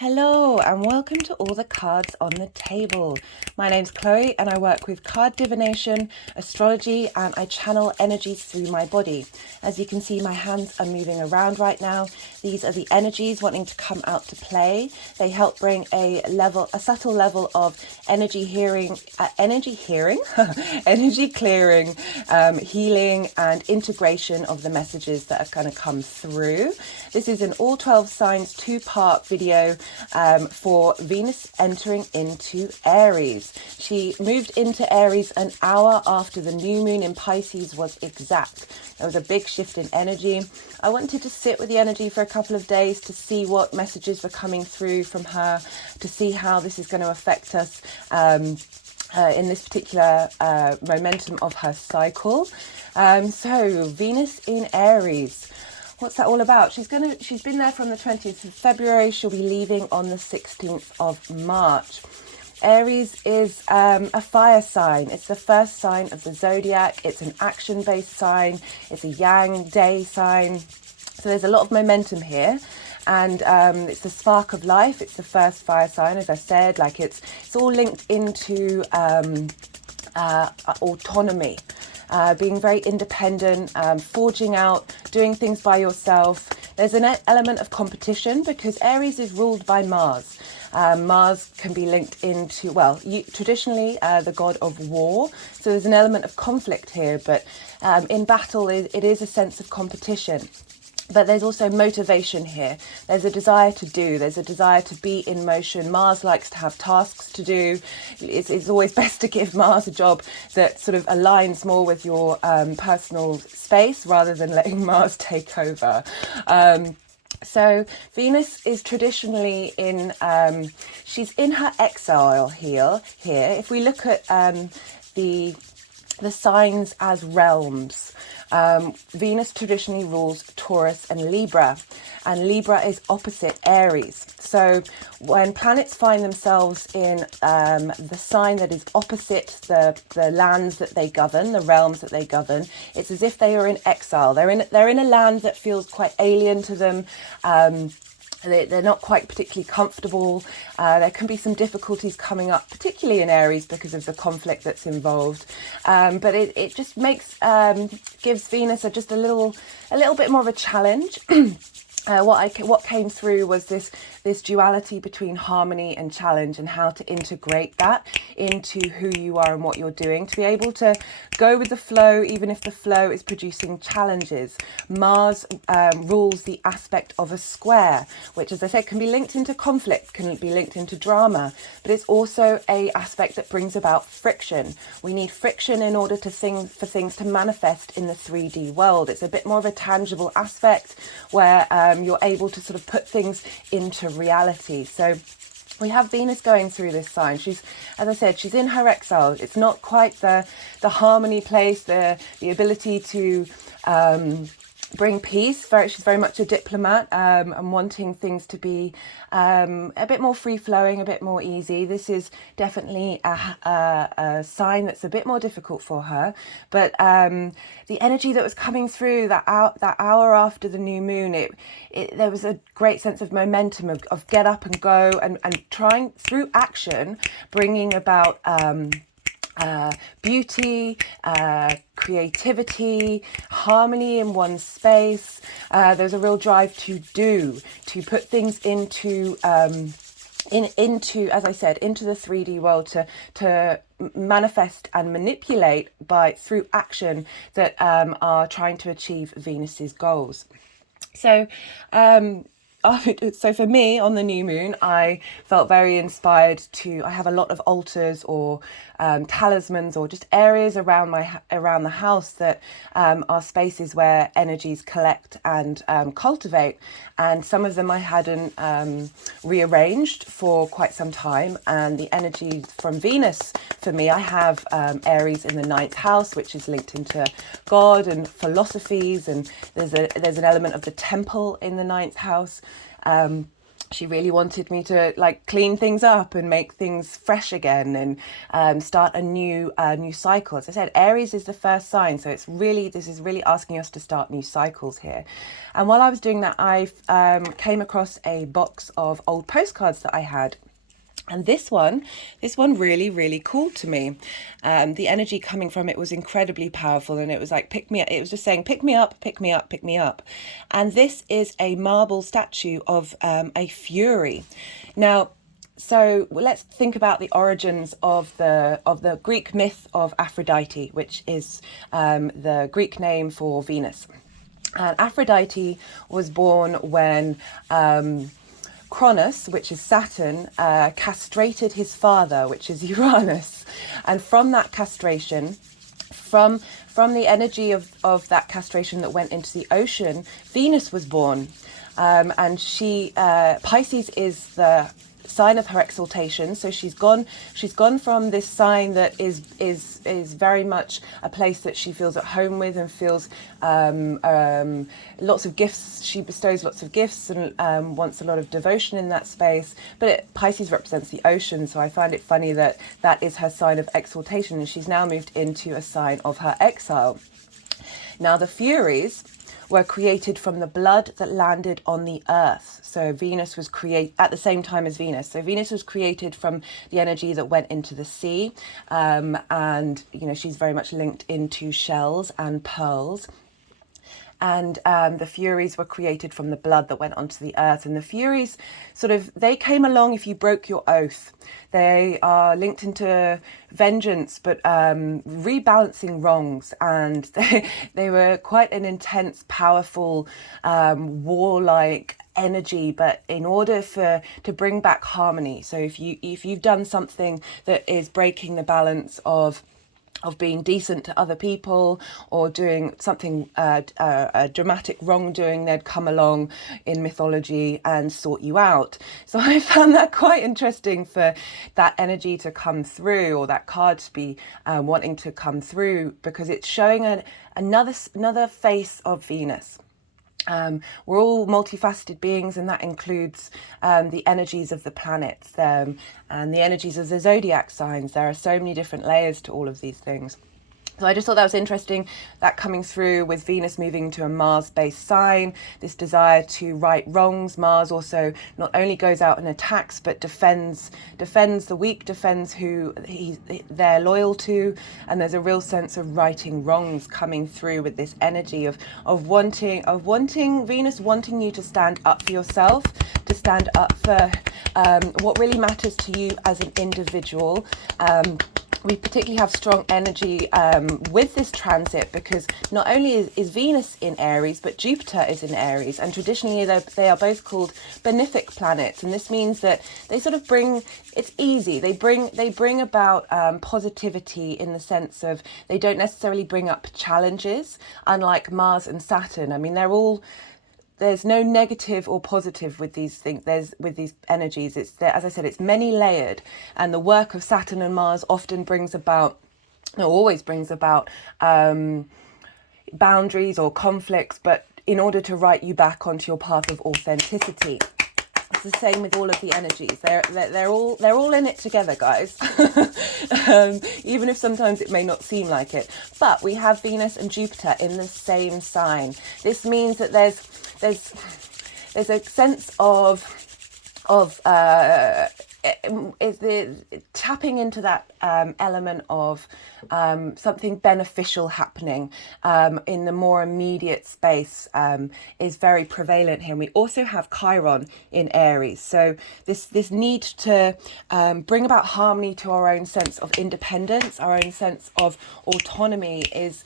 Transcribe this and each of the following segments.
Hello and welcome to All the Cards on the Table. My name's Chloe and I work with card divination, astrology, and I channel energies through my body. As you can see, my hands are moving around right now. These are the energies wanting to come out to play. They help bring a subtle level of energy energy clearing, healing and integration of the messages that are going to come through. This is an all 12 signs 2-part video for Venus entering into Aries. She moved into Aries an hour after the new moon in Pisces was exact. There was a big shift in energy. I wanted to sit with the energy for a couple of days to see what messages were coming through from her, to see how this is going to affect us in this particular momentum of her cycle. So Venus in Aries. What's that all about? She's been there from the 20th of February. She'll be leaving on the 16th of March. Aries is a fire sign. It's the first sign of the zodiac. It's an action-based sign. It's a yang day sign. So there's a lot of momentum here. And it's the spark of life. It's the first fire sign, as I said. Like it's all linked into autonomy. Being very independent, forging out, doing things by yourself. There's an element of competition because Aries is ruled by Mars. Mars can be linked into, traditionally the god of war. So there's an element of conflict here, but in battle it is a sense of competition. But there's also motivation here. There's a desire to do. There's a desire to be in motion. Mars likes to have tasks to do. It's always best to give Mars a job that sort of aligns more with your personal space rather than letting Mars take over. So Venus is traditionally she's in her exile here. If we look at the signs as realms, Venus traditionally rules Taurus and Libra is opposite Aries. So when planets find themselves in the sign that is opposite the lands that they govern, the realms that they govern, it's as if they are in exile. They're in a land that feels quite alien to them. They're not quite particularly comfortable. There can be some difficulties coming up, particularly in Aries because of the conflict that's involved. But it just gives Venus just a little bit more of a challenge. What came through was this duality between harmony and challenge, and how to integrate that into who you are and what you're doing, to be able to go with the flow even if the flow is producing challenges. Mars rules the aspect of a square, which, as I said, can be linked into conflict, can be linked into drama, but it's also a aspect that brings about friction. We need friction in order for things to manifest in the 3D world. It's a bit more of a tangible aspect where you're able to sort of put things into reality. So we have Venus going through this sign. She's, as I said, she's in her exile. It's not quite the harmony place, the ability to bring peace. She's very much a diplomat and wanting things to be a bit more free-flowing, a bit more easy. This is definitely a sign that's a bit more difficult for her. But the energy that was coming through that hour after the new moon, there was a great sense of momentum of get up and go and trying through action, bringing about beauty, creativity, harmony in one's space. There's a real drive to put things into, as I said, into the 3D world, to manifest and manipulate through action that are trying to achieve Venus's goals. So for me, on the new moon, I felt very inspired I have a lot of altars or talismans or just areas around the house that are spaces where energies collect and cultivate. And some of them I hadn't rearranged for quite some time. And the energy from Venus, for me, I have Aries in the 9th house, which is linked into God and philosophies. And there's an element of the temple in the 9th house. she really wanted me to like clean things up and make things fresh again, and start a new cycle. As I said, Aries is the first sign, so this is really asking us to start new cycles here. And while I was doing that, I came across a box of old postcards that I had. And this one really, really called to me. The energy coming from it was incredibly powerful, and it was like, pick me up. It was just saying, pick me up, pick me up, pick me up. And this is a marble statue of a fury. Now, so let's think about the origins of the Greek myth of Aphrodite, which is the Greek name for Venus. And Aphrodite was born when Cronus, which is Saturn, castrated his father, which is Uranus. And from that castration, from the energy of that castration that went into the ocean, Venus was born. And Pisces is the sign of her exaltation. So she's gone from this sign that is very much a place that she feels at home with, and feels lots of gifts. She bestows lots of gifts and wants a lot of devotion in that space. But Pisces represents the ocean, so I find it funny that is her sign of exaltation, and she's now moved into a sign of her exile. Now the Furies were created from the blood that landed on the earth. So Venus was created at the same time as Venus. So Venus was created from the energy that went into the sea. And, she's very much linked into shells and pearls. And the Furies were created from the blood that went onto the earth. And the Furies they came along if you broke your oath. They are linked into vengeance, but rebalancing wrongs. And they were quite an intense, powerful, warlike energy, but in order to bring back harmony. So if you've done something that is breaking the balance of being decent to other people, or doing something, a dramatic wrongdoing, they'd come along in mythology and sort you out. So I found that quite interesting for that energy to come through, or that card to be wanting to come through, because it's showing another face of Venus. We're all multifaceted beings, and that includes the energies of the planets and the energies of the zodiac signs. There are so many different layers to all of these things. So I just thought that was interesting, that coming through with Venus moving to a Mars-based sign, this desire to right wrongs. Mars also not only goes out and attacks, but defends the weak, defends who they're loyal to. And there's a real sense of righting wrongs coming through with this energy of wanting Venus wanting you to stand up for yourself, to stand up for what really matters to you as an individual. We particularly have strong energy with this transit, because not only is Venus in Aries, but Jupiter is in Aries, and traditionally they are both called benefic planets. And this means that they bring, it's easy, they bring about positivity, in the sense of they don't necessarily bring up challenges, unlike Mars and Saturn. I mean, there's no negative or positive with these things. With these energies, as I said, it's many layered, and the work of Saturn and Mars often always brings about boundaries or conflicts, but in order to write you back onto your path of authenticity. It's the same with all of the energies. They're all in it together, guys. Even if sometimes it may not seem like it. But we have Venus and Jupiter in the same sign. This means that there's a sense of is the tapping into that element of something beneficial happening in the more immediate space is very prevalent here. And we also have Chiron in Aries, so this need to bring about harmony to our own sense of independence, our own sense of autonomy is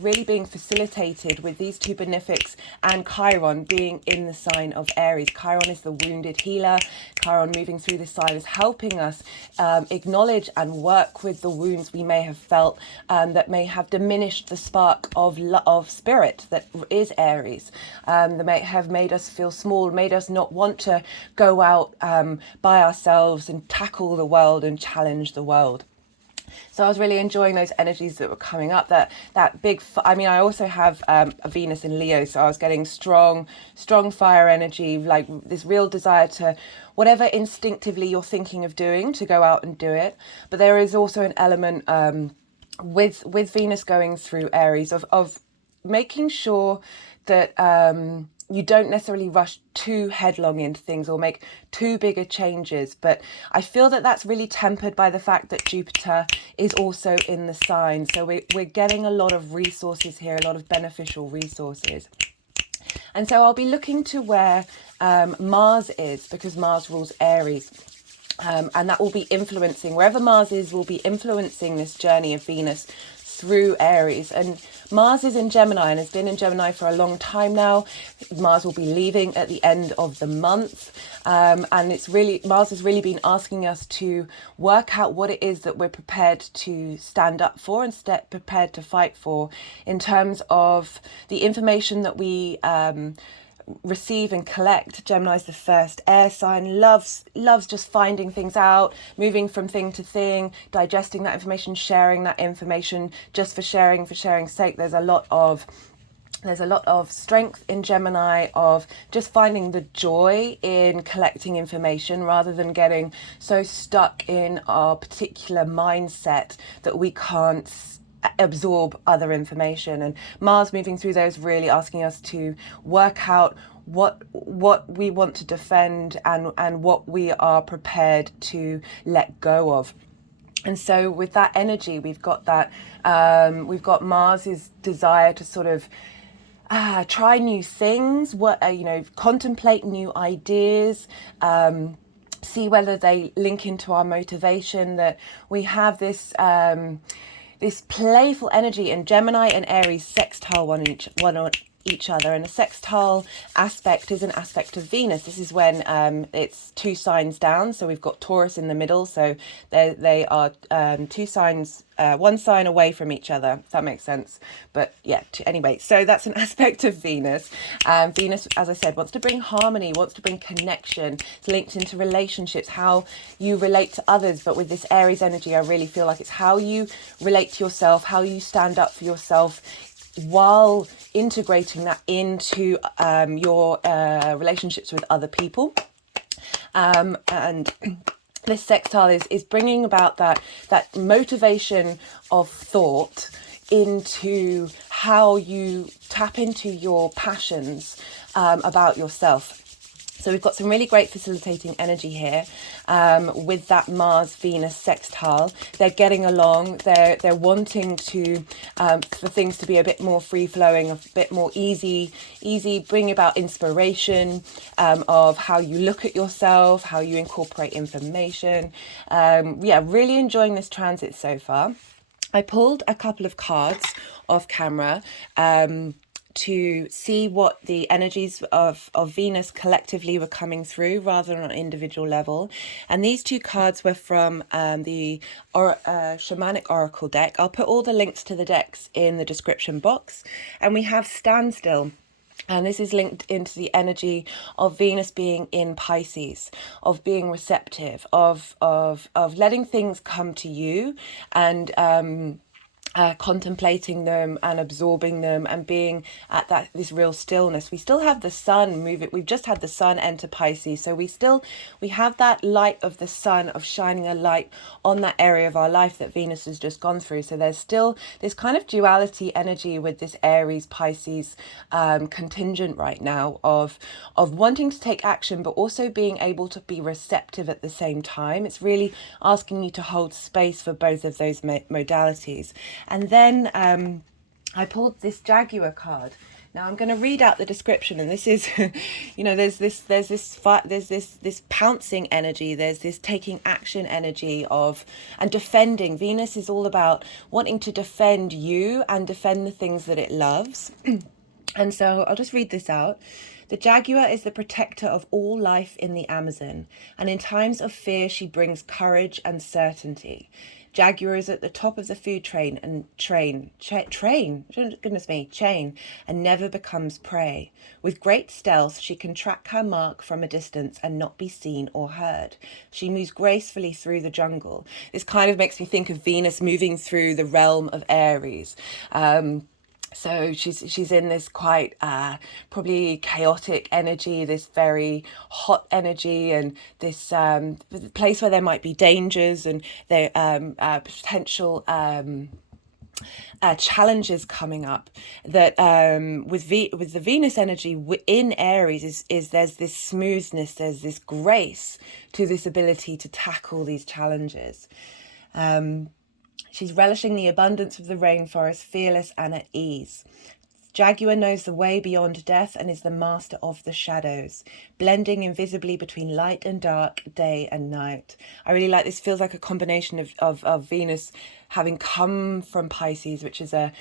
really being facilitated with these two benefics, and Chiron being in the sign of Aries. Chiron is the wounded healer. Chiron moving through this sign is helping us acknowledge and work with the wounds we may have felt that may have diminished the spark of spirit that is Aries, that may have made us feel small, made us not want to go out by ourselves and tackle the world and challenge the world. So I was really enjoying those energies that were coming up. That big. I mean, I also have a Venus in Leo, so I was getting strong fire energy, like this real desire to whatever instinctively you're thinking of doing, to go out and do it. But there is also an element with Venus going through Aries of making sure that you don't necessarily rush too headlong into things or make too big a changes. But I feel that that's really tempered by the fact that Jupiter is also in the sign. So we're getting a lot of resources here, a lot of beneficial resources. And so I'll be looking to where Mars is, because Mars rules Aries. And that will be influencing, wherever Mars is, will be influencing this journey of Venus through Aries. And Mars is in Gemini and has been in Gemini for a long time now. Mars will be leaving at the end of the month. And Mars has really been asking us to work out what it is that we're prepared to stand up for and prepared to fight for, in terms of the information that we receive and collect. Gemini is the first air sign, loves just finding things out, moving from thing to thing, digesting that information, sharing that information just for sharing's sake. There's a lot of strength in Gemini of just finding the joy in collecting information rather than getting so stuck in our particular mindset that we can't absorb other information. And Mars moving through those, really asking us to work out what we want to defend and what we are prepared to let go of. And so with that energy, we've got Mars's desire to sort of try new things, contemplate new ideas, see whether they link into our motivation. That we have this playful energy, and Gemini and Aries sextile one on each other, and a sextile aspect is an aspect of Venus. This is when it's two signs down, so we've got Taurus in the middle, so they are two signs, one sign away from each other, if that makes sense. But yeah, anyway, so that's an aspect of Venus. Venus, as I said, wants to bring harmony, wants to bring connection. It's linked into relationships, how you relate to others. But with this Aries energy, I really feel like it's how you relate to yourself, how you stand up for yourself, while integrating that into your relationships with other people. And this sextile is bringing about that motivation of thought into how you tap into your passions about yourself. So we've got some really great facilitating energy here with that Mars-Venus sextile. They're getting along. They're wanting to for things to be a bit more free-flowing, a bit more easy, bring about inspiration of how you look at yourself, how you incorporate information. Really enjoying this transit so far. I pulled a couple of cards off camera to see what the energies of Venus collectively were coming through rather than on an individual level. And these two cards were from the Shamanic Oracle deck. I'll put all the links to the decks in the description box. And we have Standstill. And this is linked into the energy of Venus being in Pisces, of being receptive, of letting things come to you, and contemplating them and absorbing them and being at this real stillness. We still have the sun moving. We've just had the sun enter Pisces, so we have that light of the sun, of shining a light on that area of our life that Venus has just gone through. So there's still this kind of duality energy with this Aries Pisces contingent right now of wanting to take action but also being able to be receptive at the same time. It's really asking you to hold space for both of those modalities. And then I pulled this Jaguar card. Now I'm going to read out the description, and this is, there's this pouncing energy. There's this taking action energy and defending. Venus is all about wanting to defend you and defend the things that it loves. And so I'll just read this out. The jaguar is the protector of all life in the Amazon, and in times of fear she brings courage and certainty. Jaguar is at the top of the food chain and never becomes prey. With great stealth, she can track her mark from a distance and not be seen or heard. She moves gracefully through the jungle. This kind of makes me think of Venus moving through the realm of Aries. So she's in this quite probably chaotic energy, this very hot energy, and this place where there might be dangers and there potential challenges coming up. That with the Venus energy in Aries is there's this smoothness, there's this grace to this ability to tackle these challenges. She's relishing the abundance of the rainforest, fearless and at ease. Jaguar knows the way beyond death and is the master of the shadows, blending invisibly between light and dark, day and night. I really like this. Feels like a combination of Venus having come from Pisces, which is a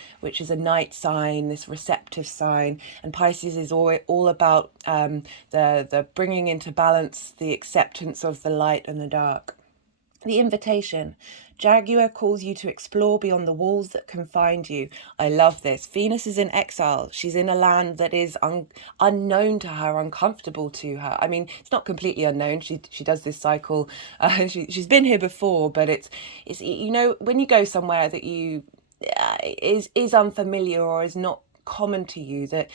night sign, this receptive sign, and Pisces is all about the bringing into balance the acceptance of the light and the dark. The invitation. Jaguar calls you to explore beyond the walls that confine you. I love this. Venus is in exile. She's in a land that is unknown to her, uncomfortable to her. I mean, it's not completely unknown. She does this cycle. She's been here before, but it's you know, when you go somewhere that you is unfamiliar or is not common to you, that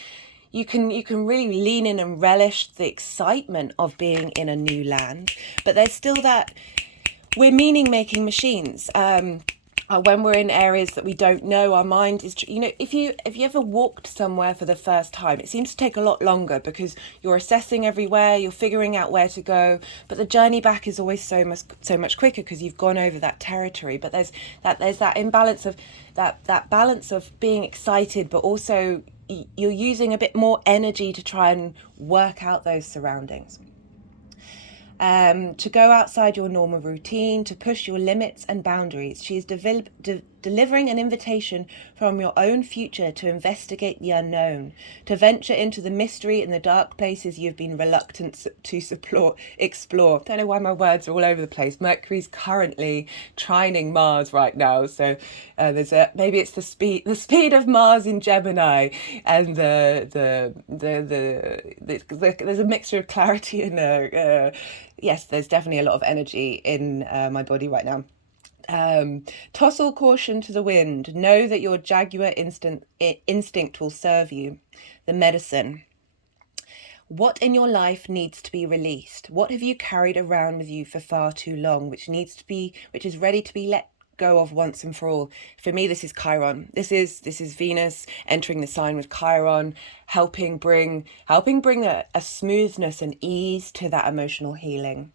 you can really lean in and relish the excitement of being in a new land. But there's still that. We're meaning-making machines. When we're in areas that we don't know, our mind is, you know, if you ever walked somewhere for the first time, it seems to take a lot longer because you're assessing everywhere, you're figuring out where to go, but the journey back is always so much quicker because you've gone over that territory. But there's that imbalance of that balance of being excited, but also you're using a bit more energy to try and work out those surroundings. To go outside your normal routine, to push your limits and boundaries. She is delivering an invitation from your own future to investigate the unknown, to venture into the mystery in the dark places you've been reluctant to explore. Don't know why my words are all over the place. Mercury's currently trining Mars right now, so maybe it's the speed of Mars in Gemini, and there's a mixture of clarity and yes, there's definitely a lot of energy in my body right now. Toss all caution to the wind. Know that your Jaguar instinct will serve you. The medicine. What in your life needs to be released? What have you carried around with you for far too long, which is ready to be let go of once and for all? For me, this is Chiron. This is Venus entering the sign with Chiron, helping bring a smoothness and ease to that emotional healing.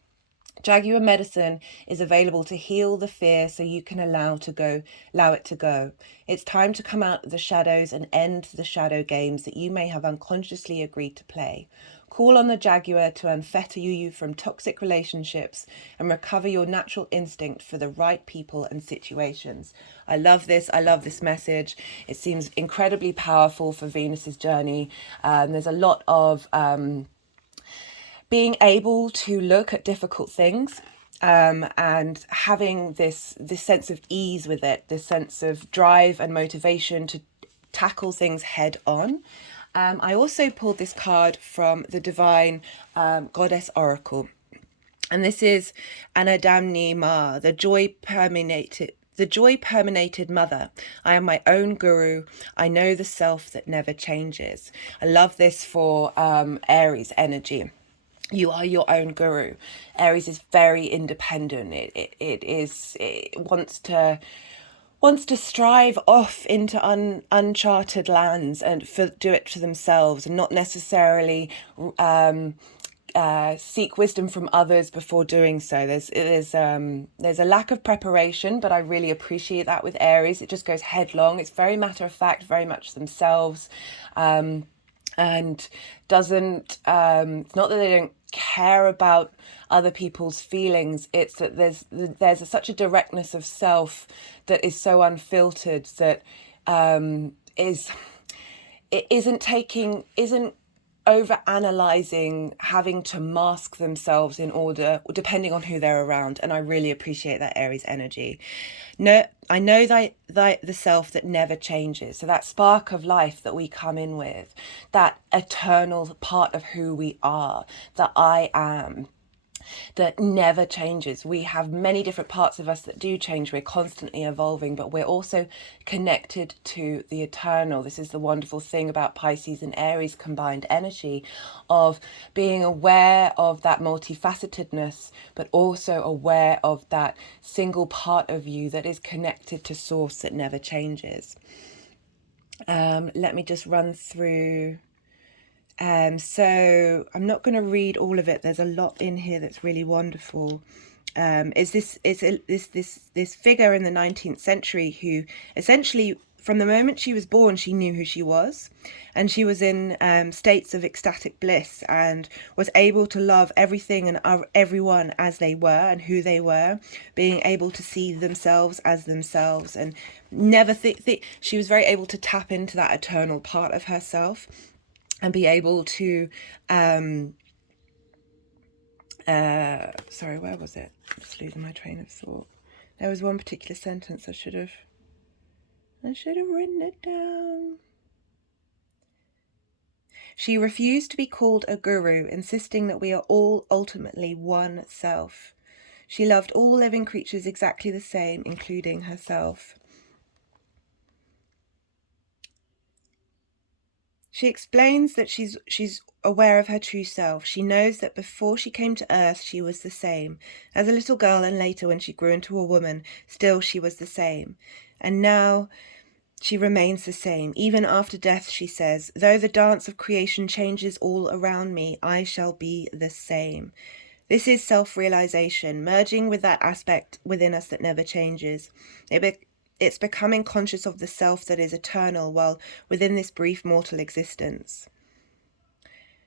Jaguar medicine is available to heal the fear so you can allow it to go. It's time to come out of the shadows and end the shadow games that you may have unconsciously agreed to play. Call on the Jaguar to unfetter you from toxic relationships and recover your natural instinct for the right people and situations. I love this. I love this message. It seems incredibly powerful for Venus's journey. There's a lot of being able to look at difficult things and having this sense of ease with it, this sense of drive and motivation to tackle things head on. I also pulled this card from the Divine Goddess Oracle, and this is Anadamni Ma, the joy permeated mother. I am my own guru. I know the self that never changes. I love this for Aries energy. You are your own guru. Aries is very independent. It wants to strive off into uncharted lands and do it for themselves, and not necessarily seek wisdom from others before doing so. There's a lack of preparation, but I really appreciate that with Aries. It just goes headlong. It's very matter of fact, very much themselves, and doesn't. It's not that they don't care about other people's feelings. It's that there's such a directness of self that is so unfiltered that isn't over analyzing, having to mask themselves in order, depending on who they're around. And I really appreciate that Aries energy. No, I know that the self that never changes. So that spark of life that we come in with, that eternal part of who we are, the I am, that never changes. We have many different parts of us that do change. We're constantly evolving, but we're also connected to the eternal. This is the wonderful thing about Pisces and Aries combined energy, of being aware of that multifacetedness, but also aware of that single part of you that is connected to source that never changes. Let me just run through. So I'm not going to read all of it. There's a lot in here that's really wonderful. Is this figure in the 19th century who essentially, from the moment she was born, she knew who she was, and she was in states of ecstatic bliss and was able to love everything and everyone as they were and who they were, being able to see themselves as themselves, and never she was very able to tap into that eternal part of herself and be able to sorry, where was it? I'm just losing my train of thought. There was one particular sentence I should have written it down. She refused to be called a guru, insisting that we are all ultimately one self. She loved all living creatures exactly the same, including herself. She explains that she's aware of her true self. She knows that before she came to Earth, she was the same. As a little girl and later when she grew into a woman, still she was the same. And now she remains the same. Even after death, she says, though the dance of creation changes all around me, I shall be the same. This is self-realization, merging with that aspect within us that never changes. It's becoming conscious of the self that is eternal while within this brief mortal existence.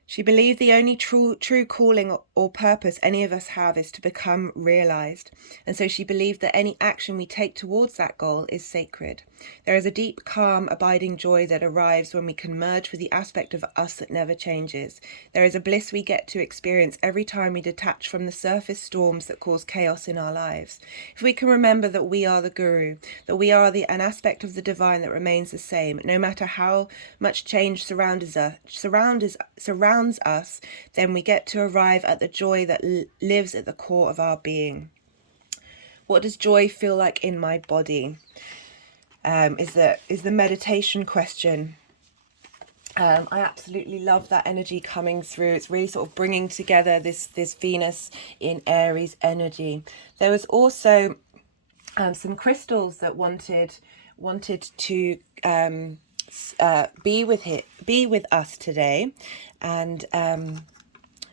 She believed the only true calling or purpose any of us have is to become realized, and so she believed that any action we take towards that goal is sacred. There is a deep, calm, abiding joy that arrives when we can merge with the aspect of us that never changes. There is a bliss we get to experience every time we detach from the surface storms that cause chaos in our lives. If we can remember that we are the guru, that we are an aspect of the divine that remains the same, no matter how much change surrounds us, then we get to arrive at the joy that lives at the core of our being. What does joy feel like in my body? Is the meditation question. I absolutely love that energy coming through. It's really sort of bringing together this Venus in Aries energy. There was also some crystals that wanted to be with us today, and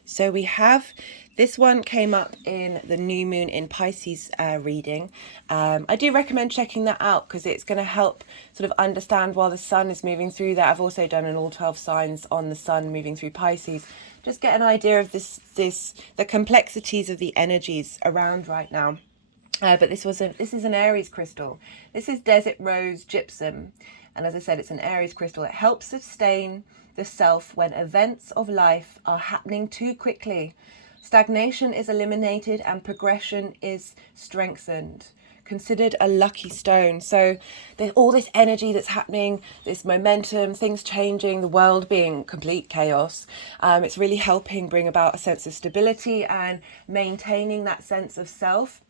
so we have this one came up in the new moon in Pisces reading. I do recommend checking that out because it's going to help sort of understand while the sun is moving through that. I've also done an all 12 signs on the sun moving through Pisces. Just get an idea of the complexities of the energies around right now. But this is an Aries crystal. This is Desert Rose Gypsum. And as I said, it's an Aries crystal. It helps sustain the self when events of life are happening too quickly. Stagnation is eliminated and progression is strengthened. Considered a lucky stone. So there's all this energy that's happening, this momentum, things changing, the world being complete chaos. It's really helping bring about a sense of stability and maintaining that sense of self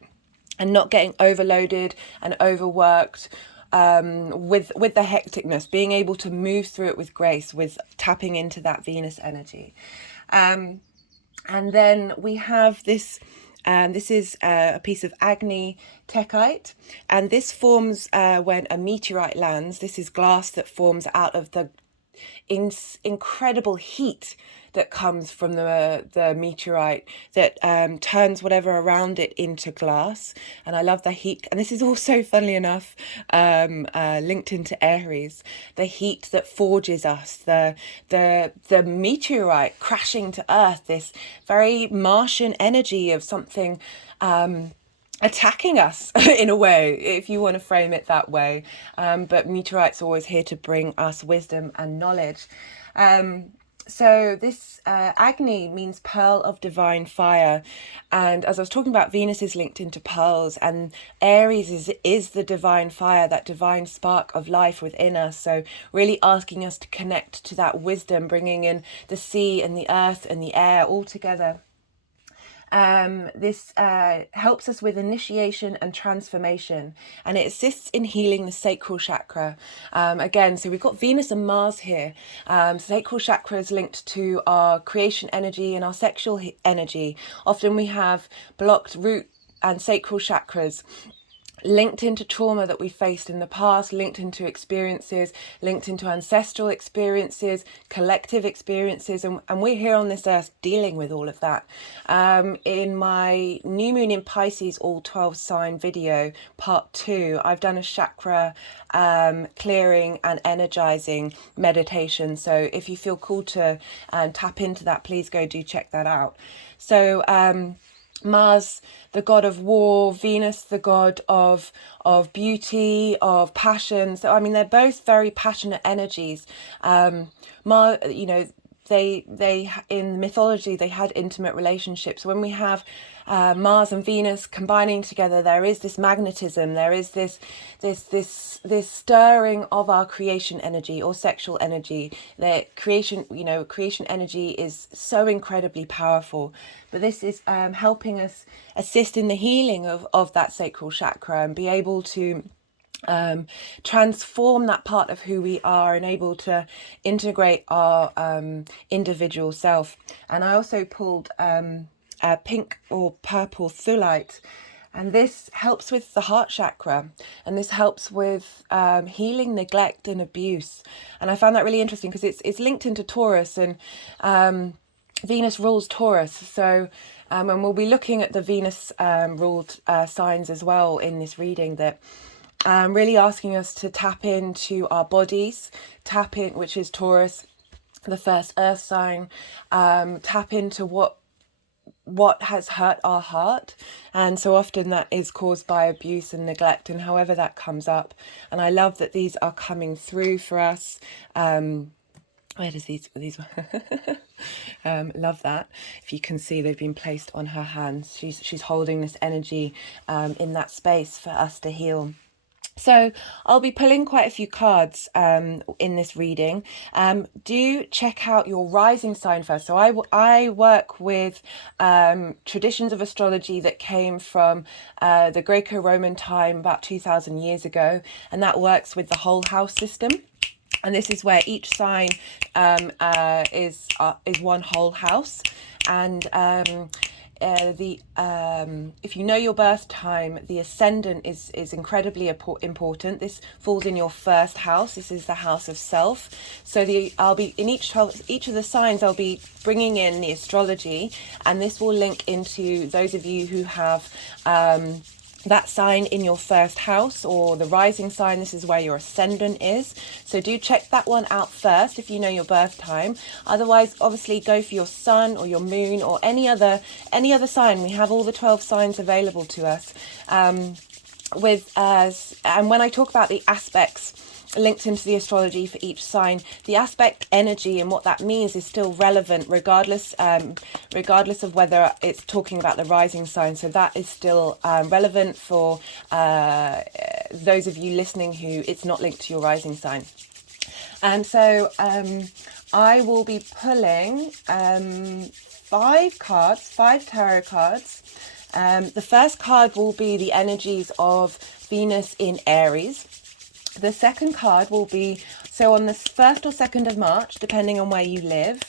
and not getting overloaded and overworked with the hecticness, being able to move through it with grace, with tapping into that Venus energy. And then we have this, this is a piece of Agni Techite, and this forms when a meteorite lands. This is glass that forms out of the incredible heat that comes from the meteorite that turns whatever around it into glass. And I love the heat. And this is also, funnily enough, linked into Aries, the heat that forges us, the meteorite crashing to Earth, this very Martian energy of something attacking us in a way, if you want to frame it that way. But meteorite's always here to bring us wisdom and knowledge. So this Agni means pearl of divine fire, and as I was talking about, Venus is linked into pearls, and Aries is the divine fire, that divine spark of life within us. So really asking us to connect to that wisdom, bringing in the sea and the earth and the air all together. This helps us with initiation and transformation, and it assists in healing the sacral chakra. Again, so we've got Venus and Mars here. Sacral chakra is linked to our creation energy and our sexual energy. Often we have blocked root and sacral chakras, linked into trauma that we faced in the past, linked into experiences, linked into ancestral experiences, collective experiences, and we're here on this earth dealing with all of that. In my new moon in Pisces all 12 sign video part 2, I've done a chakra clearing and energizing meditation, so if you feel called to tap into that, please go do check that out. So Mars, the god of war, Venus, the god of beauty, of passion. So I mean, they're both very passionate energies. Mars, you know, they in mythology they had intimate relationships. When we have Mars and Venus combining together, there is this magnetism. There is this stirring of our creation energy or sexual energy. That creation, you know, creation energy is so incredibly powerful. But this is helping us assist in the healing of that sacral chakra and be able to transform that part of who we are and able to integrate our individual self. And I also pulled a pink or purple thulite, and this helps with the heart chakra, and this helps with healing neglect and abuse. And I found that really interesting because it's linked into Taurus, and Venus rules Taurus. So and we'll be looking at the Venus ruled signs as well in this reading, that really asking us to tap into our bodies, tap in, which is Taurus, the first earth sign, tap into what has hurt our heart. And so often that is caused by abuse and neglect, and however that comes up. And I love that these are coming through for us. Where does these love that. If you can see, they've been placed on her hands. She's holding this energy in that space for us to heal. So I'll be pulling quite a few cards in this reading. Do check out your rising sign first. So I work with traditions of astrology that came from the Greco-Roman time about 2,000 years ago, and that works with the whole house system. And this is where each sign is one whole house, and if you know your birth time, the ascendant is incredibly important. This falls in your first house. This is the house of self. So I'll be in each of the signs, I'll be bringing in the astrology, and this will link into those of you who have that sign in your first house, or the rising sign. This is where your ascendant is. So do check that one out first if you know your birth time. Otherwise, obviously go for your sun or your moon or any other sign. We have all the 12 signs available to us. And when I talk about the aspects linked into the astrology for each sign, the aspect energy and what that means is still relevant regardless of whether it's talking about the rising sign. So that is still relevant for those of you listening who it's not linked to your rising sign. And so I will be pulling 5 tarot cards. The first card will be the energies of Venus in Aries. The second card will be, so on the 1st or 2nd of March, depending on where you live,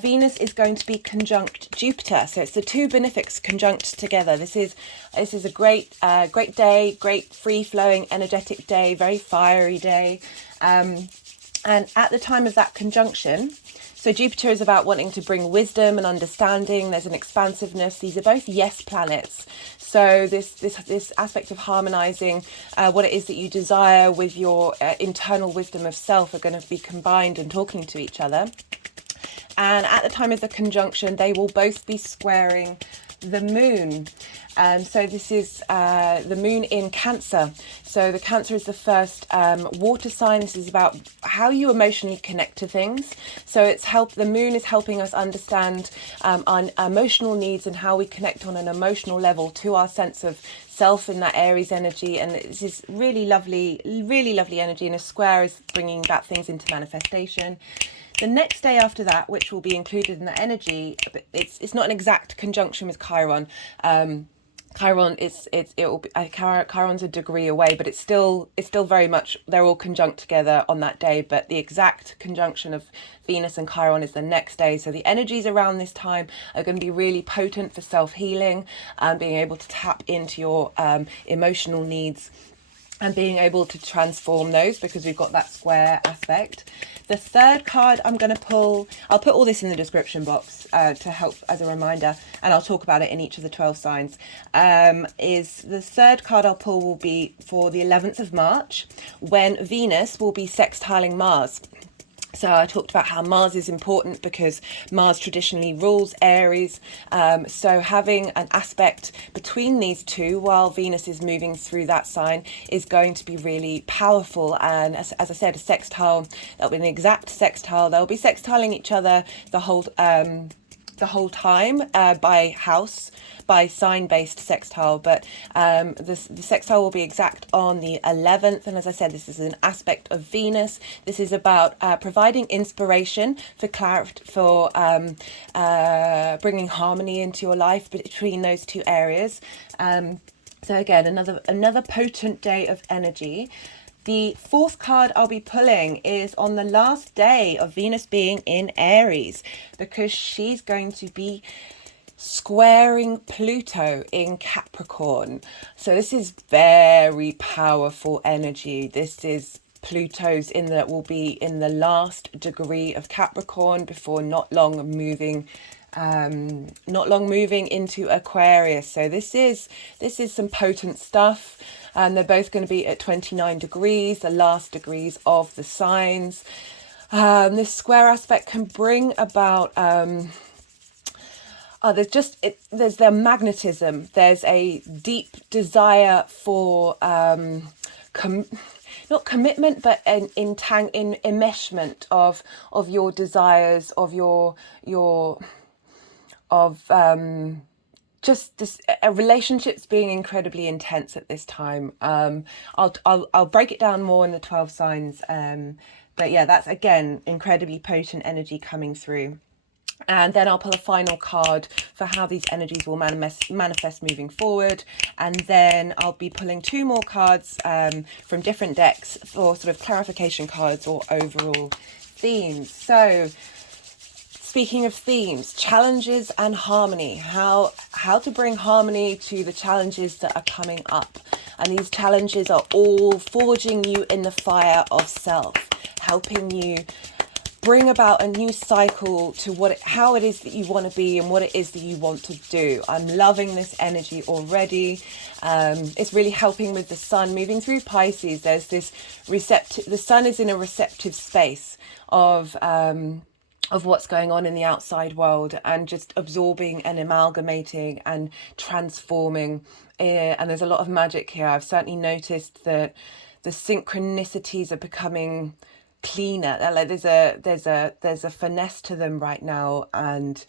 Venus is going to be conjunct Jupiter. So it's the two benefics conjunct together. This is a great day, great free-flowing, energetic day, very fiery day. And at the time of that conjunction, so Jupiter is about wanting to bring wisdom and understanding. There's an expansiveness. These are both yes planets. So this aspect of harmonizing what it is that you desire with your internal wisdom of self are going to be combined and talking to each other. And at the time of the conjunction, they will both be squaring the moon. So this is the moon in Cancer. So the Cancer is the first water sign. This is about how you emotionally connect to things. So the moon is helping us understand our emotional needs and how we connect on an emotional level to our sense of self in that Aries energy. And this is really lovely energy, and a square is bringing back things into manifestation. The next day after that, which will be included in that energy, it's not an exact conjunction with Chiron. Chiron Chiron's a degree away, but it's still very much, they're all conjunct together on that day. But the exact conjunction of Venus and Chiron is the next day. So the energies around this time are going to be really potent for self-healing and being able to tap into your emotional needs and being able to transform those, because we've got that square aspect. The third card I'm going to pull, I'll put all this in the description box to help as a reminder, and I'll talk about it in each of the 12 signs, is the third card I'll pull will be for the 11th of March, when Venus will be sextiling Mars. So I talked about how Mars is important because Mars traditionally rules Aries. So having an aspect between these two while Venus is moving through that sign is going to be really powerful. And as I said, a sextile, that'll be an exact sextile. They'll be sextiling each other the whole time by sign-based sextile, but the sextile will be exact on the 11th. And as I said, this is an aspect of Venus. This is about providing inspiration for bringing harmony into your life between those two areas. So again, another potent day of energy. The fourth card I'll be pulling is on the last day of Venus being in Aries, because she's going to be squaring Pluto in Capricorn. So this is very powerful energy. This is will be in the last degree of Capricorn before not long moving into Aquarius. So this is some potent stuff. And they're both going to be at 29 degrees, the last degrees of the signs. This square aspect can bring about there's their magnetism. There's a deep desire for not commitment, but an enmeshment of your desires, just this relationships being incredibly intense at this time. I'll break it down more in the 12 signs. But yeah, that's again incredibly potent energy coming through. And then I'll pull a final card for how these energies will manifest moving forward. And then I'll be pulling 2 more cards from different decks for sort of clarification cards or overall themes. So speaking of themes, challenges and harmony, how to bring harmony to the challenges that are coming up. And these challenges are all forging you in the fire of self, helping you bring about a new cycle to how it is that you want to be and what it is that you want to do. I'm loving this energy already. It's really helping with the sun moving through Pisces. There's this the sun is in a receptive space of what's going on in the outside world, and just absorbing and amalgamating and transforming. And there's a lot of magic here. I've certainly noticed that the synchronicities are becoming cleaner. Like there's a finesse to them right now, and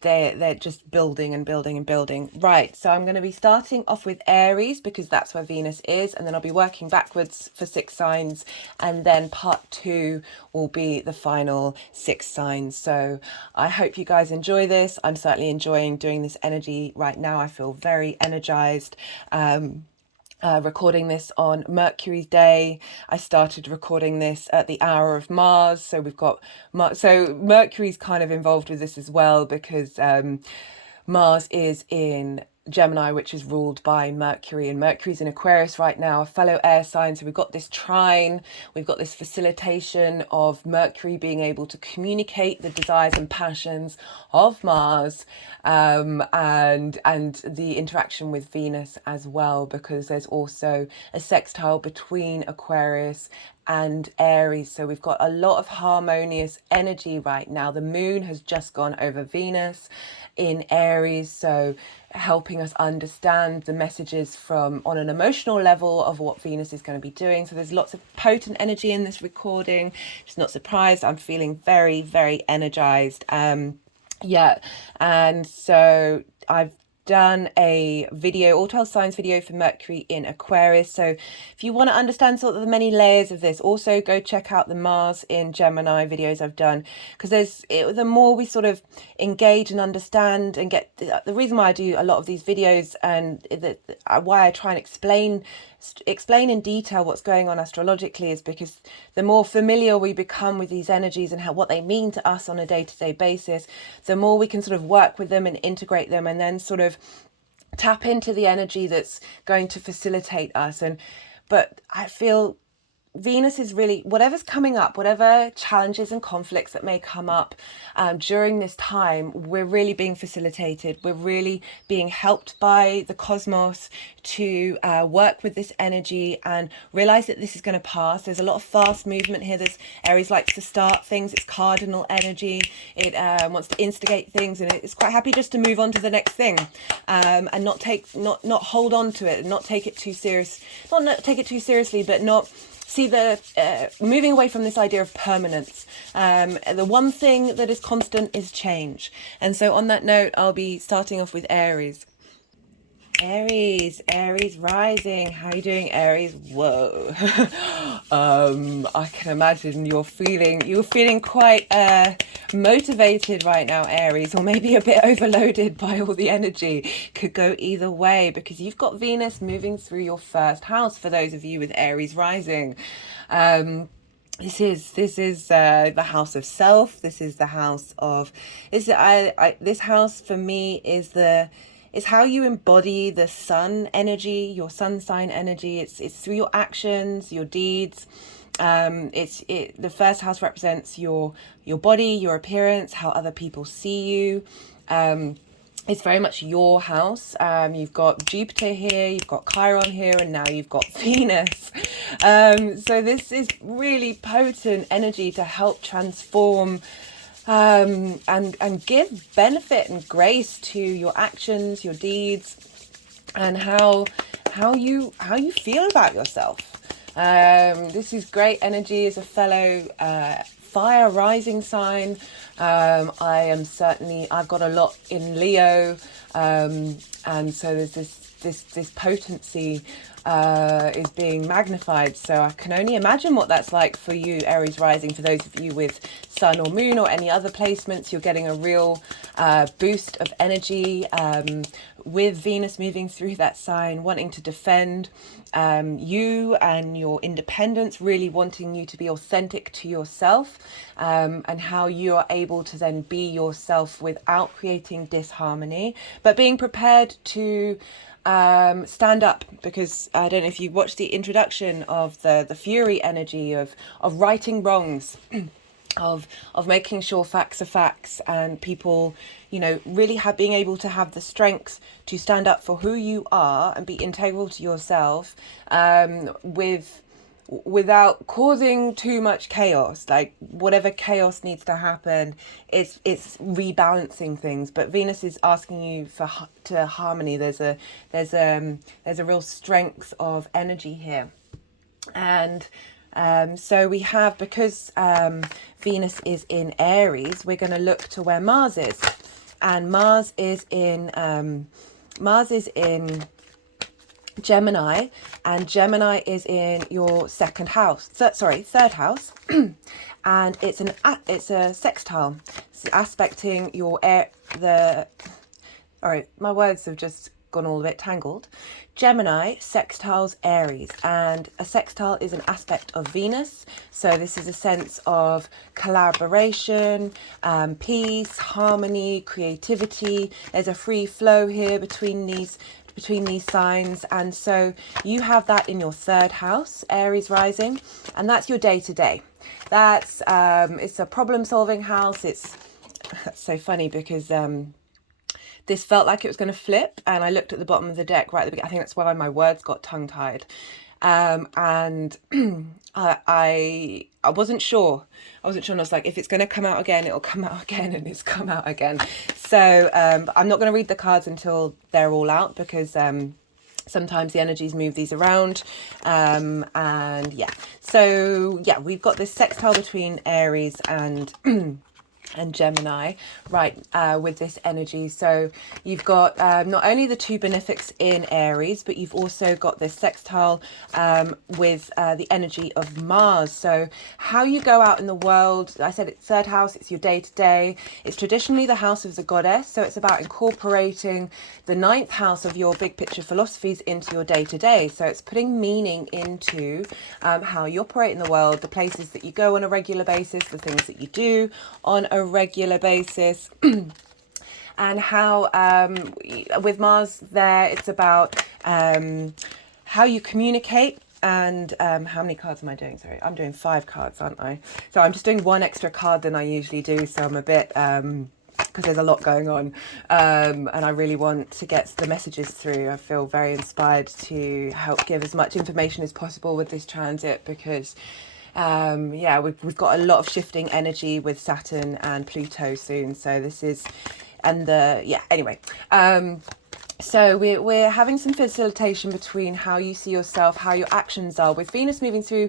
they're just building and building and building. Right, so I'm going to be starting off with Aries because that's where Venus is, and then I'll be working backwards for 6 signs, and then part 2 will be the final 6 signs. So I hope you guys enjoy this. I'm certainly enjoying doing this energy right now. I feel very energized. Recording this on Mercury's day. I started recording this at the hour of Mars, so we've got so Mercury's kind of involved with this as well, because Mars is in Gemini, which is ruled by Mercury, and Mercury's in Aquarius right now, a fellow air sign. So we've got this trine, we've got this facilitation of Mercury being able to communicate the desires and passions of Mars, and the interaction with Venus as well, because there's also a sextile between Aquarius and Aries. So we've got a lot of harmonious energy right now. The moon has just gone over Venus in Aries, so helping us understand the messages from on an emotional level of what Venus is going to be doing. So there's lots of potent energy in this recording. Just not surprised. I'm feeling very, very energized. Yeah, and so I've done a video, all 12 signs video for Mercury in Aquarius. So if you want to understand sort of the many layers of this, also go check out the Mars in Gemini videos I've done, because the more we sort of engage and understand and get the reason why I do a lot of these videos, and why I try and explain in detail what's going on astrologically, is because the more familiar we become with these energies and what they mean to us on a day-to-day basis, the more we can sort of work with them and integrate them, and then sort of tap into the energy that's going to facilitate us. But I feel Venus is really, whatever's coming up, whatever challenges and conflicts that may come up during this time, we're really being facilitated. We're really being helped by the cosmos to work with this energy and realize that this is going to pass. There's a lot of fast movement here. Aries likes to start things. It's cardinal energy. It wants to instigate things, and it's quite happy just to move on to the next thing, and not hold on to it, and not take it too serious. Not take it too seriously, but not see moving away from this idea of permanence. The one thing that is constant is change. And so on that note, I'll be starting off with Aries. Aries rising. How are you doing, Aries? Whoa. I can imagine you're feeling quite motivated right now, Aries, or maybe a bit overloaded by all the energy. Could go either way, because you've got Venus moving through your first house for those of you with Aries rising. This is the house of self. This is the house of this house for me is how you embody the sun energy, your sun sign energy. It's through your actions, your deeds. The first house represents your body, your appearance, how other people see you. It's very much your house. You've got Jupiter here, you've got Chiron here, and now you've got Venus. So this is really potent energy to help transform and give benefit and grace to your actions, your deeds, and how you feel about yourself. This is great energy as a fellow fire rising sign. I've got a lot in Leo, and so there's this potency is being magnified. So I can only imagine what that's like for you, Aries rising. For those of you with Sun or Moon or any other placements, you're getting a real boost of energy with Venus moving through that sign, wanting to defend you and your independence, really wanting you to be authentic to yourself, and how you are able to then be yourself without creating disharmony, but being prepared to stand up, because I don't know if you watched the introduction of the fury energy of righting wrongs, of making sure facts are facts, and people, really being able to have the strength to stand up for who you are and be integral to yourself, without causing too much chaos. Like whatever chaos needs to happen, it's rebalancing things. But Venus is asking you to harmony. There's a real strength of energy here, and so we have, because Venus is in Aries, we're going to look to where Mars is, and Mars is in Gemini, and Gemini is in your third house, and it's a sextile. It's aspecting your all right, my words have just gone all a bit tangled. Gemini sextiles Aries, and a sextile is an aspect of Venus. So this is a sense of collaboration, peace, harmony, creativity. There's a free flow here between these signs, and so you have that in your third house, Aries rising, and that's your day-to-day. That's it's a problem-solving house. That's so funny, because this felt like it was going to flip, and I looked at the bottom of the deck right at the beginning. I think that's why my words got tongue-tied, and I I wasn't sure. And I was like, if it's going to come out again, it'll come out again, and it's come out again. So I'm not going to read the cards until they're all out, because sometimes the energies move these around. And yeah, so yeah, we've got this sextile between Aries and and Gemini, right, with this energy. So you've got not only the two benefics in Aries, but you've also got this sextile with the energy of Mars. So how you go out in the world, I said it's third house, it's your day-to-day. It's traditionally the house of the goddess, so it's about incorporating the ninth house of your big picture philosophies into your day-to-day. So it's putting meaning into how you operate in the world, the places that you go on a regular basis, the things that you do on a regular basis. And how with Mars there, it's about how you communicate. And how many cards am I doing? Sorry, I'm doing 5 cards, aren't I? So I'm just doing 1 extra card than I usually do, so I'm a bit because there's a lot going on, and I really want to get the messages through. I feel very inspired to help give as much information as possible with this transit, because yeah, we've got a lot of shifting energy with Saturn and Pluto soon. So this is, and the, yeah, anyway. So we're having some facilitation between how you see yourself, how your actions are. With Venus moving through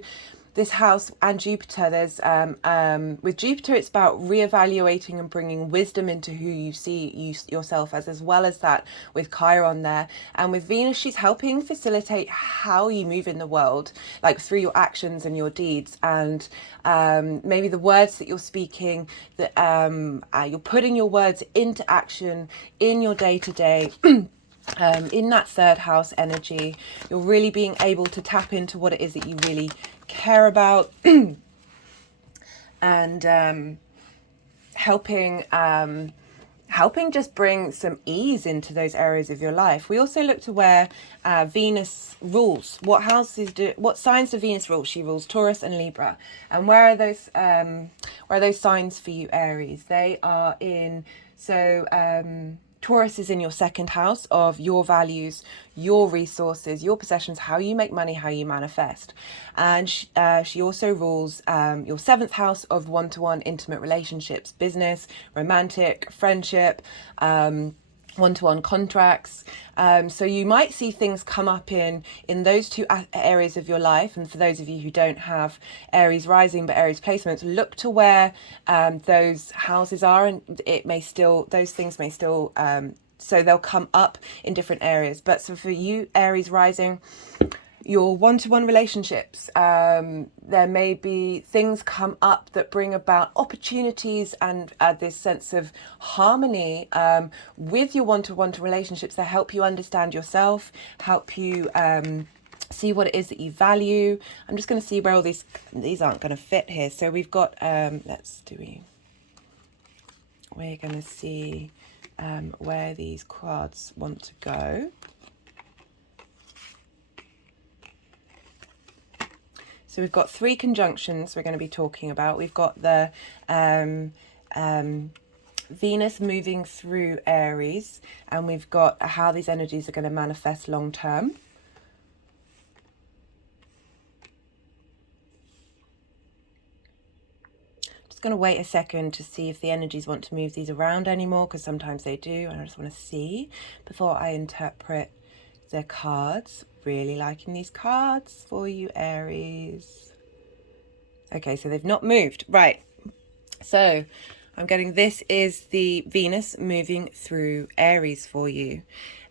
this house and Jupiter, there's with Jupiter, it's about reevaluating and bringing wisdom into who you see yourself as well as that with Chiron there. And with Venus, she's helping facilitate how you move in the world, like through your actions and your deeds, and maybe the words that you're speaking, that you're putting your words into action in your day-to-day. In that third house energy, you're really being able to tap into what it is that you really care about, and helping just bring some ease into those areas of your life. We also look to where Venus rules. What signs do Venus rule? She rules Taurus and Libra. And where are those signs for you, Aries? They are in, Taurus is in your second house of your values, your resources, your possessions, how you make money, how you manifest. And she also rules your 7th house of one-to-one intimate relationships, business, romantic, friendship, one-to-one contracts. So you might see things come up in those 2 areas of your life. And for those of you who don't have Aries rising but Aries placements, look to where those houses are, and those things may still so they'll come up in different areas. But so for you, Aries rising, your one-to-one relationships, there may be things come up that bring about opportunities and this sense of harmony with your one-to-one relationships that help you understand yourself, help you see what it is that you value. I'm just going to see where all these aren't going to fit here. So we've got we're going to see where these cards want to go. So we've got 3 conjunctions we're going to be talking about. We've got the Venus moving through Aries, and we've got how these energies are going to manifest long term. Just going to wait a second to see if the energies want to move these around anymore, because sometimes they do, and I just want to see before I interpret the cards. Really liking these cards for you, Aries. Okay, so they've not moved. Right. So I'm getting, this is the Venus moving through Aries for you.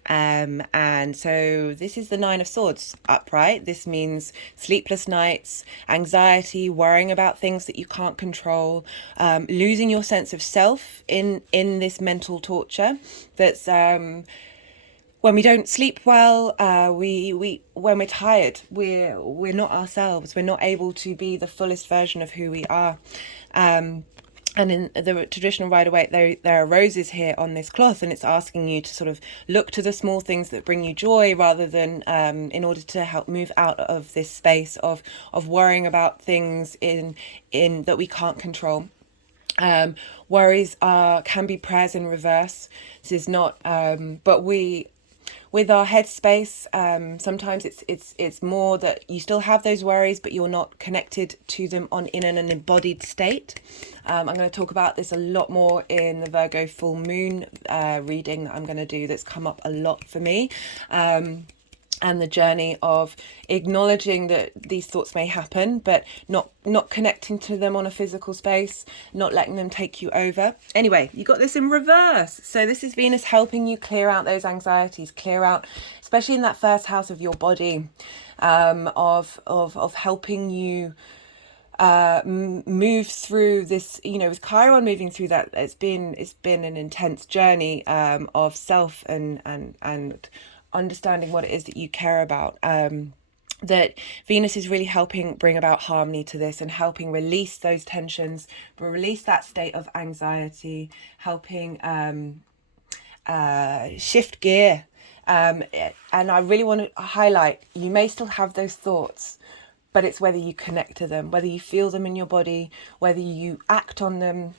And so this is the 9 of Swords upright. This means sleepless nights, anxiety, worrying about things that you can't control, losing your sense of self in this mental torture that's when we don't sleep well, when we're tired, we're not ourselves. We're not able to be the fullest version of who we are. And in the traditional Rider-Waite, there are roses here on this cloth, and it's asking you to sort of look to the small things that bring you joy, rather than in order to help move out of this space of worrying about things in that we can't control. Worries can be prayers in reverse. This is not, but with our headspace, sometimes it's more that you still have those worries, but you're not connected to them in an embodied state. I'm going to talk about this a lot more in the Virgo full moon reading that I'm going to do, that's come up a lot for me. And the journey of acknowledging that these thoughts may happen, but not connecting to them on a physical space, not letting them take you over. Anyway, you got this in reverse. So this is Venus helping you clear out those anxieties, clear out, especially in that first house of your body, of helping you move through this, with Chiron moving through that. It's been an intense journey of self and understanding what it is that you care about, that Venus is really helping bring about harmony to this and helping release those tensions, release that state of anxiety, helping shift gear. And I really want to highlight, you may still have those thoughts, but it's whether you connect to them, whether you feel them in your body, whether you act on them,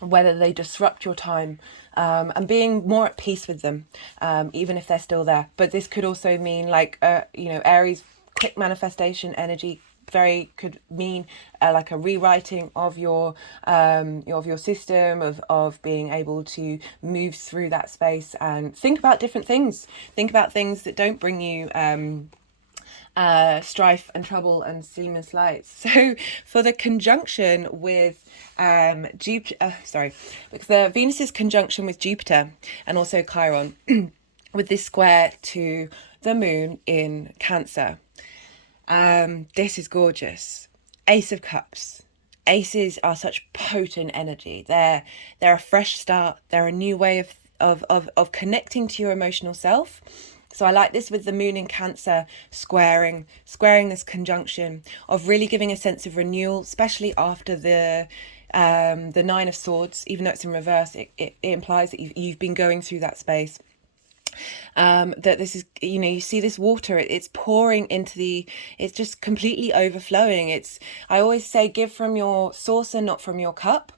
whether they disrupt your time, and being more at peace with them, even if they're still there. But this could also mean Aries, quick manifestation energy, could mean like a rewriting of your system, of being able to move through that space and think about different things. Think about things that don't bring you strife and trouble and seamless lights. So for the conjunction with Jupiter, because the Venus's conjunction with Jupiter and also Chiron with this square to the moon in Cancer, this is gorgeous. Ace of Cups. Aces are such potent energy. They're a fresh start. They're a new way of connecting to your emotional self. So I like this with the moon in Cancer squaring this conjunction, of really giving a sense of renewal, especially after the Nine of Swords. Even though it's in reverse, it implies that you've been going through that space. That this is, you see this water, it's pouring into it's just completely overflowing. I always say, give from your saucer, not from your cup,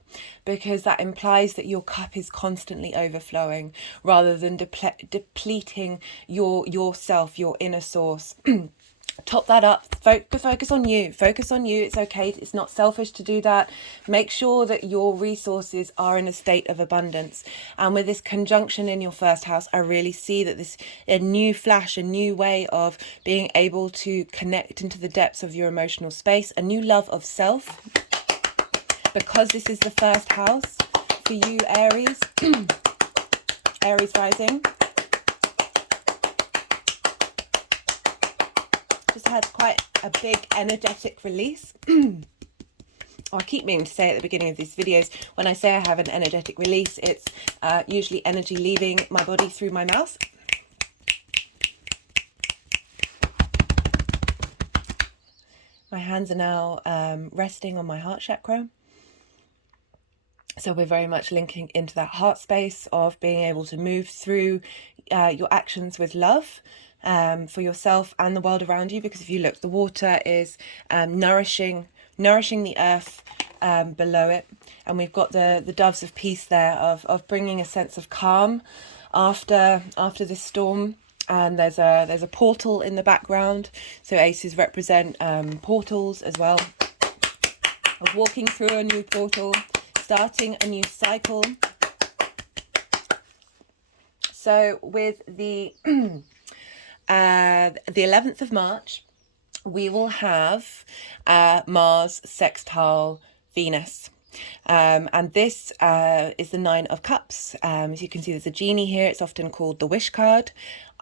because that implies that your cup is constantly overflowing rather than depleting yourself, your inner source. Top that up, focus on you, it's okay, it's not selfish to do that. Make sure that your resources are in a state of abundance. And with this conjunction in your first house, I really see that a new flash, a new way of being able to connect into the depths of your emotional space, a new love of self, because this is the first house for you, Aries. Aries rising. Just had quite a big energetic release. I keep meaning to say at the beginning of these videos, when I say I have an energetic release, it's usually energy leaving my body through my mouth. My hands are now resting on my heart chakra. So we're very much linking into that heart space of being able to move through your actions with love. For yourself and the world around you, because if you look, the water is nourishing the earth below it, and we've got the doves of peace there, of bringing a sense of calm after this storm. And there's a portal in the background, so aces represent portals as well, of walking through a new portal, starting a new cycle. So with the 11th of March, we will have Mars sextile Venus. And this is the Nine of Cups. As you can see, there's a genie here. It's often called the wish card.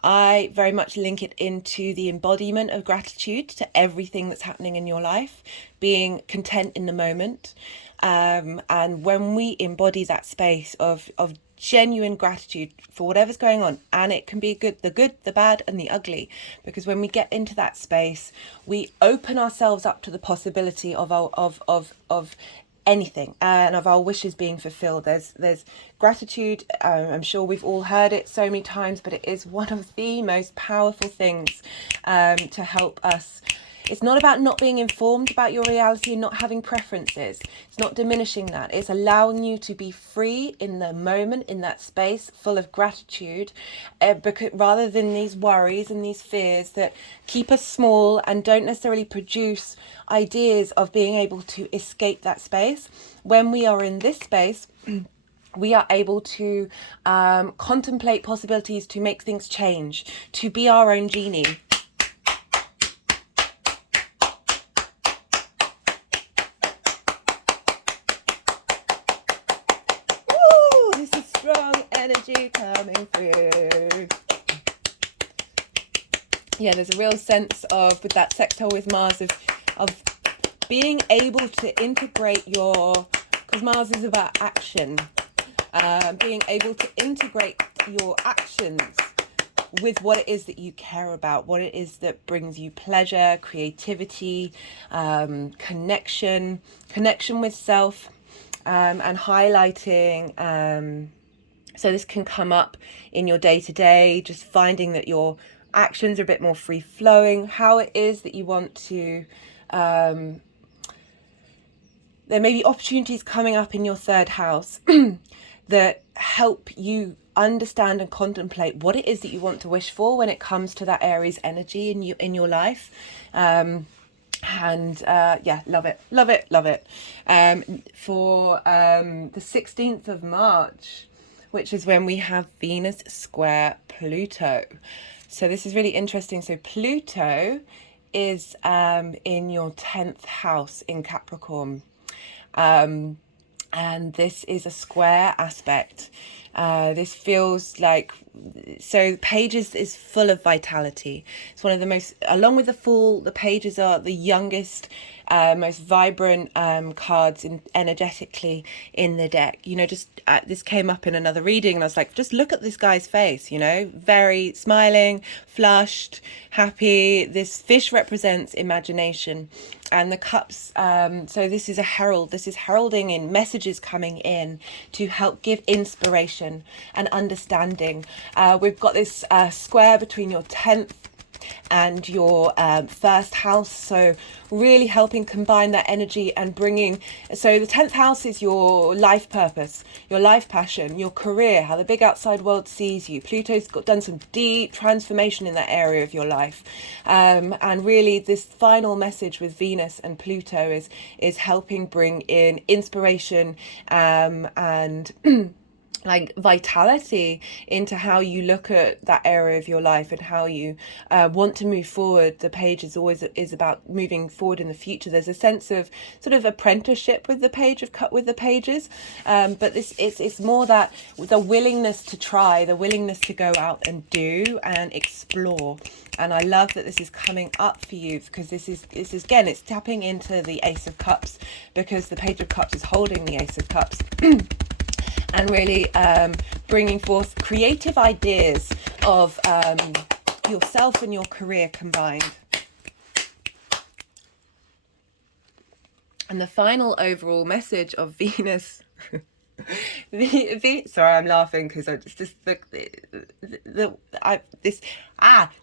I very much link it into the embodiment of gratitude to everything that's happening in your life, being content in the moment. And when we embody that space of genuine gratitude for whatever's going on, and it can be the good, the bad, and the ugly, because when we get into that space, we open ourselves up to the possibility of anything, and of our wishes being fulfilled. There's gratitude. I'm sure we've all heard it so many times, but it is one of the most powerful things to help us It's not about not being informed about your reality and not having preferences. It's not diminishing that. It's allowing you to be free in the moment, in that space, full of gratitude, because rather than these worries and these fears that keep us small and don't necessarily produce ideas of being able to escape that space. When we are in this space, we are able to contemplate possibilities to make things change, to be our own genie. Woo! This is strong energy coming through. Yeah, there's a real sense of, with that sextile with Mars, of being able to integrate your, because Mars is about action, being able to integrate your actions with what it is that you care about, what it is that brings you pleasure, creativity, connection with self, and highlighting. So this can come up in your day-to-day, just finding that your actions are a bit more free-flowing, how it is that you want to... there may be opportunities coming up in your third house that help you understand and contemplate what it is that you want to wish for when it comes to that Aries energy in your life. Yeah, love it. For the 16th of March, which is when we have Venus square Pluto. So this is really interesting. So Pluto is in your 10th house in Capricorn. And this is a square aspect. This feels like, so Pages is full of vitality. It's one of the most, along with the Fool, the Pages are the youngest, most vibrant cards energetically in the deck. You know, just this came up in another reading and I was like, just look at this guy's face, you know, very smiling, flushed, happy. This fish represents imagination. And the cups, so this is a herald. This is heralding in messages coming in to help give inspiration and understanding. We've got this square between your 10th and your first house, so really helping combine that energy and bringing, so the 10th house is your life purpose, your life passion, your career, how the big outside world sees you. Pluto's done some deep transformation in that area of your life, and really this final message with Venus and Pluto is helping bring in inspiration and like vitality into how you look at that area of your life and how you want to move forward. The Page is always about moving forward in the future. There's a sense of sort of apprenticeship with the Pages, but this it's more that the willingness to try, the willingness to go out and do and explore. And I love that this is coming up for you, because this is again, it's tapping into the Ace of Cups, because the Page of Cups is holding the Ace of Cups. And really bringing forth creative ideas of yourself and your career combined. And the final overall message of Venus... sorry, I'm laughing because I just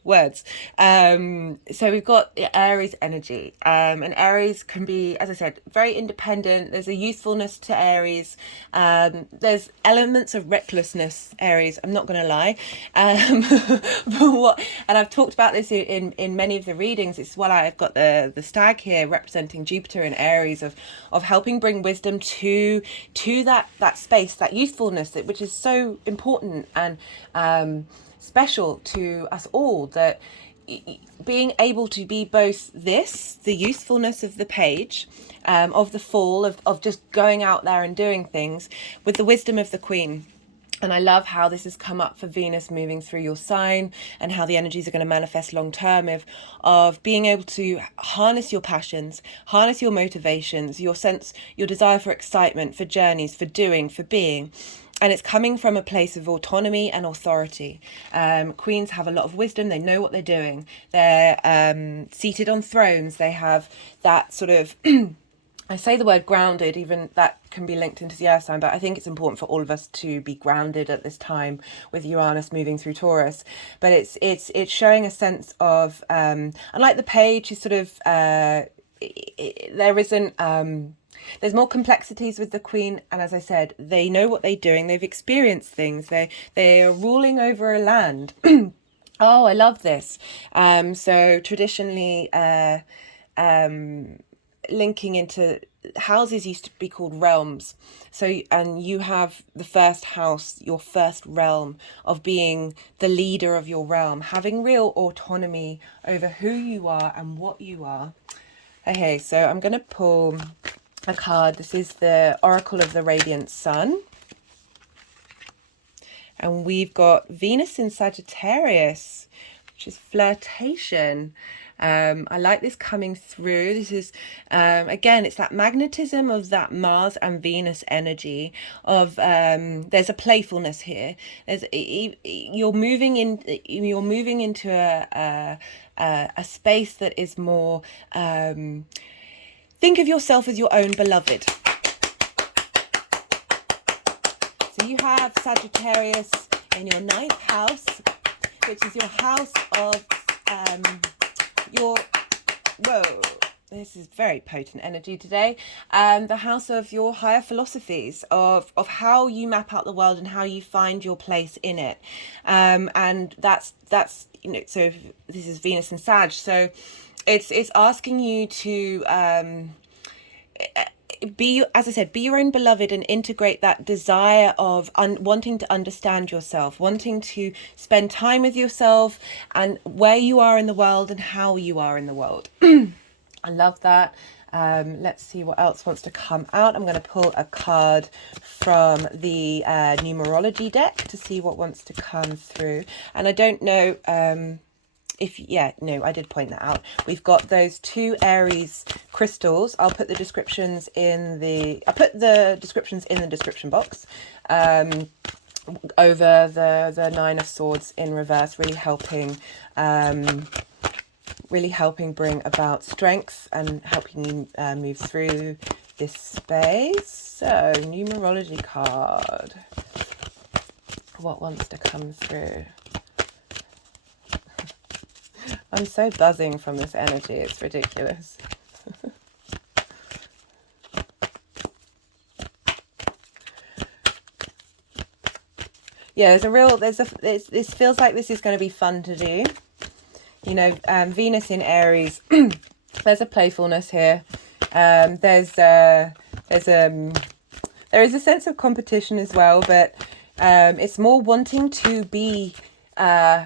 words. So we've got the Aries energy, and Aries can be, as I said, very independent. There's a youthfulness to Aries. There's elements of recklessness, Aries, I'm not going to lie. And I've talked about this in many of the readings. It's why I've got the stag here representing Jupiter in Aries, of helping bring wisdom to that space, that youthfulness, which is so important and special to us all, that being able to be both the youthfulness of the Page, of the Fool, of just going out there and doing things, with the wisdom of the Queen. And I love how this has come up for Venus moving through your sign, and how the energies are going to manifest long term of being able to harness your passions, harness your motivations, your desire for excitement, for journeys, for doing, for being. And it's coming from a place of autonomy and authority. Queens have a lot of wisdom. They know what they're doing. They're seated on thrones. They have that sort of I say the word grounded, even that can be linked into the earth sign, but I think it's important for all of us to be grounded at this time with Uranus moving through Taurus. But it's showing a sense of, unlike the page, is sort of, there isn't, there's more complexities with the Queen, and as I said, they know what they're doing. They've experienced things. They are ruling over a land. Oh, I love this. So traditionally, linking into houses used to be called realms. So, and you have the first house, your first realm of being the leader of your realm, having real autonomy over who you are and what you are. Okay, so I'm going to pull a card. This is the Oracle of the Radiant Sun. And we've got Venus in Sagittarius, which is flirtation. I like this coming through. This is, again, it's that magnetism of that Mars and Venus energy of, there's a playfulness here. You're moving into a space that is more, think of yourself as your own beloved. So you have Sagittarius in your 9th house, which is your house of this is very potent energy today. The house of your higher philosophies, of how you map out the world and how you find your place in it. And that's you know, so this is Venus and Sag. So it's asking you to be, as I said, be your own beloved and integrate that desire of wanting to understand yourself, wanting to spend time with yourself and where you are in the world and how you are in the world. I love that. Let's see what else wants to come out. I'm going to pull a card from the Numerology deck to see what wants to come through. And I don't know I did point that out. We've got those 2 Aries crystals. I'll put the descriptions in the description box. Over the 9 of Swords in reverse, really helping bring about strength and helping you move through this space. So, Numerology card. What wants to come through? I'm so buzzing from this energy, it's ridiculous. Yeah, this feels like this is going to be fun to do. You know, Venus in Aries, there's a playfulness here. There is a sense of competition as well, but it's more wanting to be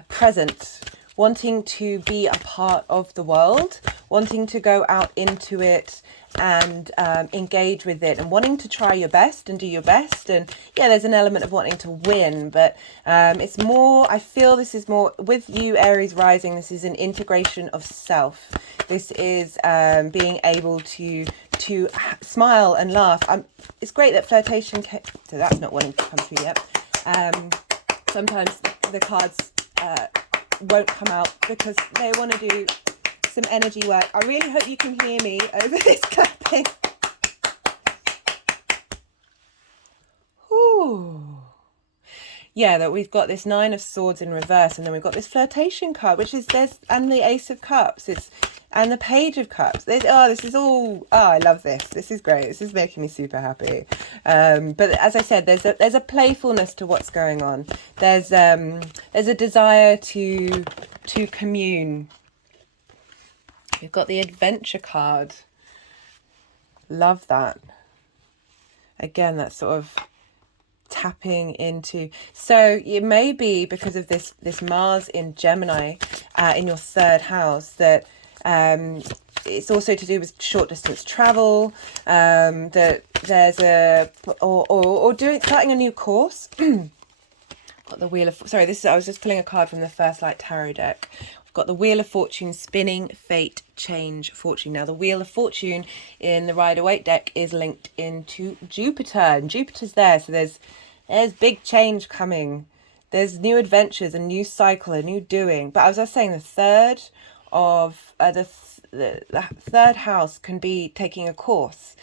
present, wanting to be a part of the world, wanting to go out into it and engage with it and wanting to try your best and do your best. And yeah, there's an element of wanting to win, but it's more, I feel this is more with you, Aries rising, this is an integration of self. This is being able to smile and laugh. It's great that flirtation so that's not wanting to come through yet. Sometimes the cards won't come out because they want to do some energy work. I really hope you can hear me over this clapping. Ooh. Yeah, that we've got this 9 of Swords in reverse, and then we've got this flirtation card, which is and the Ace of Cups. And the Page of Cups. I love this. This is great. This is making me super happy. But as I said, there's a playfulness to what's going on. There's a desire to commune. We've got the Adventure card. Love that. Again, that's sort of tapping into, so it may be because of this Mars in Gemini in your 3rd house that it's also to do with short distance travel, that there's starting a new course. Got the Wheel of, I was just pulling a card from the First Light Tarot deck. We've got the Wheel of Fortune, spinning, fate, change, fortune. Now the Wheel of Fortune in the Rider-Waite deck is linked into Jupiter, and Jupiter's there, so there's big change coming. There's new adventures, a new cycle, a new doing. But as I was saying, the 3rd of the third house can be taking a course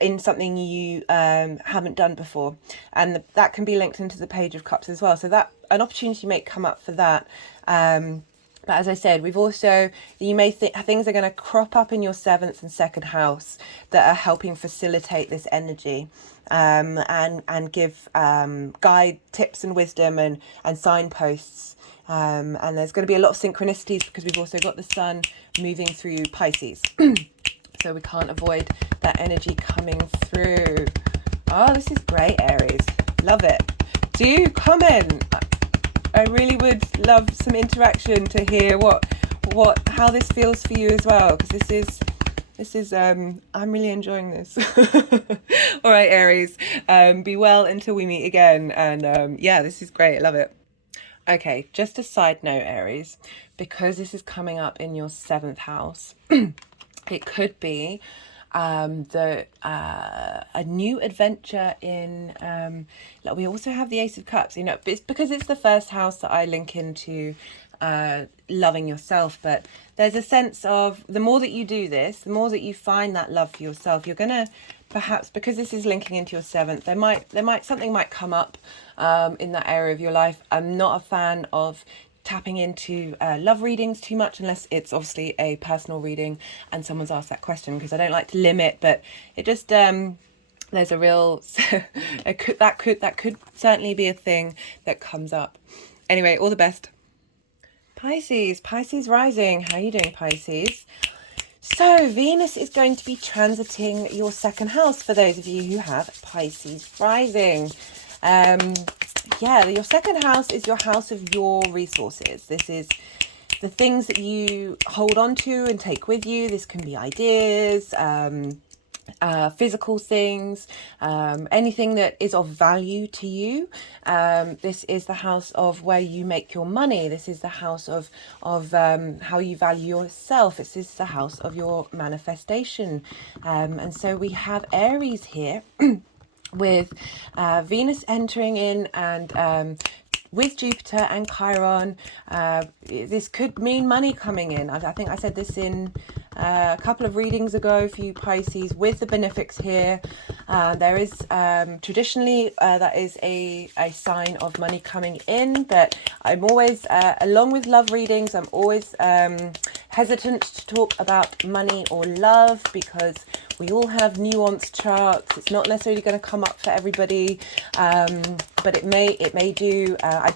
in something you haven't done before, and that can be linked into the Page of Cups as well. So that an opportunity may come up for that. But as I said, we've also, you may think things are going to crop up in your 7th and 2nd house that are helping facilitate this energy, and give guide tips and wisdom and signposts. And there's going to be a lot of synchronicities because we've also got the Sun moving through Pisces. So we can't avoid that energy coming through. Oh, this is great, Aries. Love it. Do comment. I really would love some interaction to hear how this feels for you as well, because this is I'm really enjoying this. All right, Aries, be well until we meet again, and yeah, this is great. I love it. Okay, just a side note, Aries, because this is coming up in your 7th house, it could be a new adventure in like we also have the Ace of Cups, you know, it's because it's the first house that I link into loving yourself. But there's a sense of the more that you do this, the more that you find that love for yourself, you're gonna perhaps, because this is linking into your 7th, something might come up in that area of your life. I'm not a fan of tapping into love readings too much unless it's obviously a personal reading and someone's asked that question, because I don't like to limit, but it just there's a real that could certainly be a thing that comes up. Anyway, all the best. Pisces rising. How are you doing, Pisces? So Venus is going to be transiting your 2nd house for those of you who have Pisces rising. Yeah, your 2nd house is your house of your resources. This is the things that you hold on to and take with you. This can be ideas, physical things, anything that is of value to you. This is the house of where you make your money. This is the house of how you value yourself. This is the house of your manifestation. And so we have Aries here with Venus entering in, and with Jupiter and Chiron, this could mean money coming in. I think I said this in a couple of readings ago for you Pisces. With the benefics here, there is traditionally that is a sign of money coming in, but I'm always along with love readings, I'm always hesitant to talk about money or love, because we all have nuanced charts. It's not necessarily going to come up for everybody, but it may do. I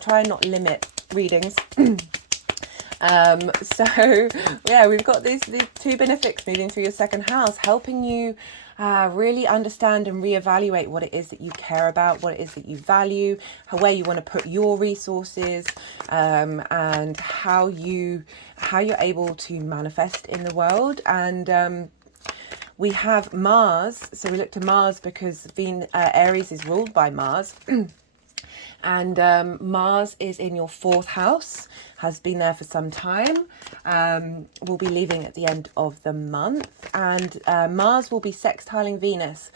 try and not limit readings. So yeah, we've got these two benefics moving through your 2nd house, helping you really understand and reevaluate what it is that you care about, what it is that you value, where you want to put your resources, and how you're able to manifest in the world. And we have Mars, so we look to Mars because Aries is ruled by Mars. And Mars is in your 4th house, has been there for some time, will be leaving at the end of the month, and Mars will be sextiling Venus.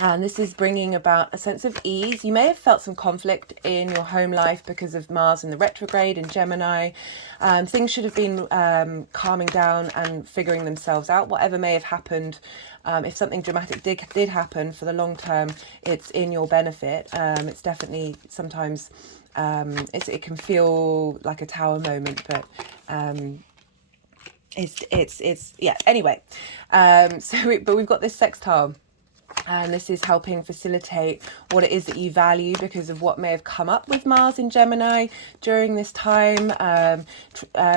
And this is bringing about a sense of ease. You may have felt some conflict in your home life because of Mars in the retrograde in Gemini. Things should have been calming down and figuring themselves out, whatever may have happened. If something dramatic did happen, for the long term, it's in your benefit. It's definitely sometimes, it can feel like a tower moment, but it's yeah, anyway. But we've got this sextile, and this is helping facilitate what it is that you value because of what may have come up with Mars in Gemini during this time,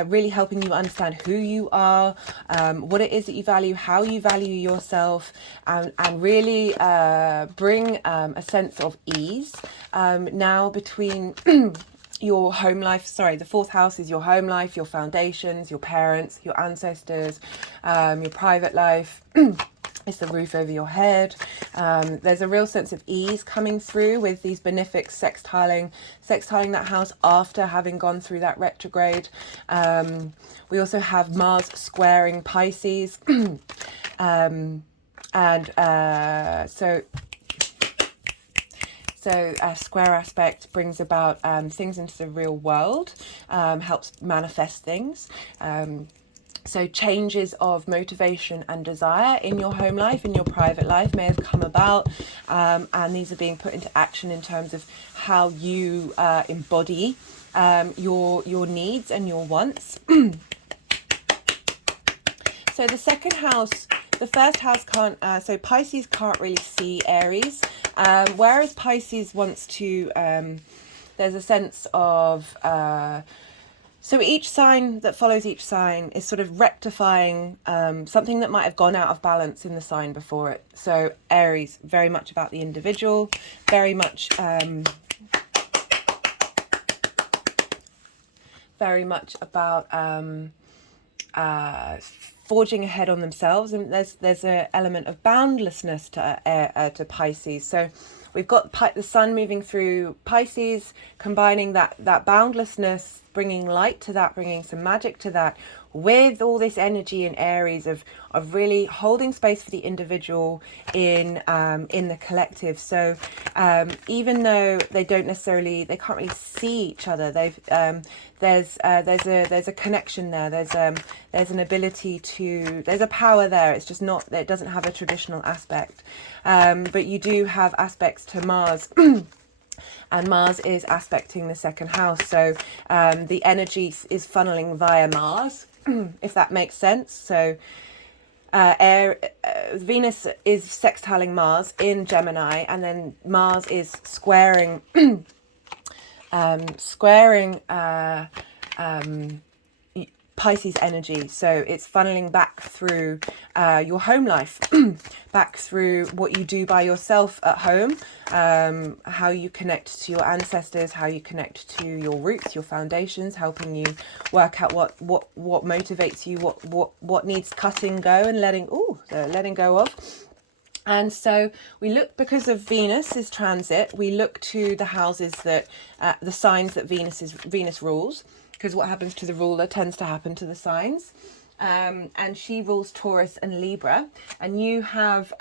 really helping you understand who you are, what it is that you value, how you value yourself, and really bring a sense of ease now between your home life. Sorry, the 4th house is your home life, your foundations, your parents, your ancestors, your private life. It's the roof over your head. There's a real sense of ease coming through with these benefics sextiling that house after having gone through that retrograde. We also have Mars squaring Pisces. So a square aspect brings about things into the real world, helps manifest things. So changes of motivation and desire in your home life, in your private life, may have come about, and these are being put into action in terms of how you embody your needs and your wants. So the second house, the first house can't, so Pisces can't really see Aries, whereas Pisces wants to, there's a sense of, so each sign that follows each sign is sort of rectifying something that might have gone out of balance in the sign before it. So Aries, very much about the individual, very much about forging ahead on themselves, and there's an element of boundlessness to Pisces. So we've got the sun moving through Pisces, combining that boundlessness, bringing light to that, bringing some magic to that, with all this energy in Aries of really holding space for the individual in the collective. So even though they can't really see each other, there's a connection there. There's an ability to, there's a power there. It's just not, it doesn't have a traditional aspect, but you do have aspects to Mars. And Mars is aspecting the second house, so the energy is funneling via Mars, if that makes sense. So Venus is sextiling Mars in Gemini, and then Mars is squaring Pisces energy. So it's funneling back through your home life, back through what you do by yourself at home, how you connect to your ancestors, how you connect to your roots, your foundations, helping you work out what motivates you, what needs cutting go and letting go of. And so we look, because of Venus's transit, we look to the houses that the signs that Venus rules, because what happens to the ruler tends to happen to the signs. And she rules Taurus and Libra, and you have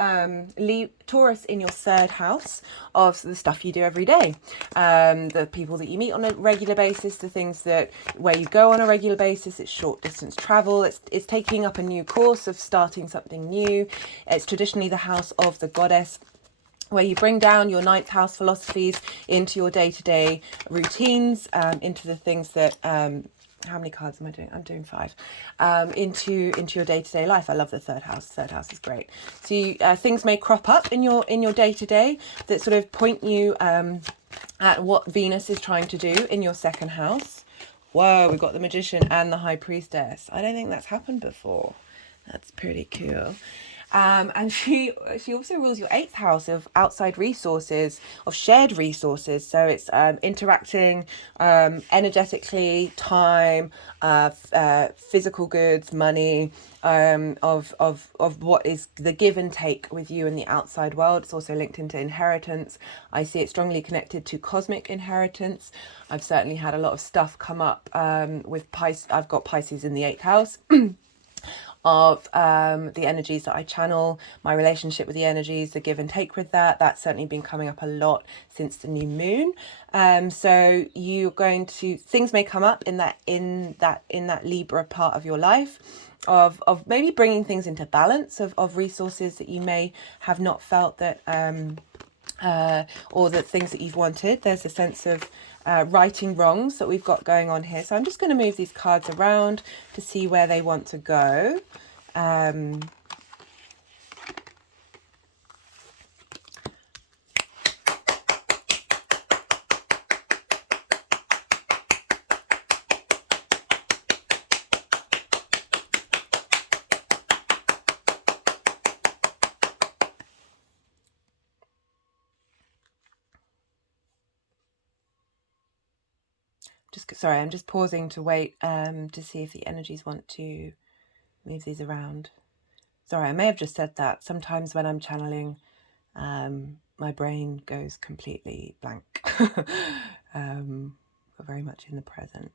Taurus in your third house of the stuff you do every day, the people that you meet on a regular basis, the things where you go on a regular basis. It's short distance travel, it's taking up a new course of starting something new. It's traditionally the house of the goddess, where you bring down your ninth house philosophies into your day-to-day routines, into the things that, how many cards am I doing? I'm doing 5. Into your day-to-day life. I love the third house. Third house is great. So things may crop up in your day-to-day that sort of point you at what Venus is trying to do in your second house. Whoa, we've got the Magician and the High Priestess. I don't think that's happened before. That's pretty cool. And she also rules your 8th house of outside resources, of shared resources. So it's interacting energetically, time, physical goods, money, of what is the give and take with you in the outside world. It's also linked into inheritance. I see it strongly connected to cosmic inheritance. I've certainly had a lot of stuff come up with Pisces. I've got Pisces in the 8th house. Of the energies that I channel, my relationship with the energies, the give and take with that's certainly been coming up a lot since the new moon. So you're going to, things may come up in that Libra part of your life, of maybe bringing things into balance, of resources that you may have not felt that or the things that you've wanted. There's a sense of righting wrongs that we've got going on here. So I'm just going to move these cards around to see where they want to go. Sorry, I'm just pausing to wait to see if the energies want to move these around. Sorry, I may have just said that. Sometimes when I'm channeling, my brain goes completely blank. We're very much in the present.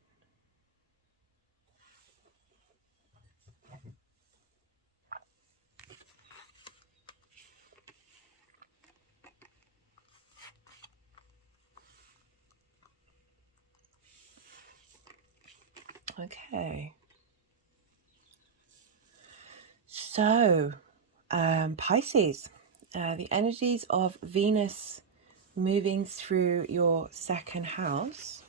Okay. So, Pisces, the energies of Venus moving through your second house.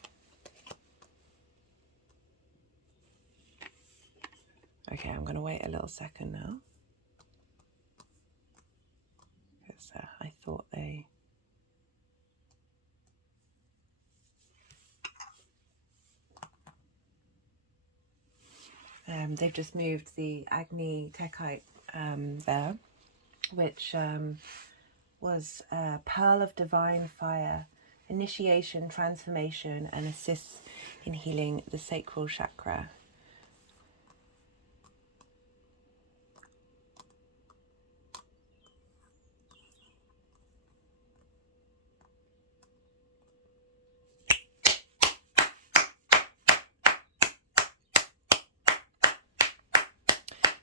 Okay, I'm going to wait a little second now, because I thought they've just moved the Agni Techite there, which was a pearl of divine fire, initiation, transformation, and assists in healing the sacral chakra.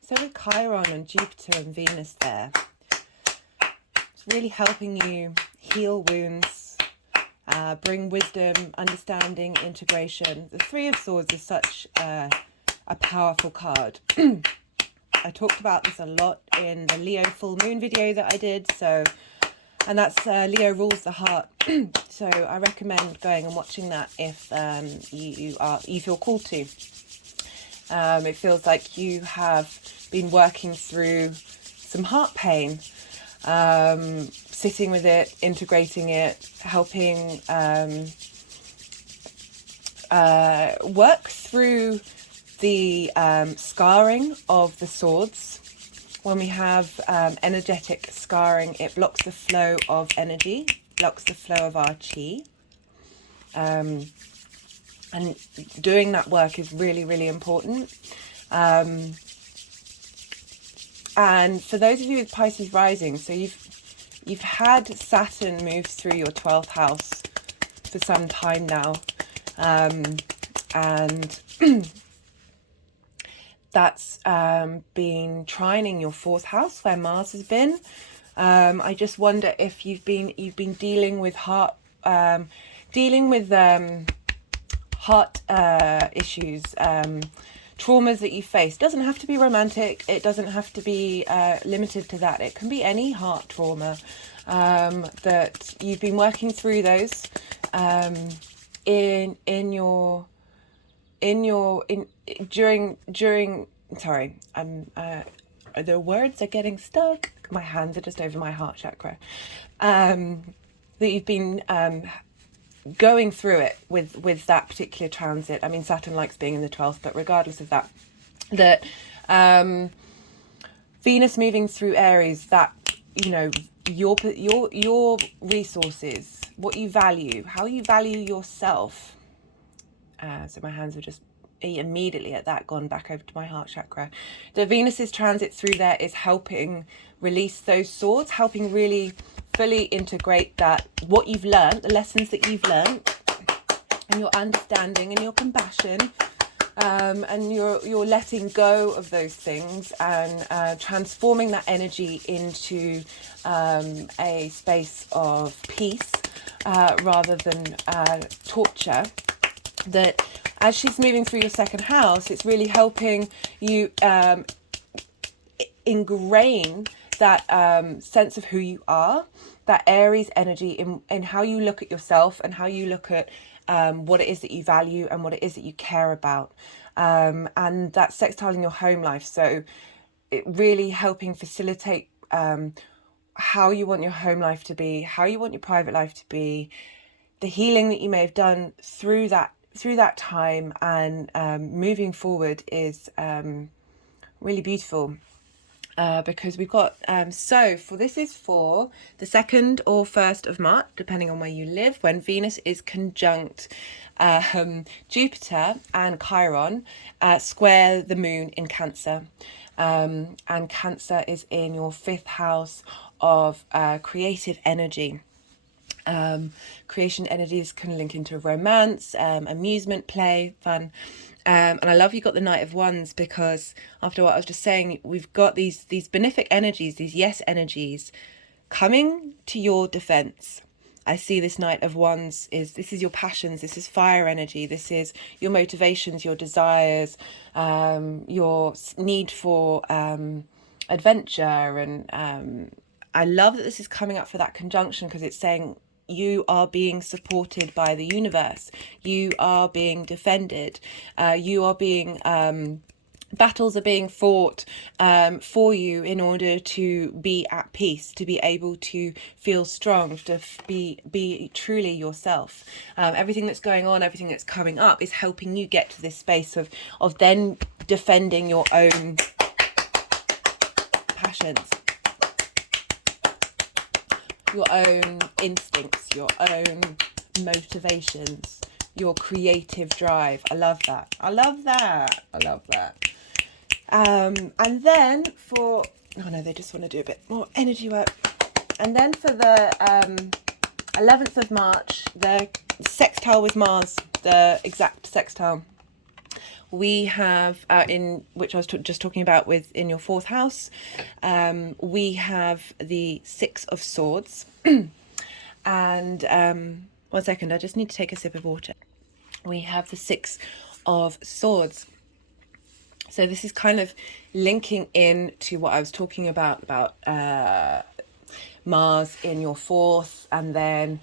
So with Chiron and Jupiter and Venus there, it's really helping you heal wounds, bring wisdom, understanding, integration. The Three of Swords is such a powerful card. I talked about this a lot in the Leo full moon video that I did. And that's Leo rules the heart. So I recommend going and watching that if you feel called to. It feels like you have been working through some heart pain, sitting with it, integrating it, helping work through the scarring of the swords. When we have energetic scarring, it blocks the flow of energy, blocks the flow of our chi. And doing that work is really, really important. And for those of you with Pisces rising, so you've had Saturn move through your 12th house for some time now. And that's been trining your 4th house where Mars has been. I just wonder if you've been dealing with heart issues, traumas that you face. Doesn't have to be romantic. It doesn't have to be limited to that. It can be any heart trauma that you've been working through those during. Sorry, the words are getting stuck. My hands are just over my heart chakra. That you've been going through it with that particular transit. I mean, Saturn likes being in the 12th, but regardless of that, Venus moving through Aries, that, you know, your resources, what you value, how you value yourself. So my hands were just immediately at that gone back over to my heart chakra. The Venus's transit through there is helping release those swords, helping really fully integrate that, what you've learned, the lessons that you've learned, and your understanding and your compassion, and you're letting go of those things and transforming that energy into a space of peace rather than torture. That as she's moving through your 2nd house, it's really helping you ingrain that sense of who you are, that Aries energy in how you look at yourself and how you look at what it is that you value and what it is that you care about. And that sextile in your home life. So it really helping facilitate how you want your home life to be, how you want your private life to be, the healing that you may have done through that time, and moving forward is really beautiful. Because we've got this is for the 2nd or 1st of March, depending on where you live, when Venus is conjunct Jupiter and Chiron square the moon in Cancer, and Cancer is in your 5th house of creative energy. Creation energies can link into romance, amusement, play, fun. And I love you got the Knight of Wands, because after what I was just saying, we've got these benefic energies, these yes energies coming to your defense. I see this Knight of Wands this is your passions, this is fire energy, this is your motivations, your desires, your need for adventure. And I love that this is coming up for that conjunction, because it's saying you are being supported by the universe, you are being defended, you are being battles are being fought for you in order to be at peace, to be able to feel strong, to be truly yourself. Everything that's going on, everything that's coming up is helping you get to this space of then defending your own passions, your own instincts, your own motivations, your creative drive. I love that. I love that. I love that. And then for, oh no, they just want to do a bit more energy work. And then for the 11th of March, the sextile with Mars, the exact sextile, we have in which I was just talking about with in your 4th house, we have the 6 of Swords. And 1 second, I just need to take a sip of water. We have the 6 of Swords. So this is kind of linking in to what I was talking about Mars in your 4th, and then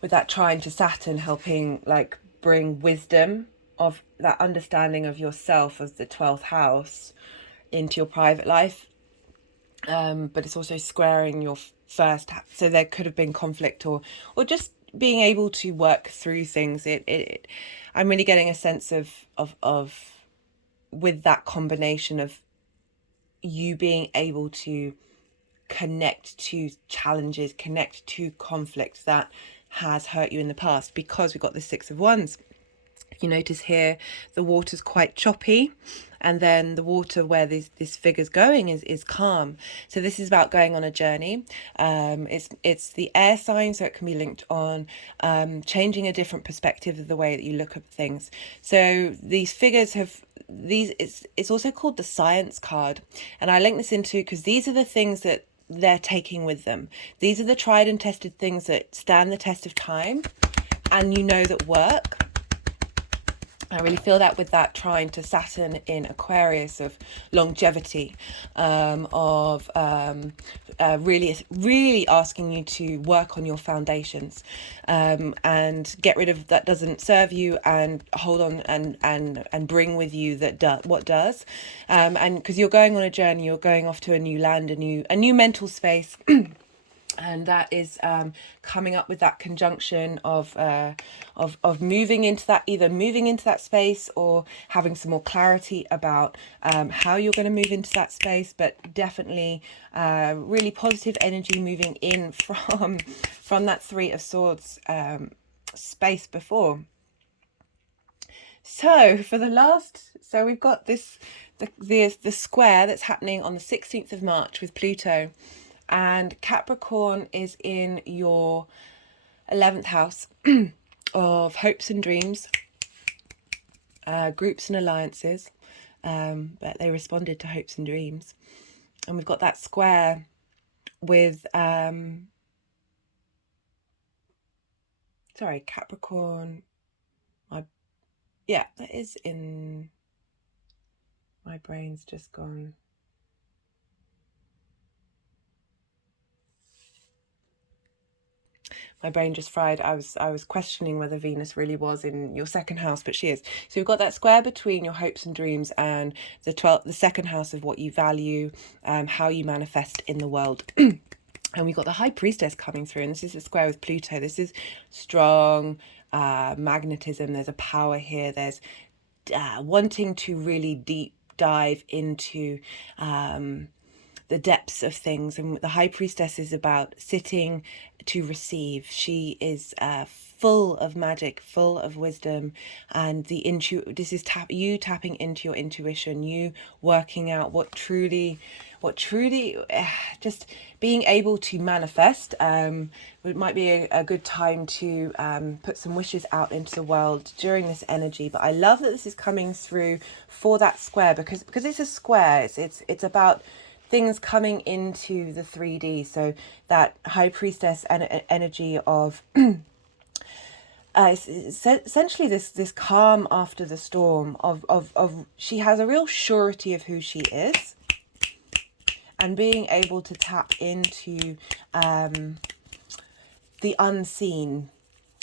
with that trine to Saturn, helping like bring wisdom of that understanding of yourself as the 12th house into your private life. But it's also squaring your first house. So there could have been conflict or just being able to work through things. I'm really getting a sense of with that combination of you being able to connect to challenges, connect to conflict that has hurt you in the past, because we've got the 6 of Wands. You notice here the water's quite choppy, and then the water where this figure's going is calm. So this is about going on a journey. It's the air sign, so it can be linked on changing a different perspective of the way that you look at things. So these figures have it's also called the science card, and I link this into because these are the things that they're taking with them. These are the tried and tested things that stand the test of time and that work. I really feel that with that trine to Saturn in Aquarius, of longevity, of really asking you to work on your foundations, and get rid of that doesn't serve you, and hold on and bring with you what does, and because you're going on a journey, you're going off to a new land, a new mental space. And that is coming up with that conjunction of moving into that, either moving into that space or having some more clarity about how you're going to move into that space, but definitely really positive energy moving in from that 3 of Swords space before. So for the last, so we've got the square that's happening on the 16th of March with Pluto. And Capricorn is in your 11th house of hopes and dreams, groups and alliances, but they responded to hopes and dreams. And we've got that square with, Capricorn. That is in, my brain's just gone. My brain just fried. I was questioning whether Venus really was in your 2nd house, but she is. So we've got that square between your hopes and dreams and the 2nd house of what you value, how you manifest in the world. And we've got the High Priestess coming through, and this is a square with Pluto. This is strong magnetism. There's a power here. There's wanting to really deep dive into the depths of things. And the High Priestess is about sitting to receive. She is full of magic, full of wisdom, and this is you tapping into your intuition, you working out what truly just being able to manifest. It might be a good time to put some wishes out into the world during this energy. But I love that this is coming through for that square, because it's a square. It's about things coming into the 3D. So that high priestess energy of it's essentially this calm after the storm of she has a real surety of who she is, and being able to tap into the unseen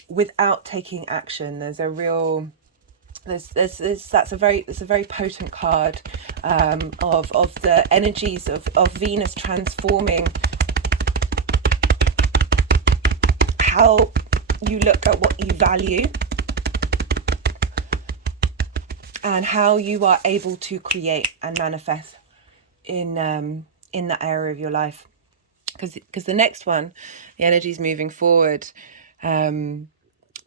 without taking action. There's a real that's a very potent card of the energies of Venus transforming how you look at what you value and how you are able to create and manifest in that area of your life. Because the next one, the energies moving forward,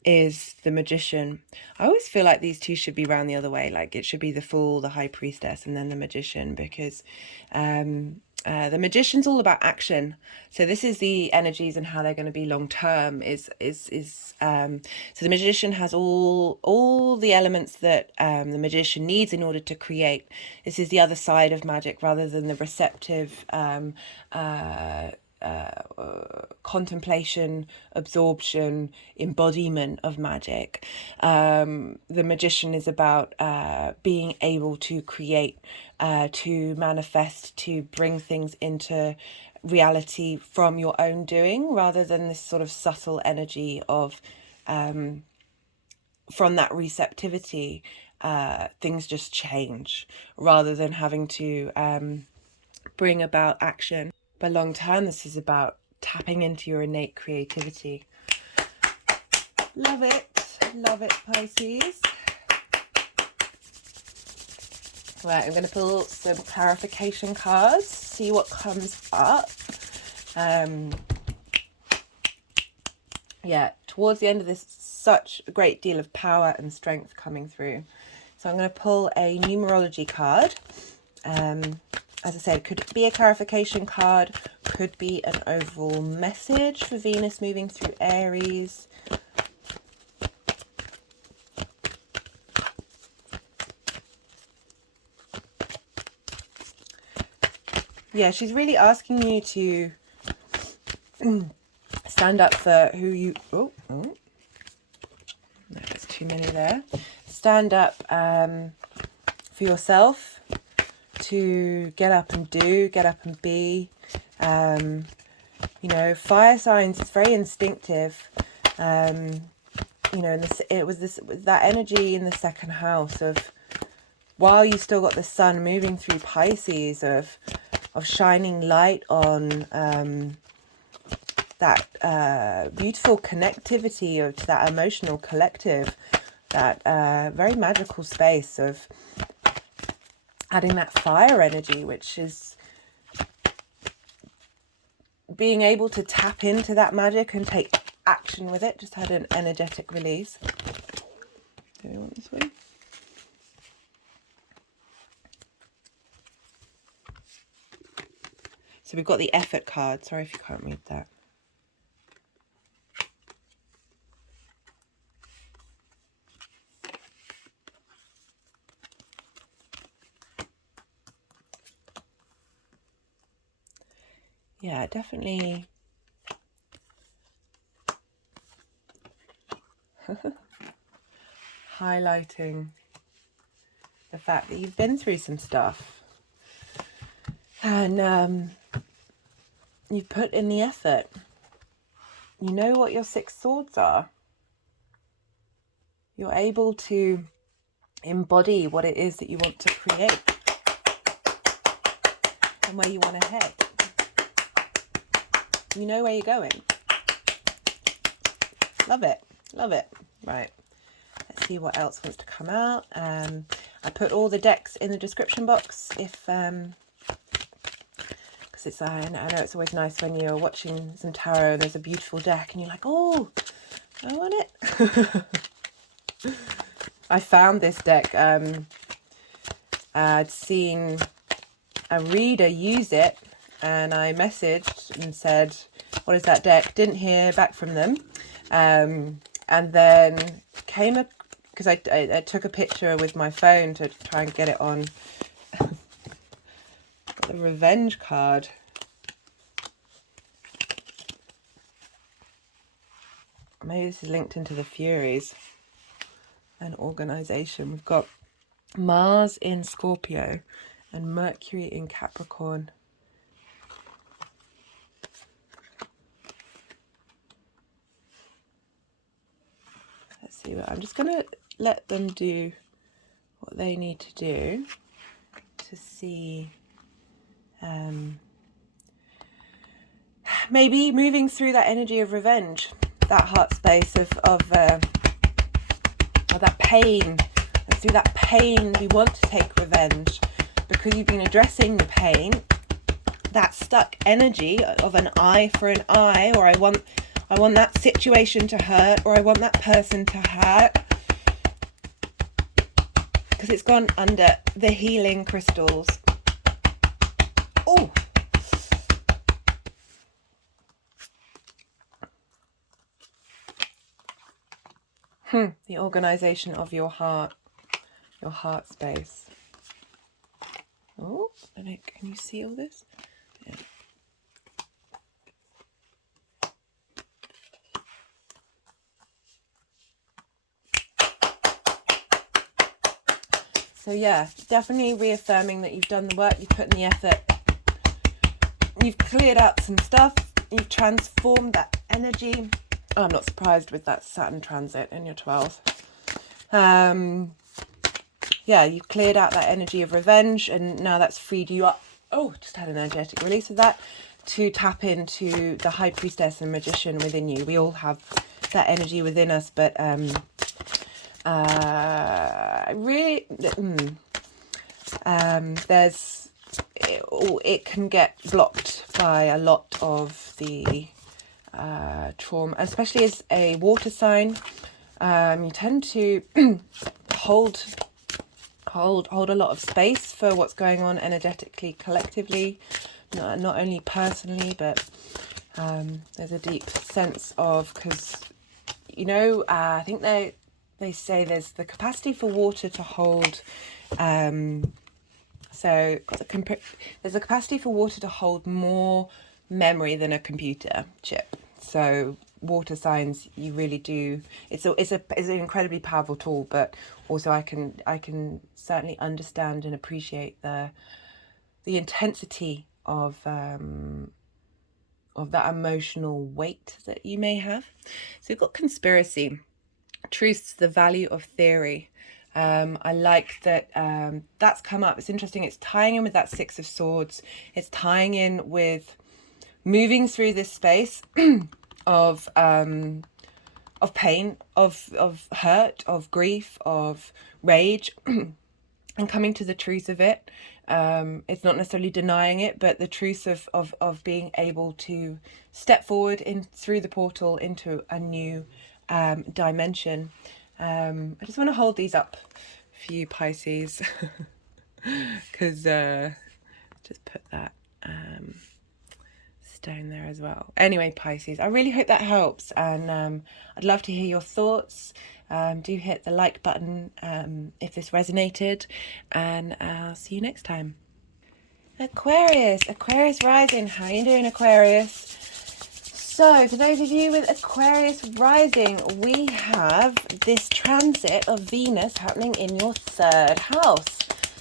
is the Magician. I always feel like these two should be round the other way. Like it should be the Fool, the High Priestess, and then the Magician, because the Magician's all about action. So this is the energies and how they're going to be long term. So the Magician has all the elements that the Magician needs in order to create. This is the other side of magic, rather than the receptive contemplation, absorption, embodiment of magic. The Magician is about being able to create, to manifest, to bring things into reality from your own doing, rather than this sort of subtle energy of from that receptivity things just change, rather than having to bring about action. But long term, this is about tapping into your innate creativity. Love it, Pisces. Right, I'm going to pull some clarification cards, see what comes up. Yeah, towards the end of this, such a great deal of power and strength coming through. So I'm going to pull a numerology card. As I said, could be a clarification card, could be an overall message for Venus moving through Aries. Yeah, she's really asking you to stand up for who you... Oh, no, there's too many there. Stand up for yourself, to get up and do, get up and be. You know, fire signs, it's very instinctive. You know, and it was that energy in the second house of, while you still got the sun moving through Pisces, of shining light on that beautiful connectivity of that emotional collective, that very magical space of adding that fire energy, which is being able to tap into that magic and take action with it. Just had an energetic release. Do you want this way? So we've got the effort card. Sorry if you can't read that. Yeah, definitely highlighting the fact that you've been through some stuff, and you've put in the effort. You know what your 6 swords are. You're able to embody what it is that you want to create and where you want to head. You know where you're going. Love it. Love it. Right. Let's see what else wants to come out. I put all the decks in the description box if because it's I know it's always nice when you're watching some tarot and there's a beautiful deck and you're like, oh, I want it. I found this deck. I'd seen a reader use it, and I messaged and said, what is that deck? Didn't hear back from them. And then came up, because I took a picture with my phone to try and get it on the Revenge card. Maybe this is linked into the Furies. An organization. We've got Mars in Scorpio and Mercury in Capricorn. Let's see what I'm just going to let them do what they need to do to see maybe moving through that energy of revenge, that heart space of that pain. And through that pain we want to take revenge because you've been addressing the pain, that stuck energy of an eye for an eye, or I want that situation to hurt, or I want that person to hurt, because it's gone under the healing crystals. Oh, the organization of your heart space. Oh, can you see all this? Yeah. So yeah, definitely reaffirming that you've done the work, you've put in the effort, you've cleared up some stuff, you've transformed that energy. Oh, I'm not surprised with that Saturn transit in your 12th. Yeah, you've cleared out that energy of revenge, and now that's freed you up. Oh, just had an energetic release of that, to tap into the High Priestess and Magician within you. We all have that energy within us, but it can get blocked by a lot of the trauma, especially as a water sign. You tend to hold a lot of space for what's going on energetically, collectively, not only personally, but there's a deep sense of, because I think they say there's the capacity for water to hold there's a capacity for water to hold more memory than a computer chip. So water signs, you really do, it's an incredibly powerful tool, but also I can certainly understand and appreciate the intensity of that emotional weight that you may have. So we've got conspiracy, truths, the value of theory. I like that that's come up. It's interesting. It's tying in with that Six of Swords. It's tying in with moving through this space of pain, of hurt, of grief, of rage, and coming to the truth of it. It's not necessarily denying it, but the truth of being able to step forward through the portal into a new dimension. I just want to hold these up for you, Pisces, because just put that stone there as well. Anyway, Pisces, I really hope that helps, and I'd love to hear your thoughts. Do hit the like button if this resonated, and I'll see you next time. Aquarius rising. How you doing, Aquarius? So for those of you with Aquarius rising, we have this transit of Venus happening in your 3rd house.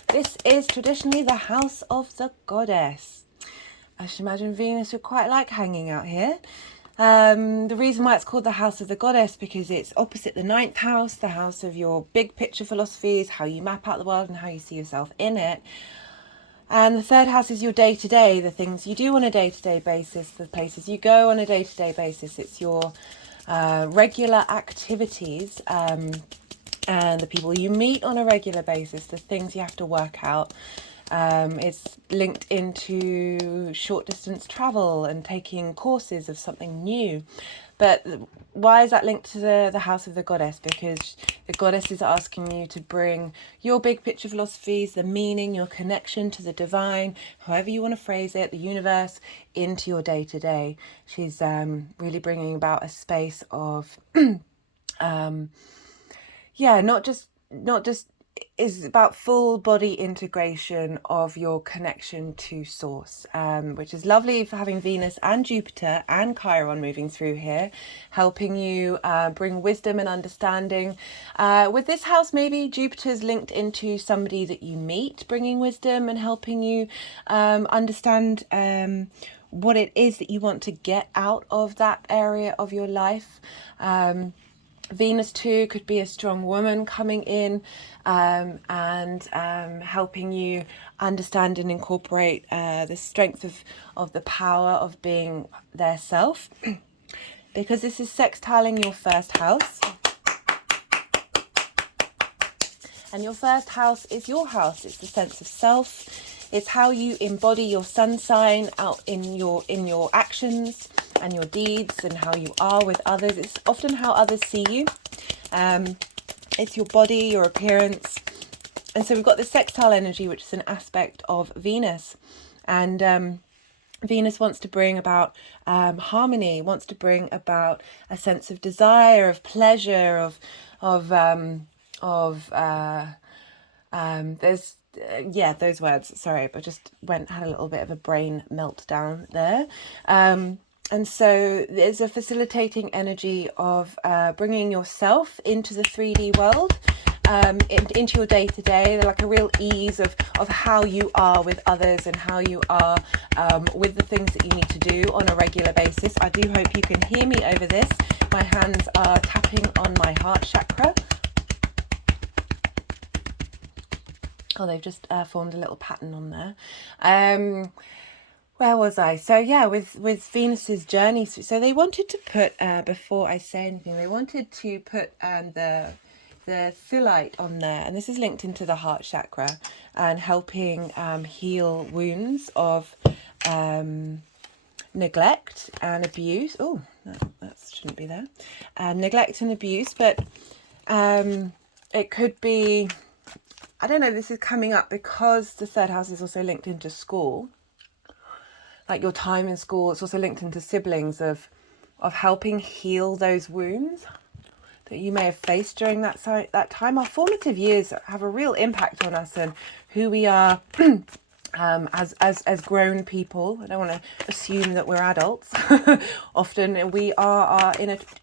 This is traditionally the house of the goddess. I should imagine Venus would quite like hanging out here. The reason why it's called the house of the goddess, because it's opposite the 9th house, the house of your big picture philosophies, how you map out the world and how you see yourself in it. And the 3rd house is your day-to-day, the things you do on a day-to-day basis, the places you go on a day-to-day basis. It's your regular activities and the people you meet on a regular basis, the things you have to work out. It's linked into short-distance travel and taking courses of something new. But why is that linked to the house of the goddess? Because the goddess is asking you to bring your big picture philosophies, the meaning, your connection to the divine, however you want to phrase it, the universe, into your day-to-day. She's really bringing about a space of, not just is about full body integration of your connection to source, which is lovely for having Venus and Jupiter and Chiron moving through here, helping you bring wisdom and understanding. With this house, maybe Jupiter's linked into somebody that you meet, bringing wisdom and helping you understand what it is that you want to get out of that area of your life. Venus too could be a strong woman coming in and helping you understand and incorporate the strength of the power of being their self, because this is sextiling your first house. And your first house is your house. It's the sense of self. It's how you embody your sun sign out in your actions and your deeds, and how you are with others. It's often how others see you. It's your body, your appearance. And so we've got the sextile energy, which is an aspect of Venus. And Venus wants to bring about harmony, wants to bring about a sense of desire, of pleasure, there's those words. Sorry, but just had a little bit of a brain meltdown there. And so there's a facilitating energy of bringing yourself into the 3D world, into your day-to-day, like a real ease of how you are with others and how you are with the things that you need to do on a regular basis. I do hope you can hear me over this. My hands are tapping on my heart chakra. Oh, they've just formed a little pattern on there. Where was I? So yeah, with Venus's journey. So they wanted to put, before I say anything, they wanted to put the thyllite on there. And this is linked into the heart chakra and helping heal wounds of neglect and abuse. Oh, that shouldn't be there. Neglect and abuse, but it could be, I don't know, this is coming up because the third house is also linked into school. Like your time in school, it's also linked into siblings, of helping heal those wounds that you may have faced during that time. Our formative years have a real impact on us and who we are as grown people. I don't want to assume that we're adults. Often we are our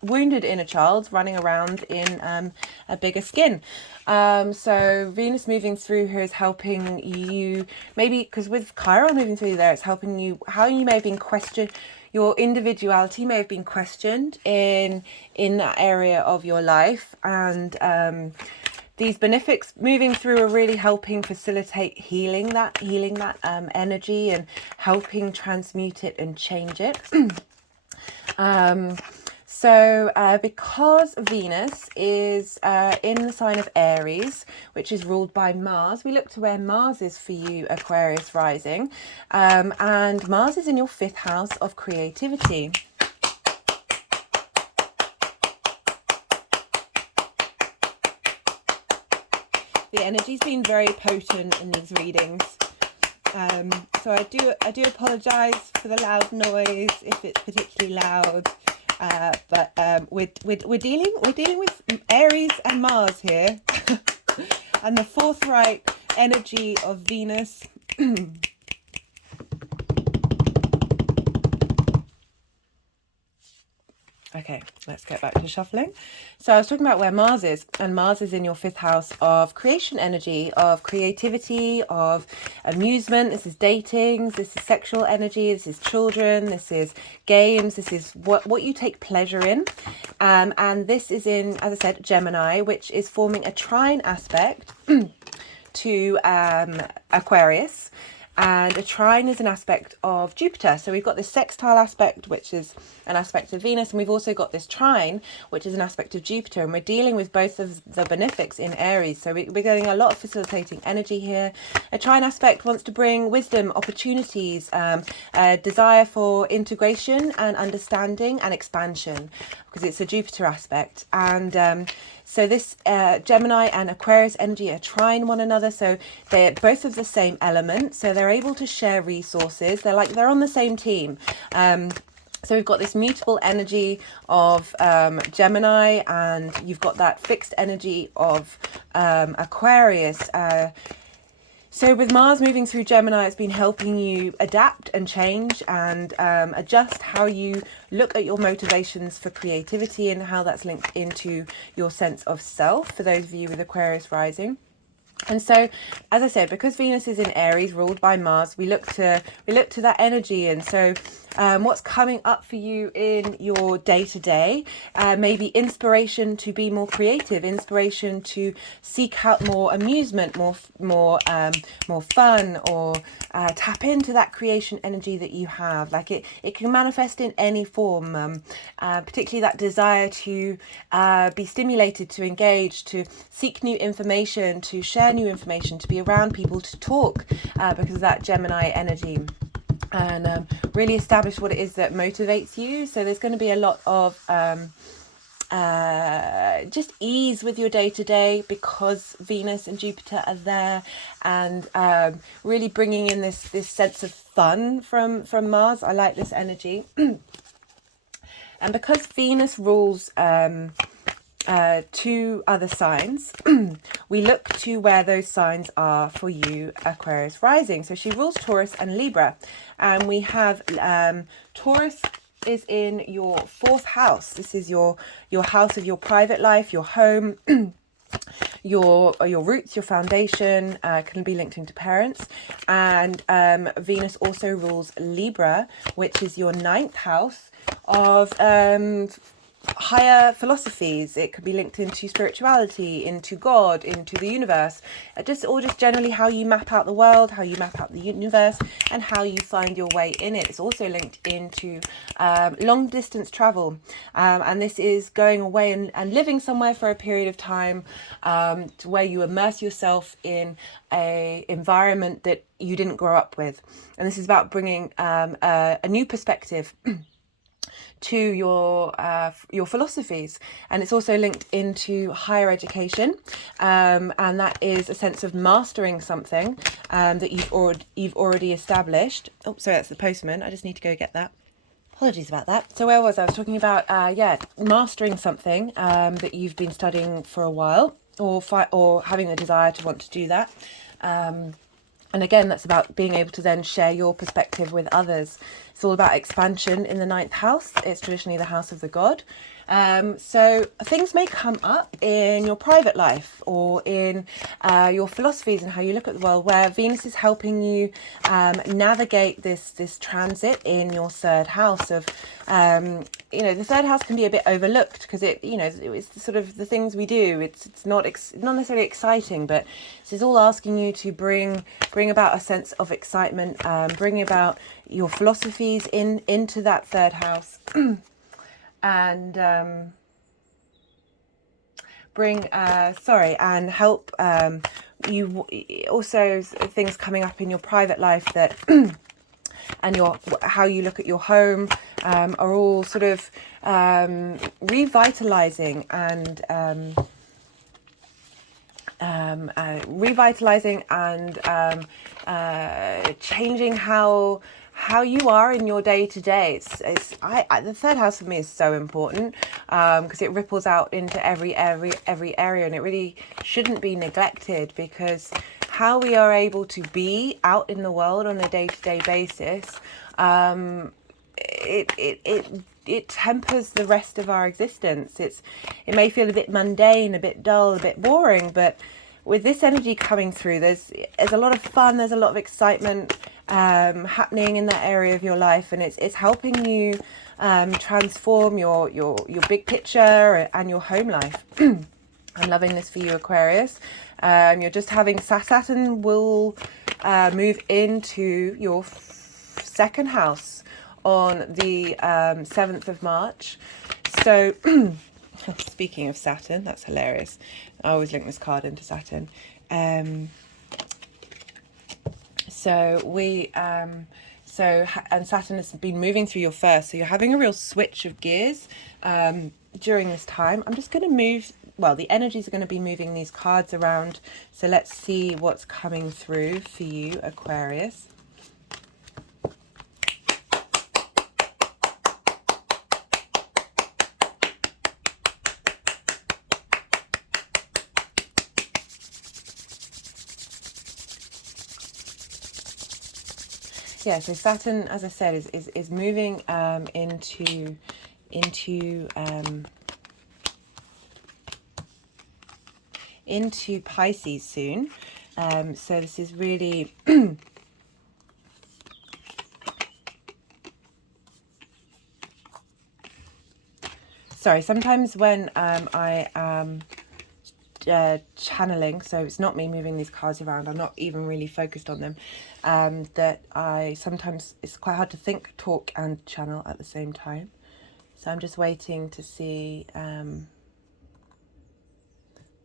wounded inner child running around in a bigger skin. So Venus moving through here is helping you, maybe because with Chiron moving through there, it's helping you, how you may have been questioned, your individuality may have been questioned in that area of your life. And these benefics moving through are really helping facilitate healing that energy and helping transmute it and change it. So because Venus is in the sign of Aries, which is ruled by Mars, we look to where Mars is for you, Aquarius rising. And Mars is in your 5th house of creativity. The energy's been very potent in these readings. So I do apologise for the loud noise if it's particularly loud. But we're dealing with Aries and Mars here, and the forthright energy of Venus. Okay, let's get back to shuffling. So I was talking about where Mars is, and Mars is in your 5th house of creation energy, of creativity, of amusement. This is dating, this is sexual energy, this is children, this is games, this is what you take pleasure in. And this is in, as I said, Gemini, which is forming a trine aspect to Aquarius. And a trine is an aspect of Jupiter. So we've got this sextile aspect, which is an aspect of Venus. And we've also got this trine, which is an aspect of Jupiter. And we're dealing with both of the benefics in Aries. So we're getting a lot of facilitating energy here. A trine aspect wants to bring wisdom, opportunities, a desire for integration and understanding and expansion, because it's a Jupiter aspect. And so this Gemini and Aquarius energy are trine one another. So they're both of the same element. So they're able to share resources. They're on the same team. So we've got this mutable energy of Gemini, and you've got that fixed energy of Aquarius. So with Mars moving through Gemini, it's been helping you adapt and change and adjust how you look at your motivations for creativity and how that's linked into your sense of self, for those of you with Aquarius rising. And so, as I said, because Venus is in Aries, ruled by Mars, we look to that energy. And so, what's coming up for you in your day to day? Maybe inspiration to be more creative, inspiration to seek out more amusement, more fun, or tap into that creation energy that you have. Like it can manifest in any form, particularly that desire to be stimulated, to engage, to seek new information, to share new information, to be around people, to talk, because of that Gemini energy, and really establish what it is that motivates you. So there's going to be a lot of just ease with your day to day, because Venus and Jupiter are there, and really bringing in this sense of fun from Mars. I like this energy. And because Venus rules two other signs, we look to where those signs are for you, Aquarius rising. So she rules Taurus and Libra, and we have Taurus is in your 4th house. This is your house of your private life, your home, your roots, your foundation, can be linked into parents. And Venus also rules Libra, which is your 9th house of higher philosophies. It could be linked into spirituality, into God, into the universe, just generally how you map out the world, how you map out the universe, and how you find your way in it. It's also linked into long distance travel, and this is going away and living somewhere for a period of time, to where you immerse yourself in a environment that you didn't grow up with. And this is about bringing a new perspective to your philosophies. And it's also linked into higher education, and that is a sense of mastering something that you've already established. Oh, sorry, that's the postman. I just need to go get that. Apologies about that. So where was I? I was talking about mastering something that you've been studying for a while, or having the desire to want to do that. And again, that's about being able to then share your perspective with others. It's all about expansion in the 9th house. It's traditionally the house of the god. So things may come up in your private life, or in your philosophies and how you look at the world, where Venus is helping you navigate this transit in your 3rd house of, the 3rd house can be a bit overlooked, because it's sort of the things we do. It's not necessarily exciting, but this is all asking you to bring about a sense of excitement, bring about your philosophies into that 3rd house. And and help you also things coming up in your private life that and how you look at your home are all sort of revitalizing and changing how you are in your day to day. The 3rd house for me is so important, because it ripples out into every area, and it really shouldn't be neglected, because how we are able to be out in the world on a day-to-day basis, it tempers the rest of our existence. It may feel a bit mundane, a bit dull, a bit boring, but with this energy coming through, there's a lot of fun, there's a lot of excitement happening in that area of your life, and it's helping you transform your big picture and your home life. I'm loving this for you, Aquarius. You're just having Saturn will move into your 2nd house on the 7th of March. So speaking of Saturn, that's hilarious. I always link this card into Saturn. And Saturn has been moving through your 1st, so you're having a real switch of gears during this time. I'm just going to move, the energies are going to be moving these cards around, so let's see what's coming through for you, Aquarius. yeah, so Saturn, as I said, is moving into Pisces soon. So this is really sorry, sometimes when I am channeling, so it's not me moving these cards around, I'm not even really focused on them, that I sometimes, it's quite hard to think, talk and channel at the same time. So I'm just waiting to see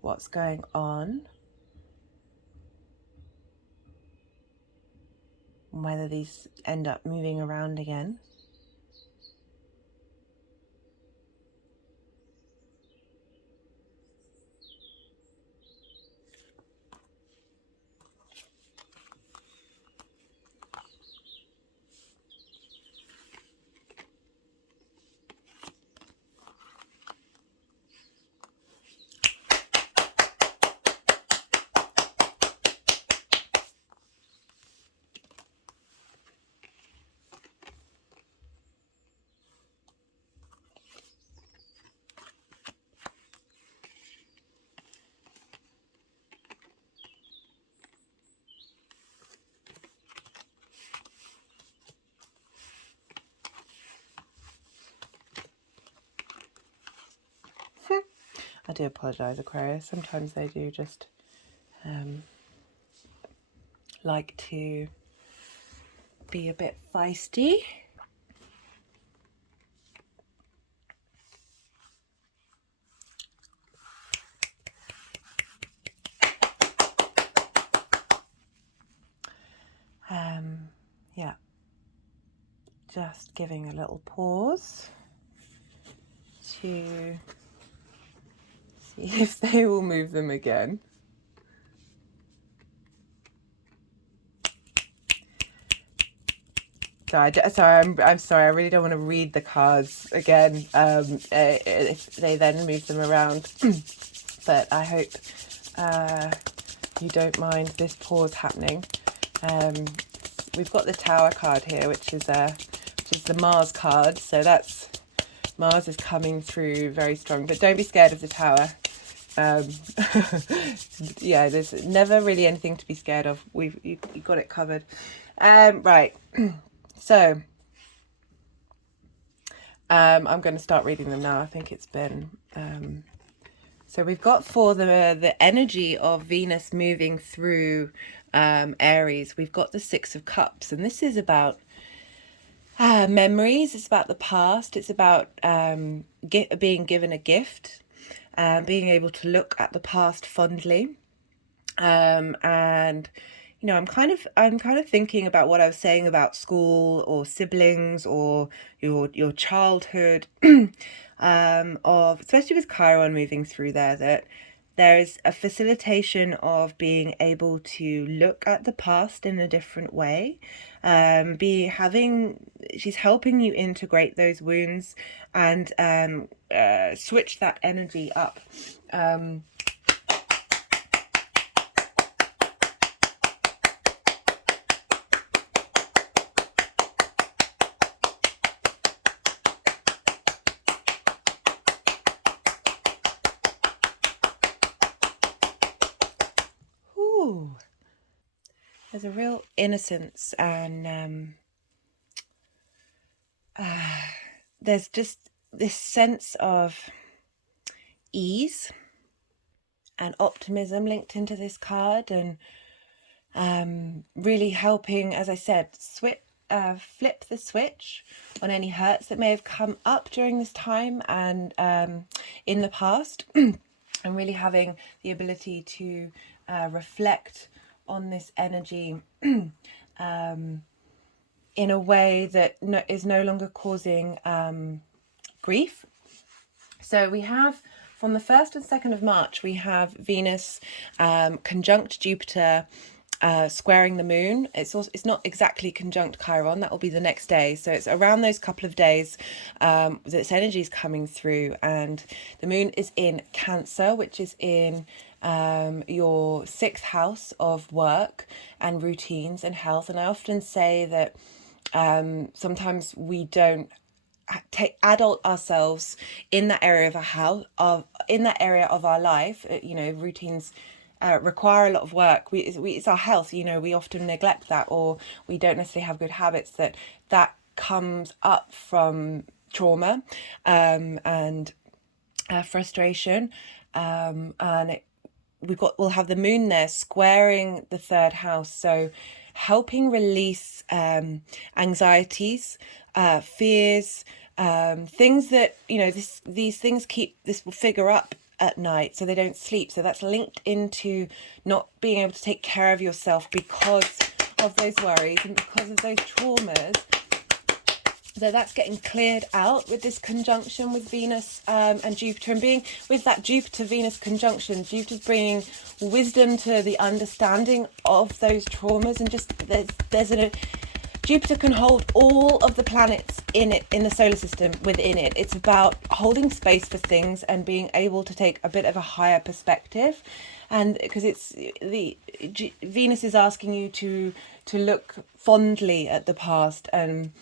what's going on, and whether these end up moving around again. I do apologise, Aquarius. Sometimes they do just like to be a bit feisty. Yeah, just giving a little pause to see if they will move them again. I'm sorry, I really don't want to read the cards again if they then move them around. But I hope you don't mind this pause happening. We've got the Tower card here, which is the Mars card. So that's Mars is coming through very strong. But don't be scared of the Tower. Yeah, there's never really anything to be scared of. You got it covered. Right. So I'm going to start reading them now. I think it's been so we've got, for the energy of Venus moving through Aries, we've got the Six of Cups, and this is about memories. It's about the past. It's about being given a gift, being able to look at the past fondly, and you know, I'm kind of thinking about what I was saying about school or siblings or your childhood, of, especially with Chiron moving through there, that there is a facilitation of being able to look at the past in a different way. She's helping you integrate those wounds and switch that energy up. There's a real innocence, and there's just this sense of ease and optimism linked into this card, and really helping, as I said, flip the switch on any hurts that may have come up during this time and in the past, and really having the ability to reflect on this energy in a way that is no longer causing grief. So we have, from the 1st and 2nd of March, we have Venus conjunct Jupiter, squaring the moon. It's not exactly conjunct Chiron. That will be the next day. So it's around those couple of days that its energy is coming through, and the moon is in Cancer, which is in your sixth house of work and routines and health. And I often say that sometimes we don't adult ourselves in that area of in that area of our life. Routines require a lot of work. It's our health. We often neglect that, or we don't necessarily have good habits. That comes up from trauma and frustration, and we'll have the moon there squaring the third house, so helping release anxieties, fears, things that these things this will figure up at night, so they don't sleep. So that's linked into not being able to take care of yourself because of those worries and because of those traumas. So that's getting cleared out with this conjunction with Venus and Jupiter. And being with that Jupiter-Venus conjunction, Jupiter's bringing wisdom to the understanding of those traumas. And just Jupiter can hold all of the planets in the solar system within it. It's about holding space for things and being able to take a bit of a higher perspective. And because Venus is asking you to look fondly at the past and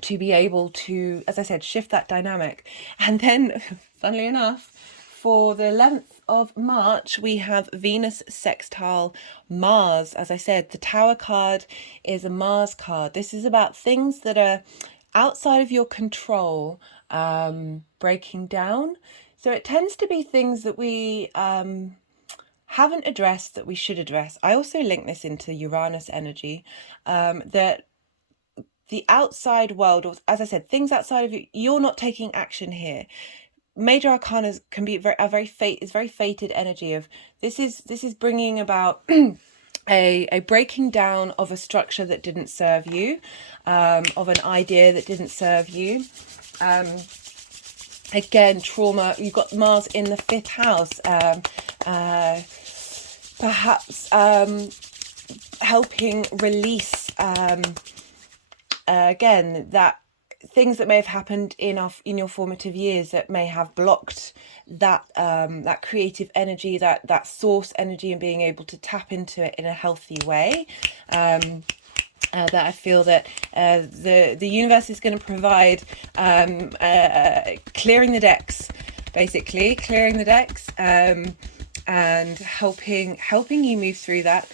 to be able to, as I said, shift that dynamic. And then, funnily enough, for the 11th of March, we have Venus sextile Mars. As I said, the Tower card is a Mars card. This is about things that are outside of your control, breaking down. So it tends to be things that we haven't addressed that we should address. I also link this into Uranus energy, that the outside world, or as I said, things outside of you, you're not taking action here. Major arcana can be very fated energy of this is bringing about a breaking down of a structure that didn't serve you, of an idea that didn't serve you. Again, trauma. You've got Mars in the 5th house, perhaps helping release again that things that may have happened in your formative years that may have blocked that that creative energy, that source energy, and being able to tap into it in a healthy way. That I feel that the universe is going to provide, clearing the decks, basically clearing the decks, and helping you move through that.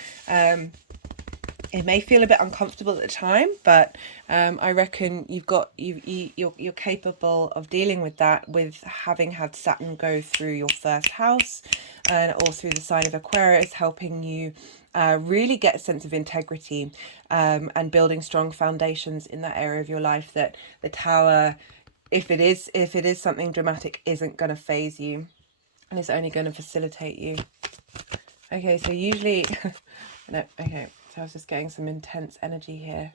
It may feel a bit uncomfortable at the time, but I reckon you're capable of dealing with that, with having had Saturn go through your 1st house and all through the sign of Aquarius, helping you really get a sense of integrity and building strong foundations in that area of your life. That the Tower, if it is something dramatic, isn't going to phase you, and it's only going to facilitate you. Okay, so usually no, okay. So I was just getting some intense energy here.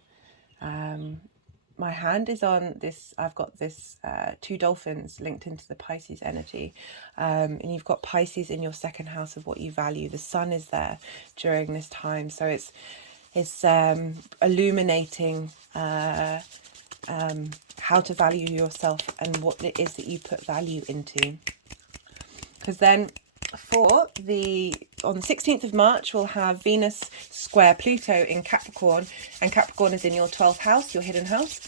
My hand is on this. I've got this 2 dolphins linked into the Pisces energy. And you've got Pisces in your 2nd house of what you value. The sun is there during this time. So it's illuminating how to value yourself and what it is that you put value into. Because then on the 16th of March, we'll have Venus square Pluto in Capricorn, and Capricorn is in your 12th house, your hidden house.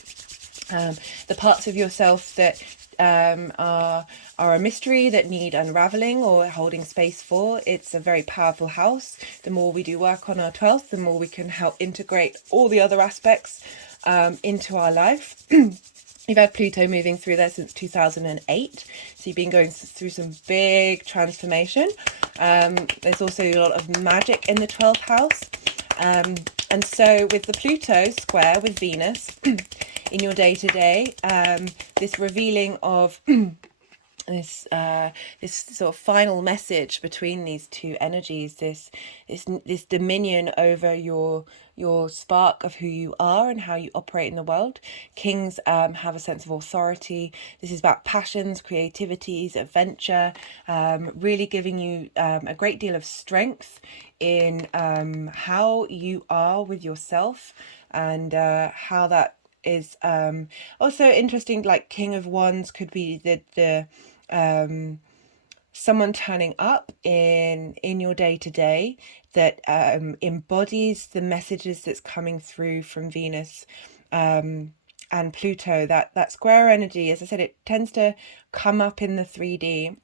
The parts of yourself that are a mystery that need unraveling or holding space for. It's a very powerful house. The more we do work on our 12th, the more we can help integrate all the other aspects into our life. You've had Pluto moving through there since 2008, so you've been going through some big transformation. There's also a lot of magic in the 12th house. And so with the Pluto square with Venus in your day-to-day, this revealing of this sort of final message between these two energies, this dominion over your spark of who you are and how you operate in the world. Kings have a sense of authority. This is about passions, creativities, adventure, really giving you a great deal of strength in how you are with yourself, and how that is also interesting. Like King of Wands could be the someone turning up in your day-to-day that embodies the messages that's coming through from Venus and Pluto. That square energy, as I said, it tends to come up in the 3D.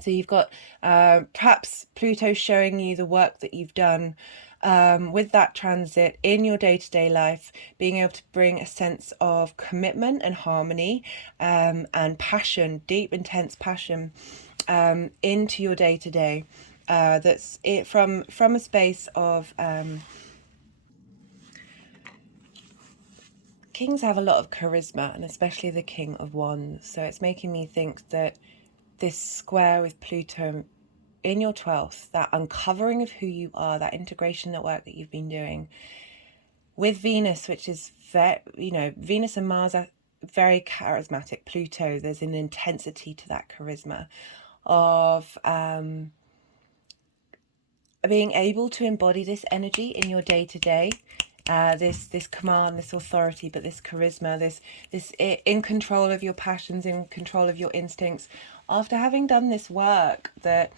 So you've got perhaps Pluto showing you the work that you've done with that transit in your day-to-day life, being able to bring a sense of commitment and harmony and passion, deep, intense passion into your day-to-day. That's it from a space of kings have a lot of charisma, and especially the King of Wands. So it's making me think that this square with Pluto in your 12th, that uncovering of who you are, that integration network that you've been doing with Venus, which is very, Venus and Mars are very charismatic. Pluto, there's an intensity to that charisma of being able to embody this energy in your day-to-day. This command, this authority, but this charisma, this in control of your passions, in control of your instincts. After having done this work, that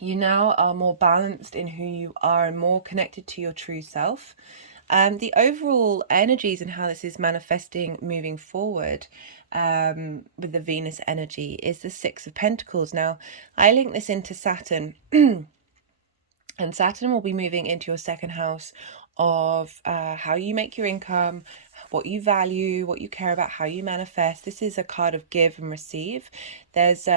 you now are more balanced in who you are and more connected to your true self. The overall energies and how this is manifesting moving forward with the Venus energy is the Six of Pentacles. Now, I link this into Saturn. And Saturn will be moving into your second house of how you make your income, what you value, what you care about, how you manifest. This is a card of give and receive. There's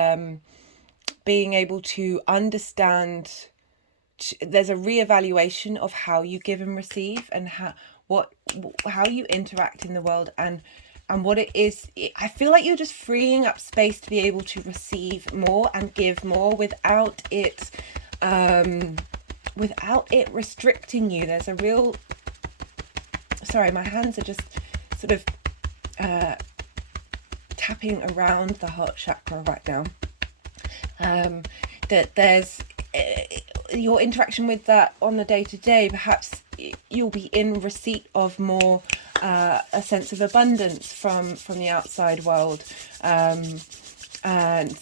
being able to understand, there's a reevaluation of how you give and receive and how you interact in the world and what it is. I feel like you're just freeing up space to be able to receive more and give more without it restricting you. There's a real, sorry, my hands are just sort of tapping around the heart chakra right now. That there's your interaction with that on the day-to-day. Perhaps you'll be in receipt of more a sense of abundance from the outside world, and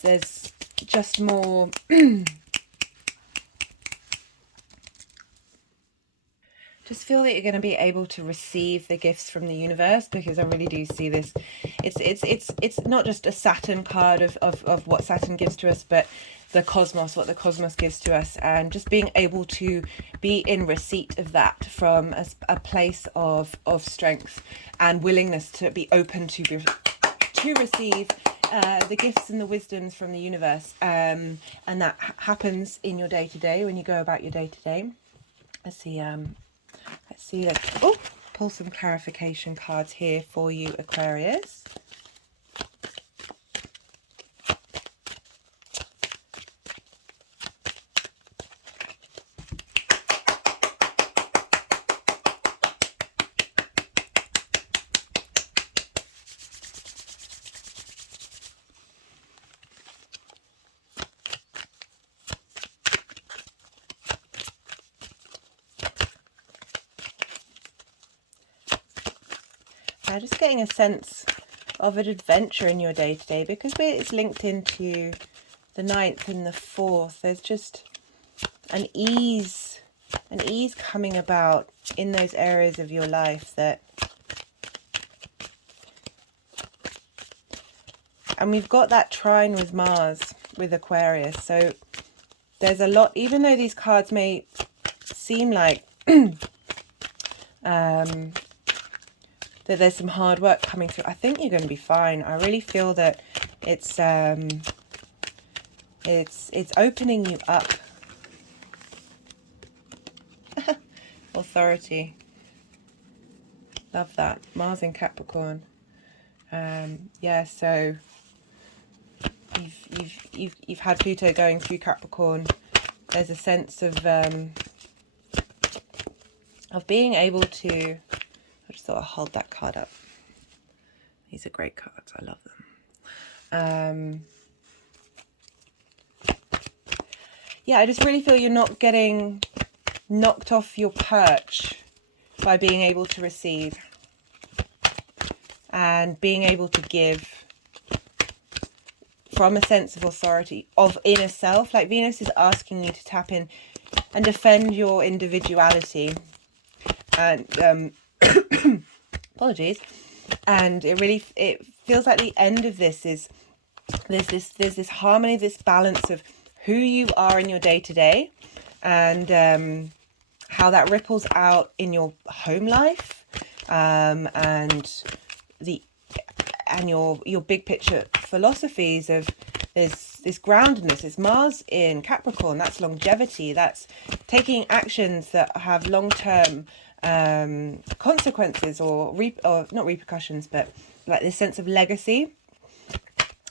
there's just more just feel that you're going to be able to receive the gifts from the universe, because I really do see this. It's not just a Saturn card of what Saturn gives to us, but the cosmos, what the cosmos gives to us, and just being able to be in receipt of that from a place of strength and willingness to be open to receive the gifts and the wisdoms from the universe, and that happens in your day-to-day when you go about your day-to-day. Let's pull some clarification cards here for you, Aquarius. Just getting a sense of an adventure in your day-to-day, because it's linked into the 9th and the 4th. There's just an ease coming about in those areas of your life and we've got that trine with Mars with Aquarius. So there's a lot, even though these cards may seem like that there's some hard work coming through, I think you're going to be fine. I really feel that it's opening you up. Authority. Love that. Mars in Capricorn. Yeah, so you've had Pluto going through Capricorn. There's a sense of being able to, I just thought I'll hold that card up. These are great cards. I love them. Yeah, I just really feel you're not getting knocked off your perch by being able to receive and being able to give from a sense of authority, of inner self. Like Venus is asking you to tap in and defend your individuality. And apologies. And it feels like the end of this is there's this harmony, this balance of who you are in your day-to-day, and how that ripples out in your home life, and your big picture philosophies of this groundedness. It's Mars in Capricorn. That's longevity. That's taking actions that have long-term consequences, or not repercussions, but like this sense of legacy,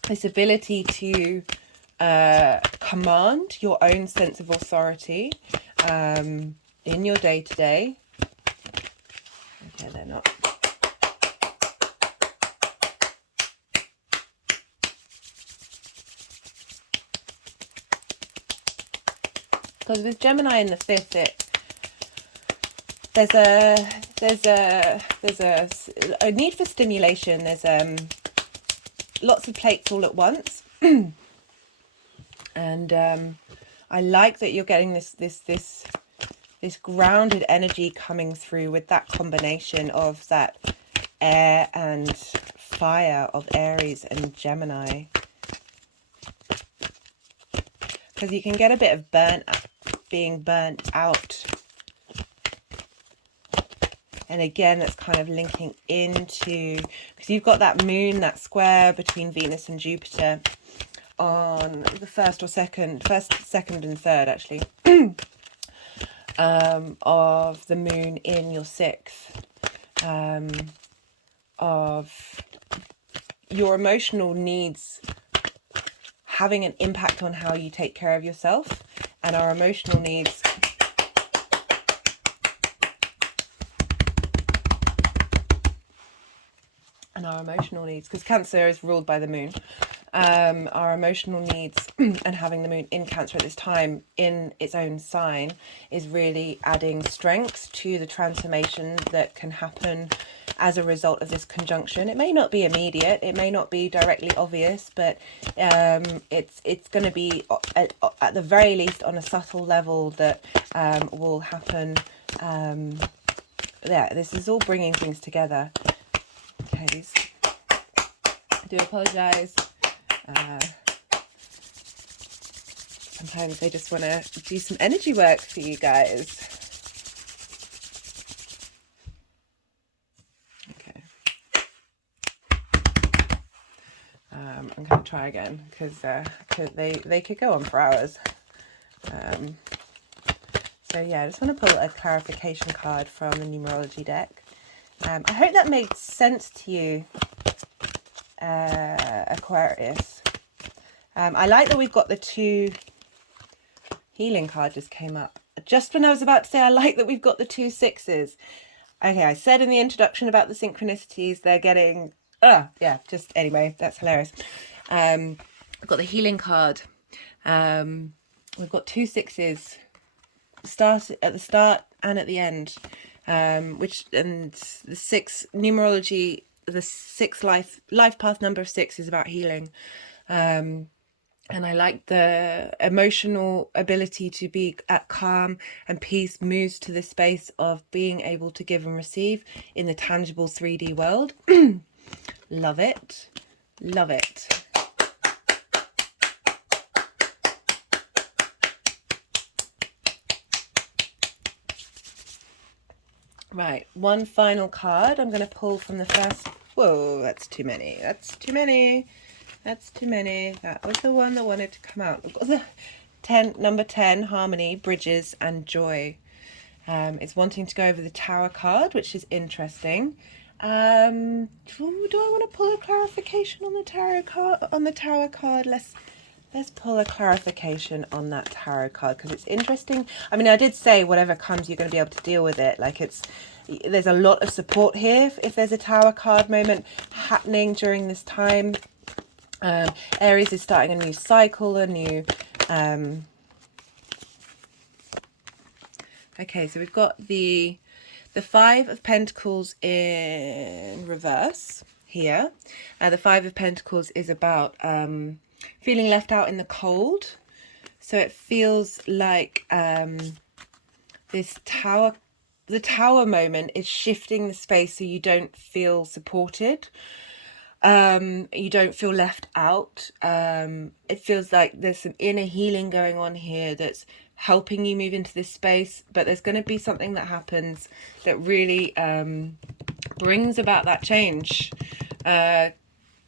this ability to command your own sense of authority in your day-to-day. Okay, they're not. Because with Gemini in the 5th, there's a need for stimulation. There's lots of plates all at once, and I like that you're getting this grounded energy coming through with that combination of that air and fire of Aries and Gemini, because you can get a bit of being burnt out. And again, that's kind of linking into, because you've got that moon, that square between Venus and Jupiter on the first, second and third, actually, of the moon in your 6th, of your emotional needs having an impact on how you take care of yourself, and our emotional needs because Cancer is ruled by the moon, our emotional needs and having the moon in Cancer at this time in its own sign is really adding strength to the transformation that can happen as a result of this conjunction. It may not be immediate, it may not be directly obvious, but it's going to be at the very least on a subtle level that will happen. Yeah, this is all bringing things together. Okay, I do apologise. Sometimes I just want to do some energy work for you guys. Okay. I'm going to try again, because they could go on for hours. So yeah, I just want to pull a clarification card from the Numerology deck. I hope that made sense to you, Aquarius. I like that we've got the 2 healing card just came up. Just when I was about to say I like that we've got the 2 6s. Okay, I said in the introduction about the synchronicities, they're getting... yeah, just anyway, that's hilarious. We've got the healing card. We've got 2 6s. At the start and at the end. And the 6 numerology, the 6 life path number 6 is about healing, and I like the emotional ability to be at calm and peace moves to the space of being able to give and receive in the tangible 3D world. Love it, love it. Right, one final card I'm going to pull from the first... Whoa, that's too many. That's too many. That's too many. That was the one that wanted to come out. We've got the number 10, Harmony, Bridges, and Joy. It's wanting to go over the Tower card, which is interesting. Do I want to pull a clarification on the Tower card? Let's pull a clarification on that tarot card, because it's interesting. I mean, I did say whatever comes, you're going to be able to deal with it. Like, there's a lot of support here if there's a Tower card moment happening during this time. Aries is starting a new cycle, a new... Okay, so we've got the 5 of Pentacles in reverse here. The 5 of Pentacles is about... feeling left out in the cold. So it feels like this tower, the tower moment is shifting the space so you don't feel supported. You don't feel left out. It feels like there's some inner healing going on here that's helping you move into this space, but there's going to be something that happens that really brings about that change.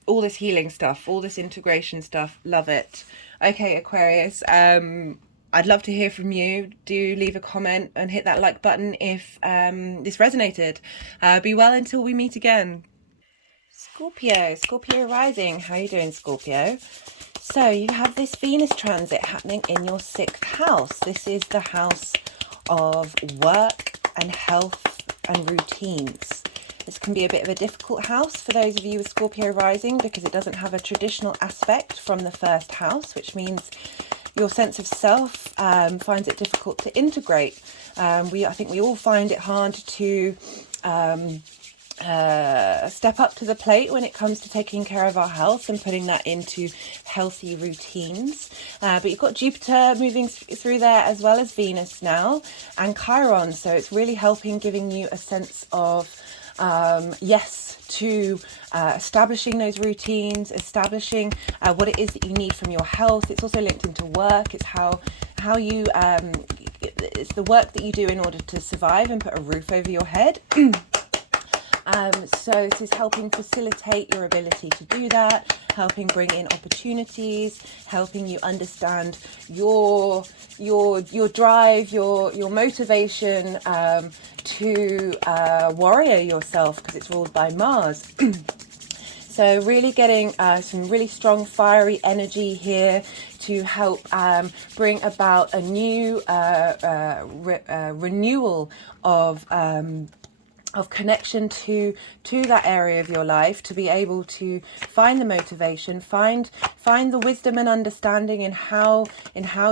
All this healing stuff, all this integration stuff, love it. Okay, Aquarius, I'd love to hear from you. Do leave a comment and hit that like button if this resonated. Be well until we meet again. Scorpio rising. How are you doing, Scorpio? So you have this Venus transit happening in your 6th house. This is the house of work and health and routines. This can be a bit of a difficult house for those of you with Scorpio rising because it doesn't have a traditional aspect from the 1st house, which means your sense of self finds it difficult to integrate. I think we all find it hard to step up to the plate when it comes to taking care of our health and putting that into healthy routines. But you've got Jupiter moving through there as well as Venus now and Chiron. So it's really helping, giving you a sense of yes to establishing those routines, establishing what it is that you need from your health. It's also linked into work. It's how you it's the work that you do in order to survive and put a roof over your head. So this is helping facilitate your ability to do that, helping bring in opportunities, helping you understand your drive, your motivation to warrior yourself, because it's ruled by Mars. So really getting some really strong fiery energy here to help bring about a new renewal of connection to that area of your life, to be able to find the motivation, find the wisdom and understanding in how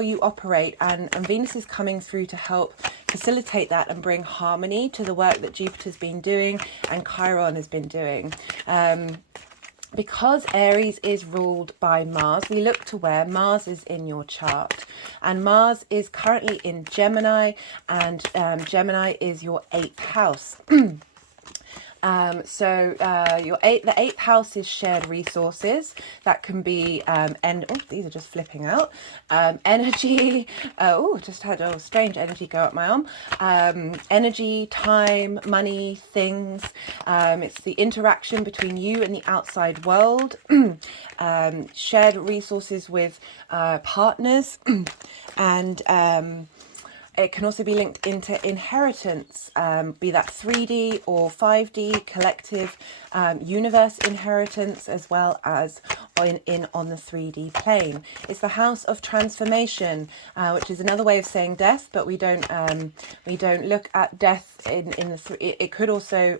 you operate, and Venus is coming through to help facilitate that and bring harmony to the work that Jupiter's been doing and Chiron has been doing. Because Aries is ruled by Mars, we look to where Mars is in your chart. And Mars is currently in Gemini, and Gemini is your 8th house. The 8th house is shared resources. That can be these are just flipping out. Energy. Just had a strange energy go up my arm. Energy, time, money, things. It's the interaction between you and the outside world. Shared resources with partners, and it can also be linked into inheritance, be that 3D or 5D collective universe inheritance, as well as on the 3D plane. It's the house of transformation, which is another way of saying death, but we don't look at death in the. It could also.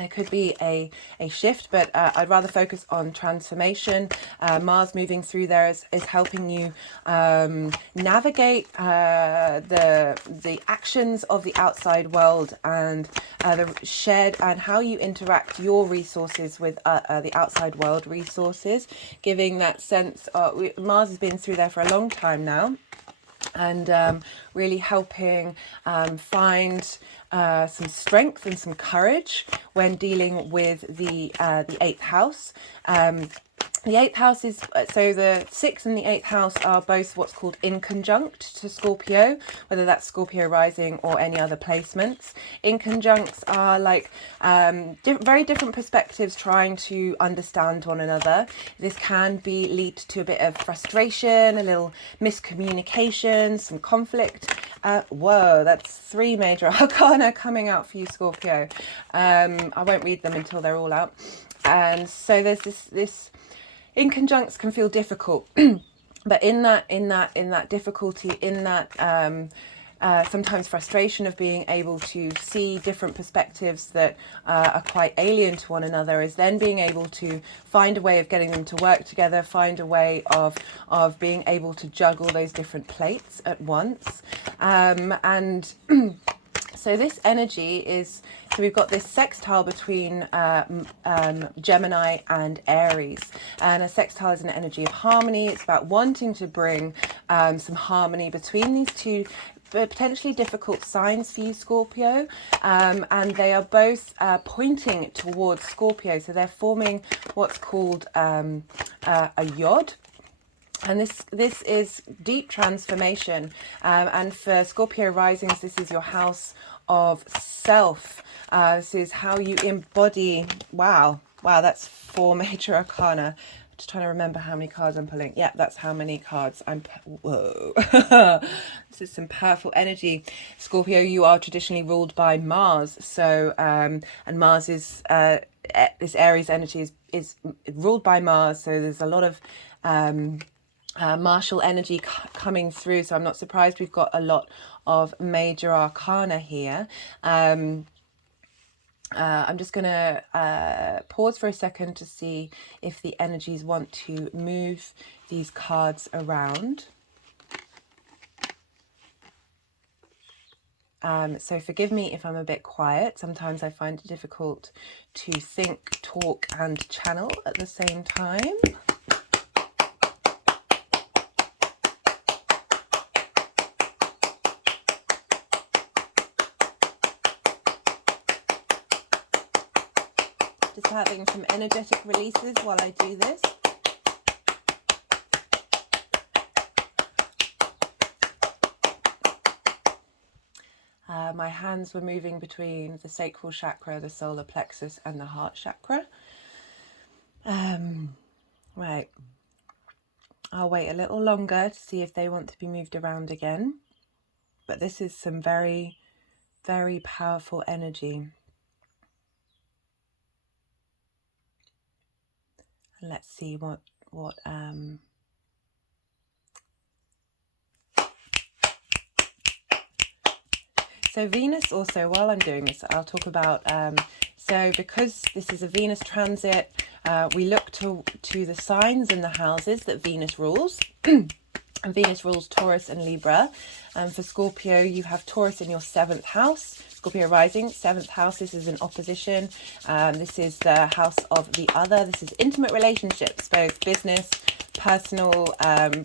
It could be a shift, but I'd rather focus on transformation. Mars moving through there is helping you navigate the actions of the outside world and the shared, and how you interact your resources with the outside world resources, giving that sense of Mars has been through there for a long time now, and really helping find some strength and some courage when dealing with the 8th house. The 8th house is, so the 6th and the 8th house are both what's called in conjunct to Scorpio, whether that's Scorpio rising or any other placements. In conjuncts are like very different perspectives trying to understand one another. This can lead to a bit of frustration, a little miscommunication, some conflict. Whoa, that's 3 major arcana coming out for you, Scorpio. I won't read them until they're all out. And so there's this in conjuncts can feel difficult, but in that difficulty, in that sometimes frustration of being able to see different perspectives that are quite alien to one another, is then being able to find a way of getting them to work together, find a way of being able to juggle those different plates at once, and So this energy is, so we've got this sextile between Gemini and Aries. And a sextile is an energy of harmony. It's about wanting to bring some harmony between these two potentially difficult signs for you, Scorpio. And they are both pointing towards Scorpio. So they're forming what's called a yod. And this is deep transformation. And for Scorpio risings, this is your house of self. This is how you embody. Wow, that's 4 major arcana. Just trying to remember how many cards I'm pulling. Yeah, that's how many cards whoa. This is some powerful energy. Scorpio, you are traditionally ruled by Mars. So, and Mars is, this Aries energy is ruled by Mars. So there's a lot of martial energy coming through, so I'm not surprised we've got a lot of major arcana here. I'm just gonna pause for a second to see if the energies want to move these cards around. So forgive me if I'm a bit quiet. Sometimes I find it difficult to think, talk and channel at the same time. Just having some energetic releases while I do this. My hands were moving between the sacral chakra, the solar plexus and the heart chakra. Right. I'll wait a little longer to see if they want to be moved around again. But this is some very, very powerful energy. Let's see what so Venus also, while I'm doing this, I'll talk about so because this is a Venus transit, we look to the signs and the houses that Venus rules. And Venus rules Taurus and Libra. For Scorpio, you have Taurus in your 7th house. Scorpio rising, 7th house. This is an opposition. This is the house of the other. This is intimate relationships, both business, personal,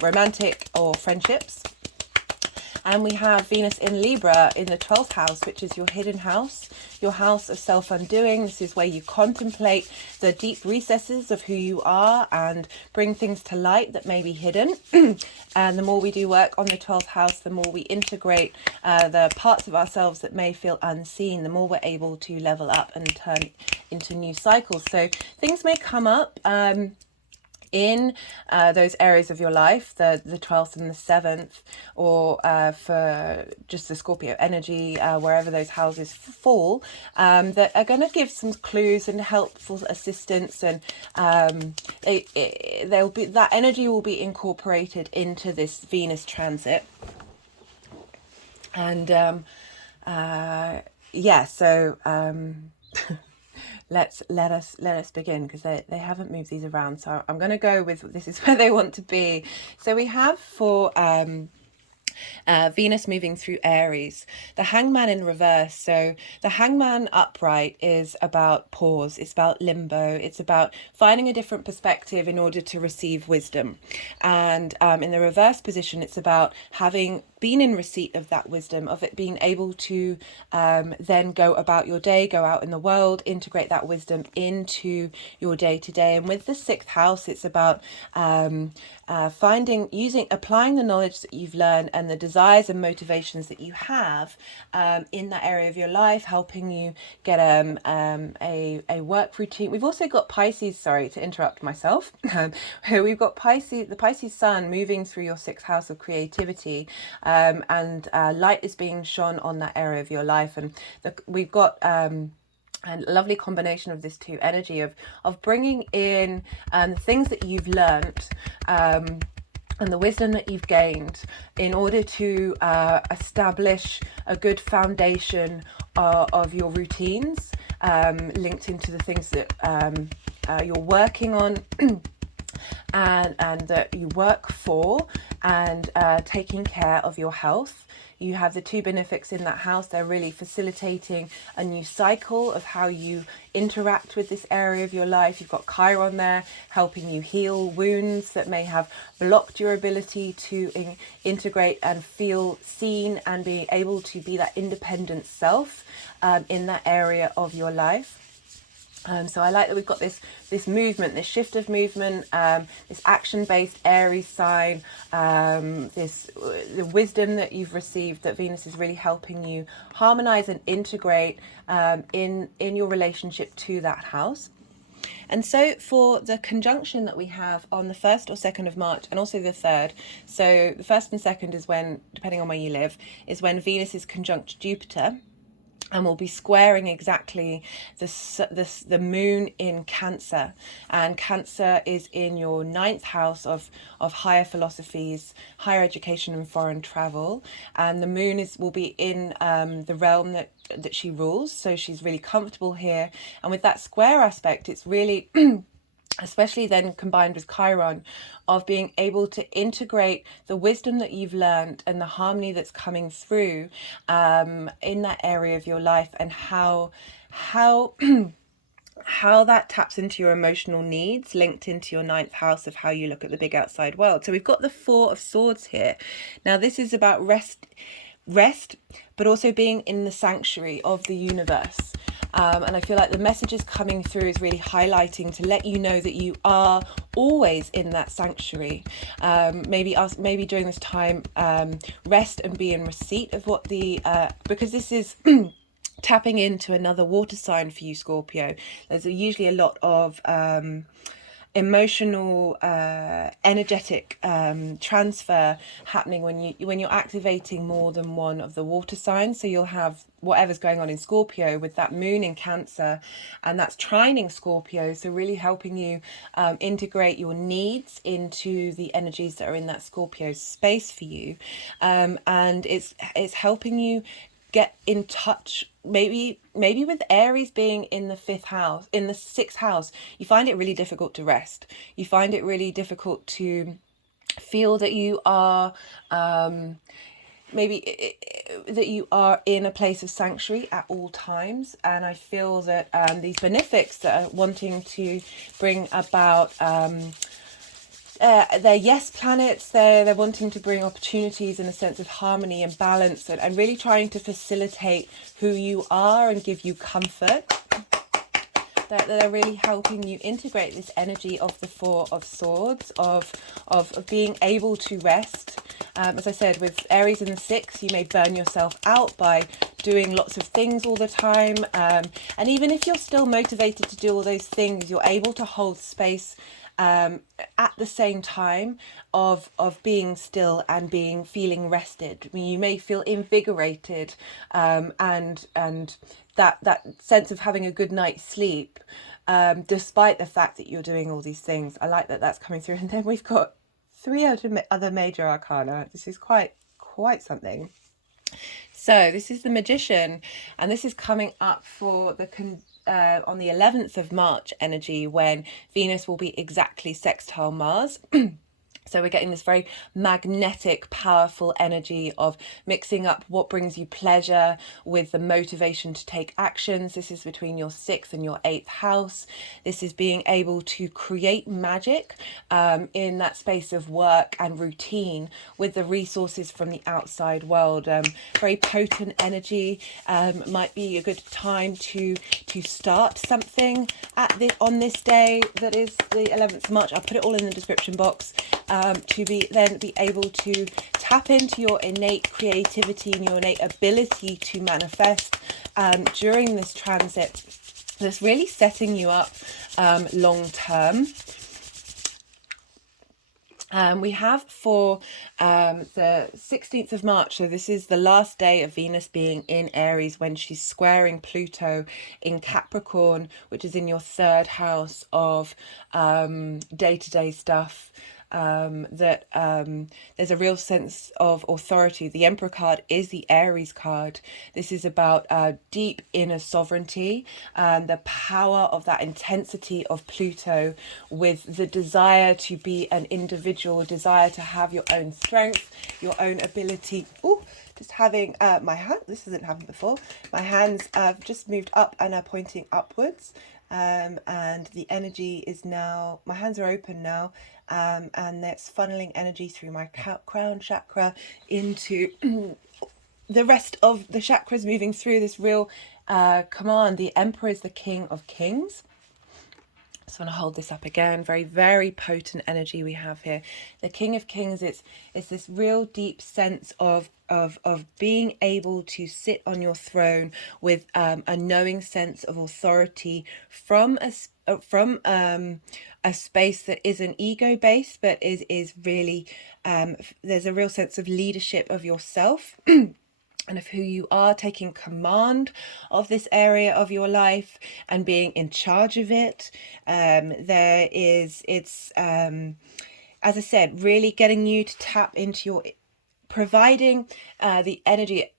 romantic, or friendships. And we have Venus in Libra in the 12th house, which is your hidden house, your house of self-undoing. This is where you contemplate the deep recesses of who you are and bring things to light that may be hidden. And the more we do work on the 12th house, the more we integrate the parts of ourselves that may feel unseen, the more we're able to level up and turn into new cycles. So things may come up in those areas of your life, the 12th and the 7th, or for just the Scorpio energy, wherever those houses fall, that are going to give some clues and helpful assistance, and they'll be, that energy will be incorporated into this Venus transit. And yeah, so let us begin, because they haven't moved these around, so I'm going to go with this is where they want to be. So we have for Venus moving through Aries, the Hangman in reverse. So the Hangman upright is about pause, it's about limbo, it's about finding a different perspective in order to receive wisdom. And in the reverse position, it's about having been in receipt of that wisdom, of it being able to then go about your day, go out in the world, integrate that wisdom into your day to day. And with the 6th house, it's about applying the knowledge that you've learned and the desires and motivations that you have in that area of your life, helping you get a work routine. We've also got Pisces, sorry to interrupt myself, we've got the Pisces Sun moving through your 6th house of creativity, and light is being shone on that area of your life. And we've got a lovely combination of this two energy of bringing in things that you've learnt, and the wisdom that you've gained in order to establish a good foundation of your routines, linked into the things that you're working on and that you work for, and taking care of your health. You have the two benefics in that house. They're really facilitating a new cycle of how you interact with this area of your life. You've got Chiron there helping you heal wounds that may have blocked your ability to integrate and feel seen and being able to be that independent self in that area of your life. So I like that we've got this movement, this shift of movement, this action-based Aries sign, the wisdom that you've received, that Venus is really helping you harmonize and integrate in your relationship to that house. And so for the conjunction that we have on the 1st or 2nd of March, and also the 3rd, so the 1st and 2nd is when, depending on where you live, is when Venus is conjunct Jupiter. And we'll be squaring exactly the moon in Cancer, and Cancer is in your 9th house of higher philosophies, higher education and foreign travel, and the moon will be in the realm that she rules, so she's really comfortable here. And with that square aspect, it's really especially then combined with Chiron, of being able to integrate the wisdom that you've learned and the harmony that's coming through in that area of your life, and how that taps into your emotional needs, linked into your 9th house of how you look at the big outside world. So we've got the 4 of Swords here. Now this is about rest, but also being in the sanctuary of the universe. And I feel like the messages coming through is really highlighting to let you know that you are always in that sanctuary. Maybe during this time, rest and be in receipt of what because this is tapping into another water sign for you, Scorpio. There's usually a lot of emotional energetic transfer happening when you're activating more than one of the water signs. So you'll have whatever's going on in Scorpio with that moon in Cancer, and that's trining Scorpio, so really helping you integrate your needs into the energies that are in that Scorpio space for you, and it's helping you get in touch, maybe with Aries being in the 5th house, in the 6th house, you find it really difficult to rest. You find it really difficult to feel that you are that you are in a place of sanctuary at all times. And I feel that these benefics that are wanting to bring about they're yes planets, they're wanting to bring opportunities and a sense of harmony and balance, and really trying to facilitate who you are and give you comfort. That are really helping you integrate this energy of the 4 of Swords, of being able to rest. As I said, with Aries in the 6th, you may burn yourself out by doing lots of things all the time. And even if you're still motivated to do all those things, you're able to hold space at the same time of being still and feeling rested. I mean, you may feel invigorated and that sense of having a good night's sleep, despite the fact that you're doing all these things. I like that that's coming through. And then we've got 3 other major arcana. This is quite something. So this is the Magician, and this is coming up for the on the 11th of March energy, when Venus will be exactly sextile Mars. So we're getting this very magnetic, powerful energy of mixing up what brings you pleasure with the motivation to take actions. This is between your 6th and your 8th house. This is being able to create magic in that space of work and routine with the resources from the outside world. Very potent energy. Might be a good time to start something on this day that is the 11th of March. I'll put it all in the description box. To be able to tap into your innate creativity and your innate ability to manifest during this transit that's really setting you up long term. We have for the 16th of March, so this is the last day of Venus being in Aries when she's squaring Pluto in Capricorn, which is in your 3rd house of day-to-day stuff. there's a real sense of authority. The Emperor card is the Aries card. This is about deep inner sovereignty, the power of that intensity of Pluto with the desire to be an individual, desire to have your own strength, your own ability. Ooh, just having my hand, this hasn't happened before, my hands have just moved up and are pointing upwards, and the energy is now, my hands are open now, and that's funneling energy through my crown chakra into the rest of the chakras, moving through this real command. The Emperor is the King of Kings. Just want to hold this up again. Very, very potent energy we have here. The King of Kings, it's this real deep sense of being able to sit on your throne with a knowing sense of authority from a space that isn't ego based, but is really there's a real sense of leadership of yourself. And of who you are, taking command of this area of your life and being in charge of it. It's as I said, really getting you to tap into your, providing the energy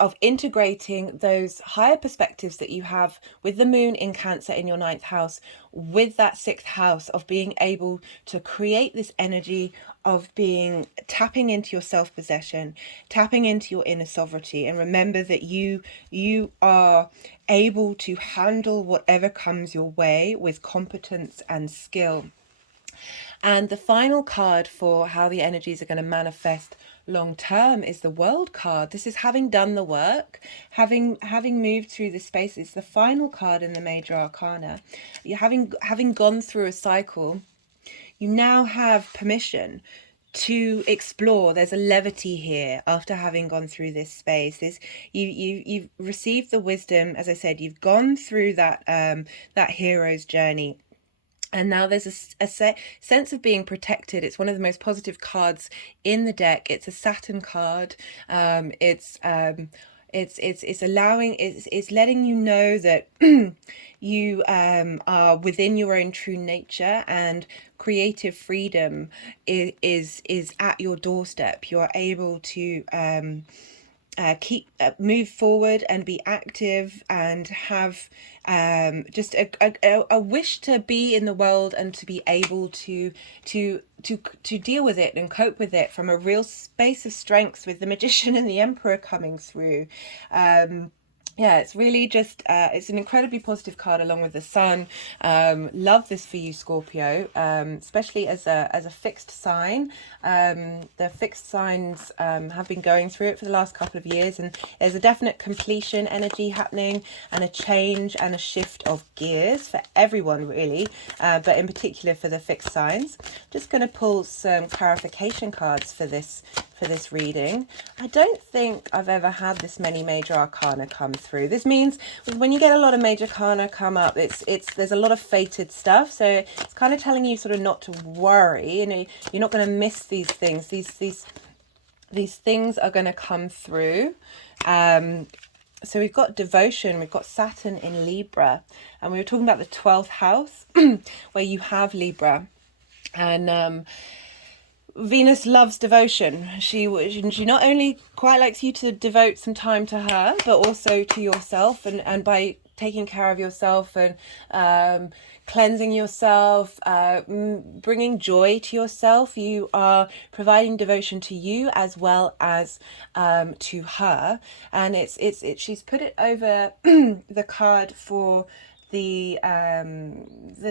of integrating those higher perspectives that you have with the moon in Cancer in your 9th house, with that 6th house, of being able to create this energy of tapping into your self-possession, tapping into your inner sovereignty. And remember that you are able to handle whatever comes your way with competence and skill. And the final card for how the energies are going to manifest long term is the World card. This is having done the work, having moved through the space. It's the final card in the major arcana. You having gone through a cycle, you now have permission to explore. There's a levity here after having gone through this space. You've received the wisdom. As I said, you've gone through that hero's journey. And now there's a sense of being protected. It's one of the most positive cards in the deck. It's a Saturn card. It's letting you know that you are within your own true nature, and creative freedom is at your doorstep. You are able to move forward and be active, and have just a wish to be in the world and to be able to deal with it and cope with it from a real space of strength, with the Magician and the Emperor coming through. Yeah, it's really just, it's an incredibly positive card along with the Sun. Love this for you, Scorpio, especially as a fixed sign. The fixed signs have been going through it for the last couple of years, and there's a definite completion energy happening, and a change and a shift of gears for everyone, really, but in particular for the fixed signs. Just going to pull some clarification cards for this reading. I don't think I've ever had this many major arcana come through. This means when you get a lot of major arcana come up, there's a lot of fated stuff, so it's kind of telling you sort of not to worry. You know, you're not going to miss these things. These things are going to come through. So we've got devotion, we've got Saturn in Libra, and we were talking about the 12th house where you have Libra, and Venus loves devotion. She not only quite likes you to devote some time to her, but also to yourself, and by taking care of yourself and cleansing yourself, bringing joy to yourself, you are providing devotion to you as well as to her. And she's put it over the card for the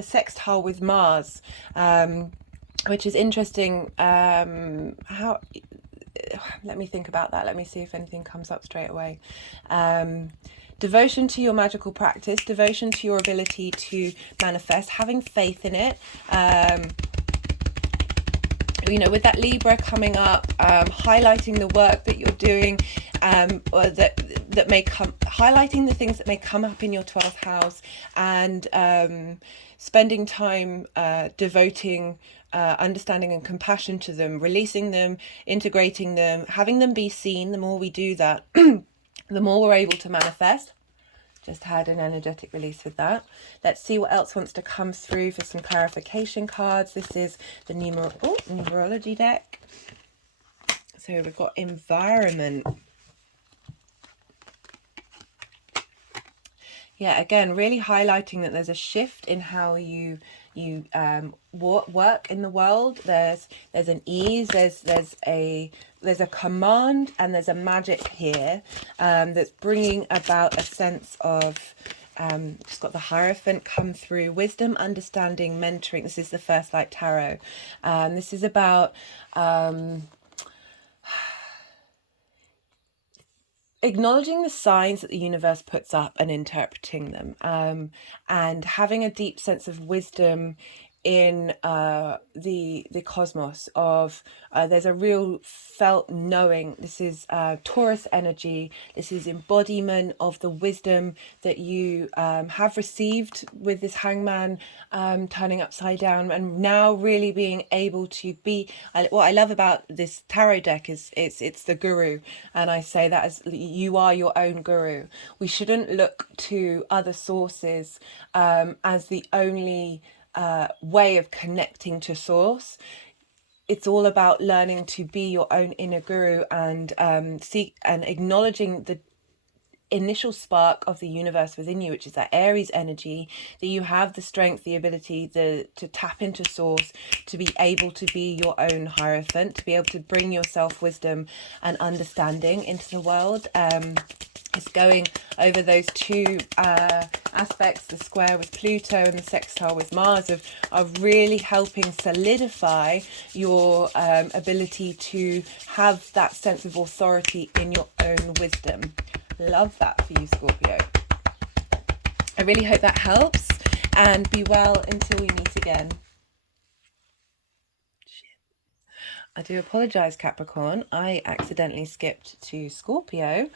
sextile with Mars, which is interesting. Let me think about that. Let me see if anything comes up straight away. Devotion to your magical practice, devotion to your ability to manifest, having faith in it. You know, with that Libra coming up, highlighting the work that you're doing, or that may come, highlighting the things that may come up in your 12th house, and spending time devoting understanding and compassion to them, releasing them, integrating them, having them be seen. The more we do that, the more we're able to manifest. Just had an energetic release with that. Let's see what else wants to come through for some clarification cards. This is the Numerology deck. So we've got environment. Yeah, again, really highlighting that there's a shift in how you work in the world. There's an ease, there's a command, and there's a magic here that's bringing about a sense of just got the Hierophant come through. Wisdom, understanding, mentoring. This is the First Light Tarot. This is about acknowledging the signs that the universe puts up and interpreting them, and having a deep sense of wisdom in the cosmos of there's a real felt knowing. This is Taurus energy. This is embodiment of the wisdom that you have received with this Hangman turning upside down, and now really being able to be what I love about this tarot deck is it's the guru, and I say that as you are your own guru. We shouldn't look to other sources as the only way of connecting to source. It's all about learning to be your own inner guru and seek and acknowledging the initial spark of the universe within you, which is that Aries energy, that you have the strength, the ability to tap into source, to be able to be your own Hierophant, to be able to bring yourself wisdom and understanding into the world. It's going over those two aspects, the square with Pluto and the sextile with Mars, of really helping solidify your ability to have that sense of authority in your own wisdom. Love that for you, Scorpio. I really hope that helps, and be well until we meet again. I do apologise, Capricorn. I accidentally skipped to Scorpio.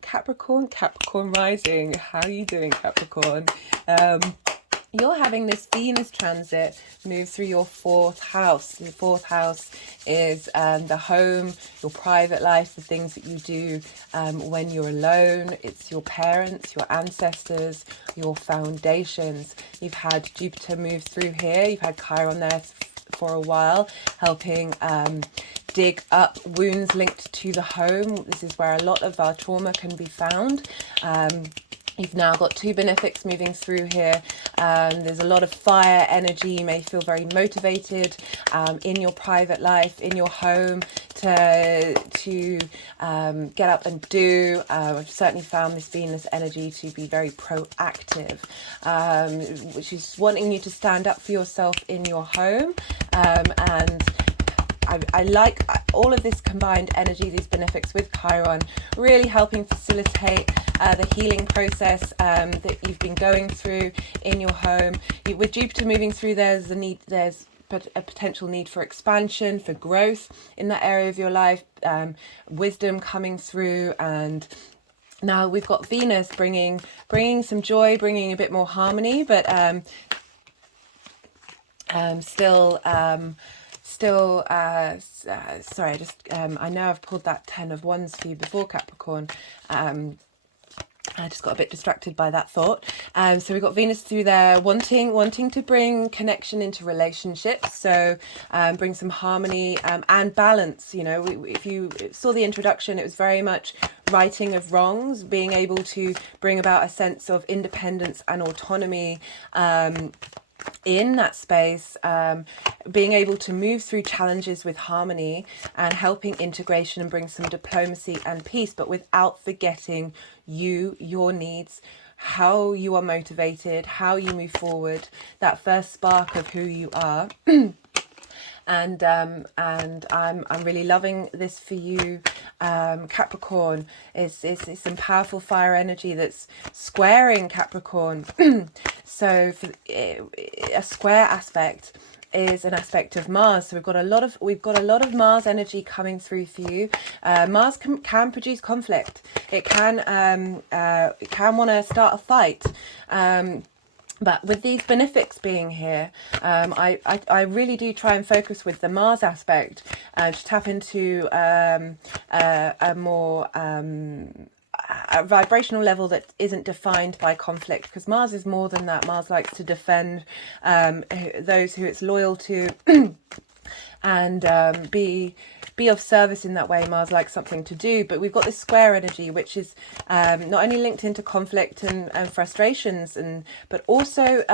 Capricorn rising. How are you doing, Capricorn? You're having this Venus transit move through your fourth house. Your fourth house is the home, your private life, the things that you do when you're alone. It's your parents, your ancestors, your foundations. You've had Jupiter move through here. You've had Chiron there for a while, helping dig up wounds linked to the home. This is where a lot of our trauma can be found. You've now got two benefics moving through here. There's a lot of fire energy. You may feel very motivated in your private life, in your home, to get up and do. I've certainly found this Venus energy to be very proactive, which is wanting you to stand up for yourself in your home. And I like all of this combined energy, these benefics with Chiron, really helping facilitate the healing process that you've been going through in your home. With Jupiter moving through, there's a potential need for expansion, for growth in that area of your life, wisdom coming through, and now we've got Venus bringing some joy, bringing a bit more harmony, but sorry, I know I've pulled that 10 of Wands for you before, Capricorn. I just got a bit distracted by that thought. So we've got Venus through there, wanting to bring connection into relationships. So bring some harmony and balance. You know, if you saw the introduction, it was very much righting of wrongs, being able to bring about a sense of independence and autonomy in that space, being able to move through challenges with harmony and helping integration and bring some diplomacy and peace, but without forgetting your needs, how you are motivated, how you move forward, that first spark of who you are. And I'm really loving this for you, Capricorn. It's some powerful fire energy that's squaring Capricorn. So for a square aspect is an aspect of Mars. So we've got a lot of Mars energy coming through for you. Mars can produce conflict. It can want to start a fight. But with these benefics being here, I really do try and focus with the Mars aspect to tap into a more a vibrational level that isn't defined by conflict, because Mars is more than that. Mars likes to defend those who it's loyal to and be of service in that way. Mars likes something to do, but we've got this square energy, which is not only linked into conflict and frustrations, but also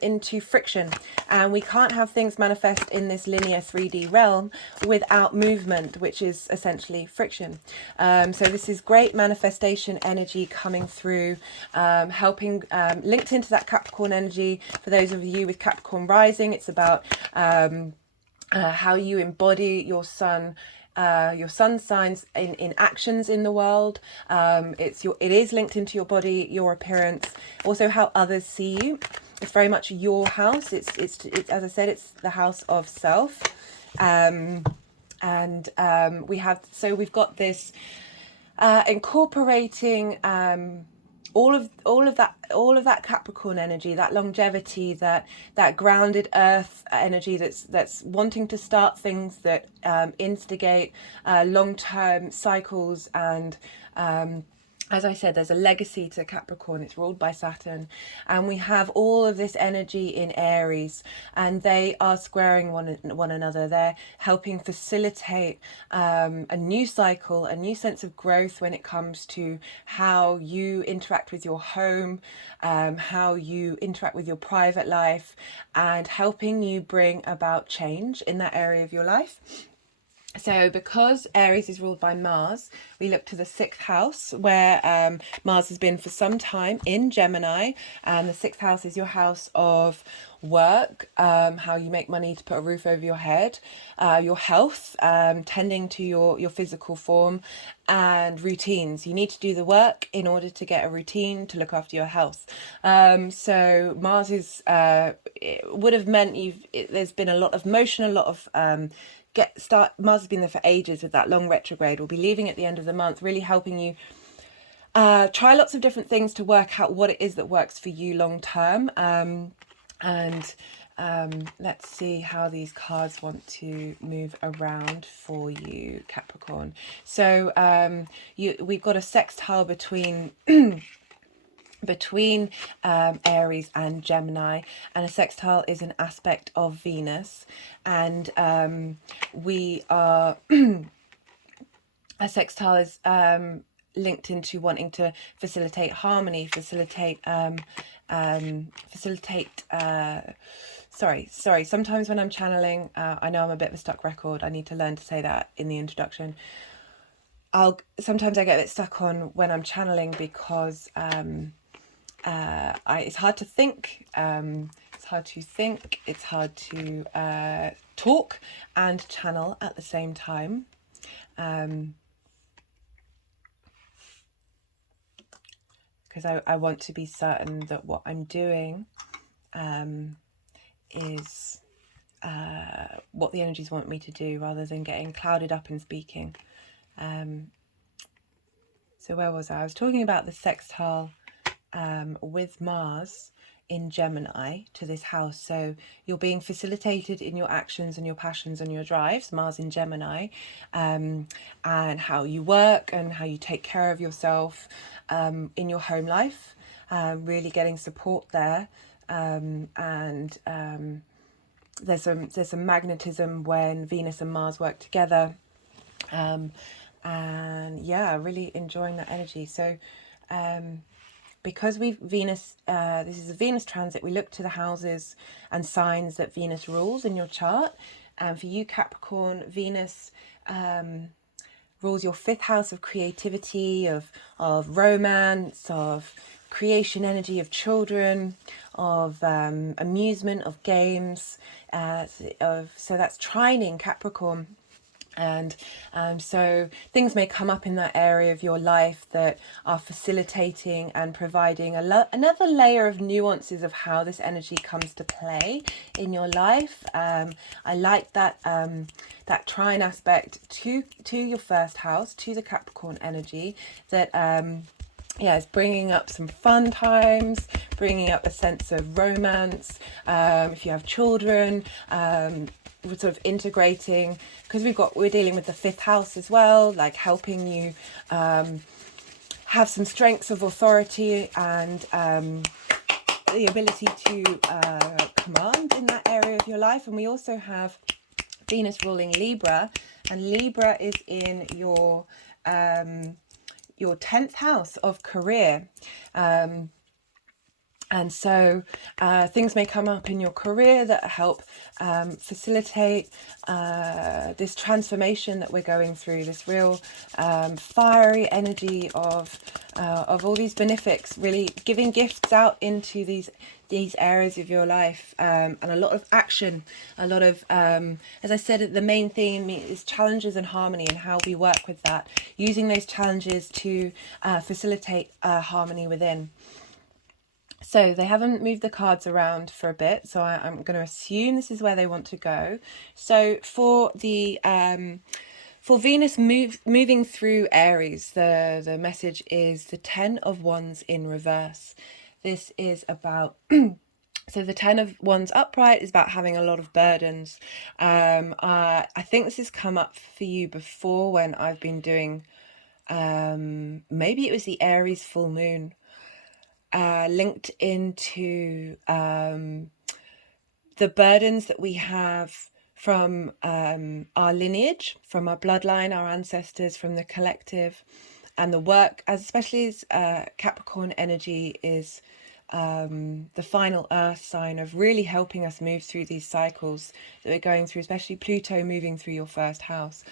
into friction. And we can't have things manifest in this linear 3D realm without movement, which is essentially friction. So this is great manifestation energy coming through, helping, linked into that Capricorn energy. For those of you with Capricorn rising, it's about how you embody your sun signs in actions in the world. It is linked into your body, your appearance, also how others see you. It's very much your house. It's as I said, it's the house of self. We've got this incorporating all of that Capricorn energy, that longevity, that grounded earth energy that's wanting to start things, that instigate long-term cycles. And as I said, there's a legacy to Capricorn. It's ruled by Saturn, and we have all of this energy in Aries, and they are squaring one another. They're helping facilitate a new cycle, a new sense of growth when it comes to how you interact with your home, how you interact with your private life, and helping you bring about change in that area of your life. So because Aries is ruled by Mars, we look to the 6th house, where Mars has been for some time in Gemini. And the 6th house is your house of work, how you make money to put a roof over your head, your health, tending to your physical form, and routines. You need to do the work in order to get a routine to look after your health. So Mars is it would have meant there's been a lot of motion, a lot of Mars has been there for ages with that long retrograde. We'll be leaving at the end of the month, really helping you try lots of different things to work out what it is that works for you long term. Let's see how these cards want to move around for you, Capricorn. So we've got a sextile between Aries and Gemini, and a sextile is an aspect of Venus, and we are a sextile is linked into wanting to facilitate harmony, sorry, sometimes when I'm channeling, I know I'm a bit of a stuck record. I need to learn to say that in the introduction. Sometimes I get a bit stuck on when I'm channeling, because it's hard to think. It's hard to talk and channel at the same time. Because I want to be certain that what I'm doing is what the energies want me to do, rather than getting clouded up in speaking. So where was I? I was talking about the sextile with Mars in Gemini to this house. So you're being facilitated in your actions and your passions and your drives, Mars in Gemini, and how you work and how you take care of yourself in your home life, really getting support there. There's some magnetism when Venus and Mars work together, and yeah, really enjoying that energy. So because this is a Venus transit, we look to the houses and signs that Venus rules in your chart. And for you, Capricorn, Venus rules your 5th house of creativity, of romance, of creation energy, of children, of amusement, of games. So that's trining Capricorn. And so things may come up in that area of your life that are facilitating and providing another layer of nuances of how this energy comes to play in your life. I like that that trine aspect to your 1st house, to the Capricorn energy, that yeah, it's bringing up some fun times, bringing up a sense of romance. If you have children, we're sort of integrating, because we're dealing with the fifth house as well, like helping you have some strengths of authority and the ability to command in that area of your life. And we also have Venus ruling Libra, and Libra is in your 10th house of career. And so things may come up in your career that help facilitate this transformation that we're going through, this real fiery energy of all these benefics, really giving gifts out into these areas of your life, and a lot of action, a lot of, as I said, the main theme is challenges and harmony, and how we work with that, using those challenges to facilitate harmony within. So they haven't moved the cards around for a bit, so I'm going to assume this is where they want to go. So for the for Venus moving through Aries, the message is the 10 of Wands in reverse. This is about so the 10 of Wands upright is about having a lot of burdens. I think this has come up for you before when I've been doing, maybe it was the Aries full moon, linked into the burdens that we have from our lineage, from our bloodline, our ancestors, from the collective, and the work, especially as Capricorn energy is the final earth sign of really helping us move through these cycles that we're going through, especially Pluto moving through your first house,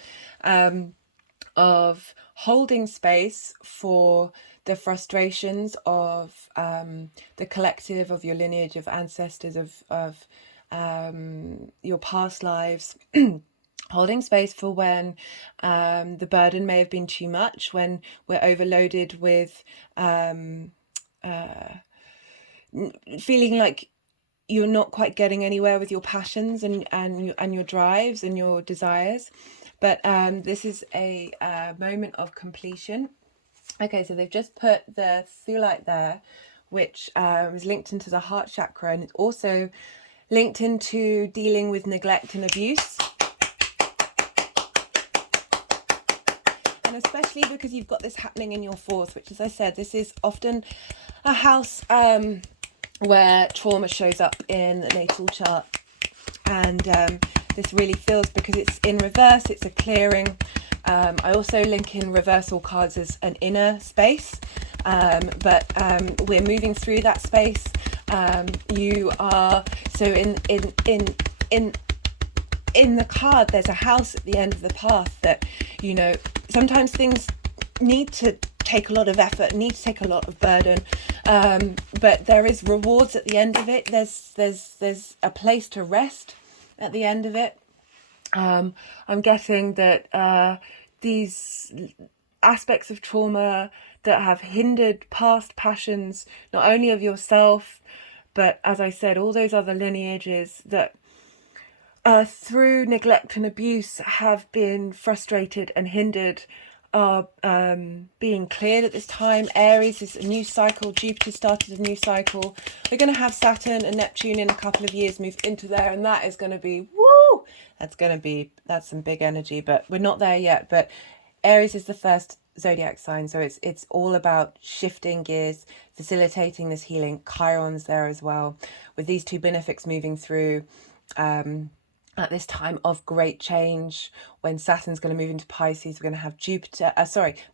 of holding space for the frustrations of the collective, of your lineage, of ancestors, of your past lives. Holding space for when the burden may have been too much, when we're overloaded with feeling like you're not quite getting anywhere with your passions and your drives and your desires. But this is a moment of completion. Okay, so they've just put the Thulite there, which is linked into the heart chakra, and it's also linked into dealing with neglect and abuse. And especially because you've got this happening in your fourth, which, as I said, this is often a house where trauma shows up in the natal chart. And this really feels, because it's in reverse, it's a clearing. I also link in reversal cards as an inner space, but we're moving through that space. You are, so in the card, there's a house at the end of the path that, you know, sometimes things need to take a lot of effort, need to take a lot of burden, but there is rewards at the end of it. There's a place to rest at the end of it. I'm getting that these aspects of trauma that have hindered past passions, not only of yourself, but, as I said, all those other lineages that through neglect and abuse have been frustrated and hindered, are being cleared at this time. Aries is a new cycle. Jupiter started a new cycle. We're going to have Saturn and Neptune in a couple of years move into there, and that is going to be, woo! That's some big energy, but we're not there yet. But Aries is the first zodiac sign, so it's all about shifting gears, facilitating this healing. Chiron's there as well, with these two benefics moving through at this time of great change. When Saturn's going to move into Pisces, we're going to have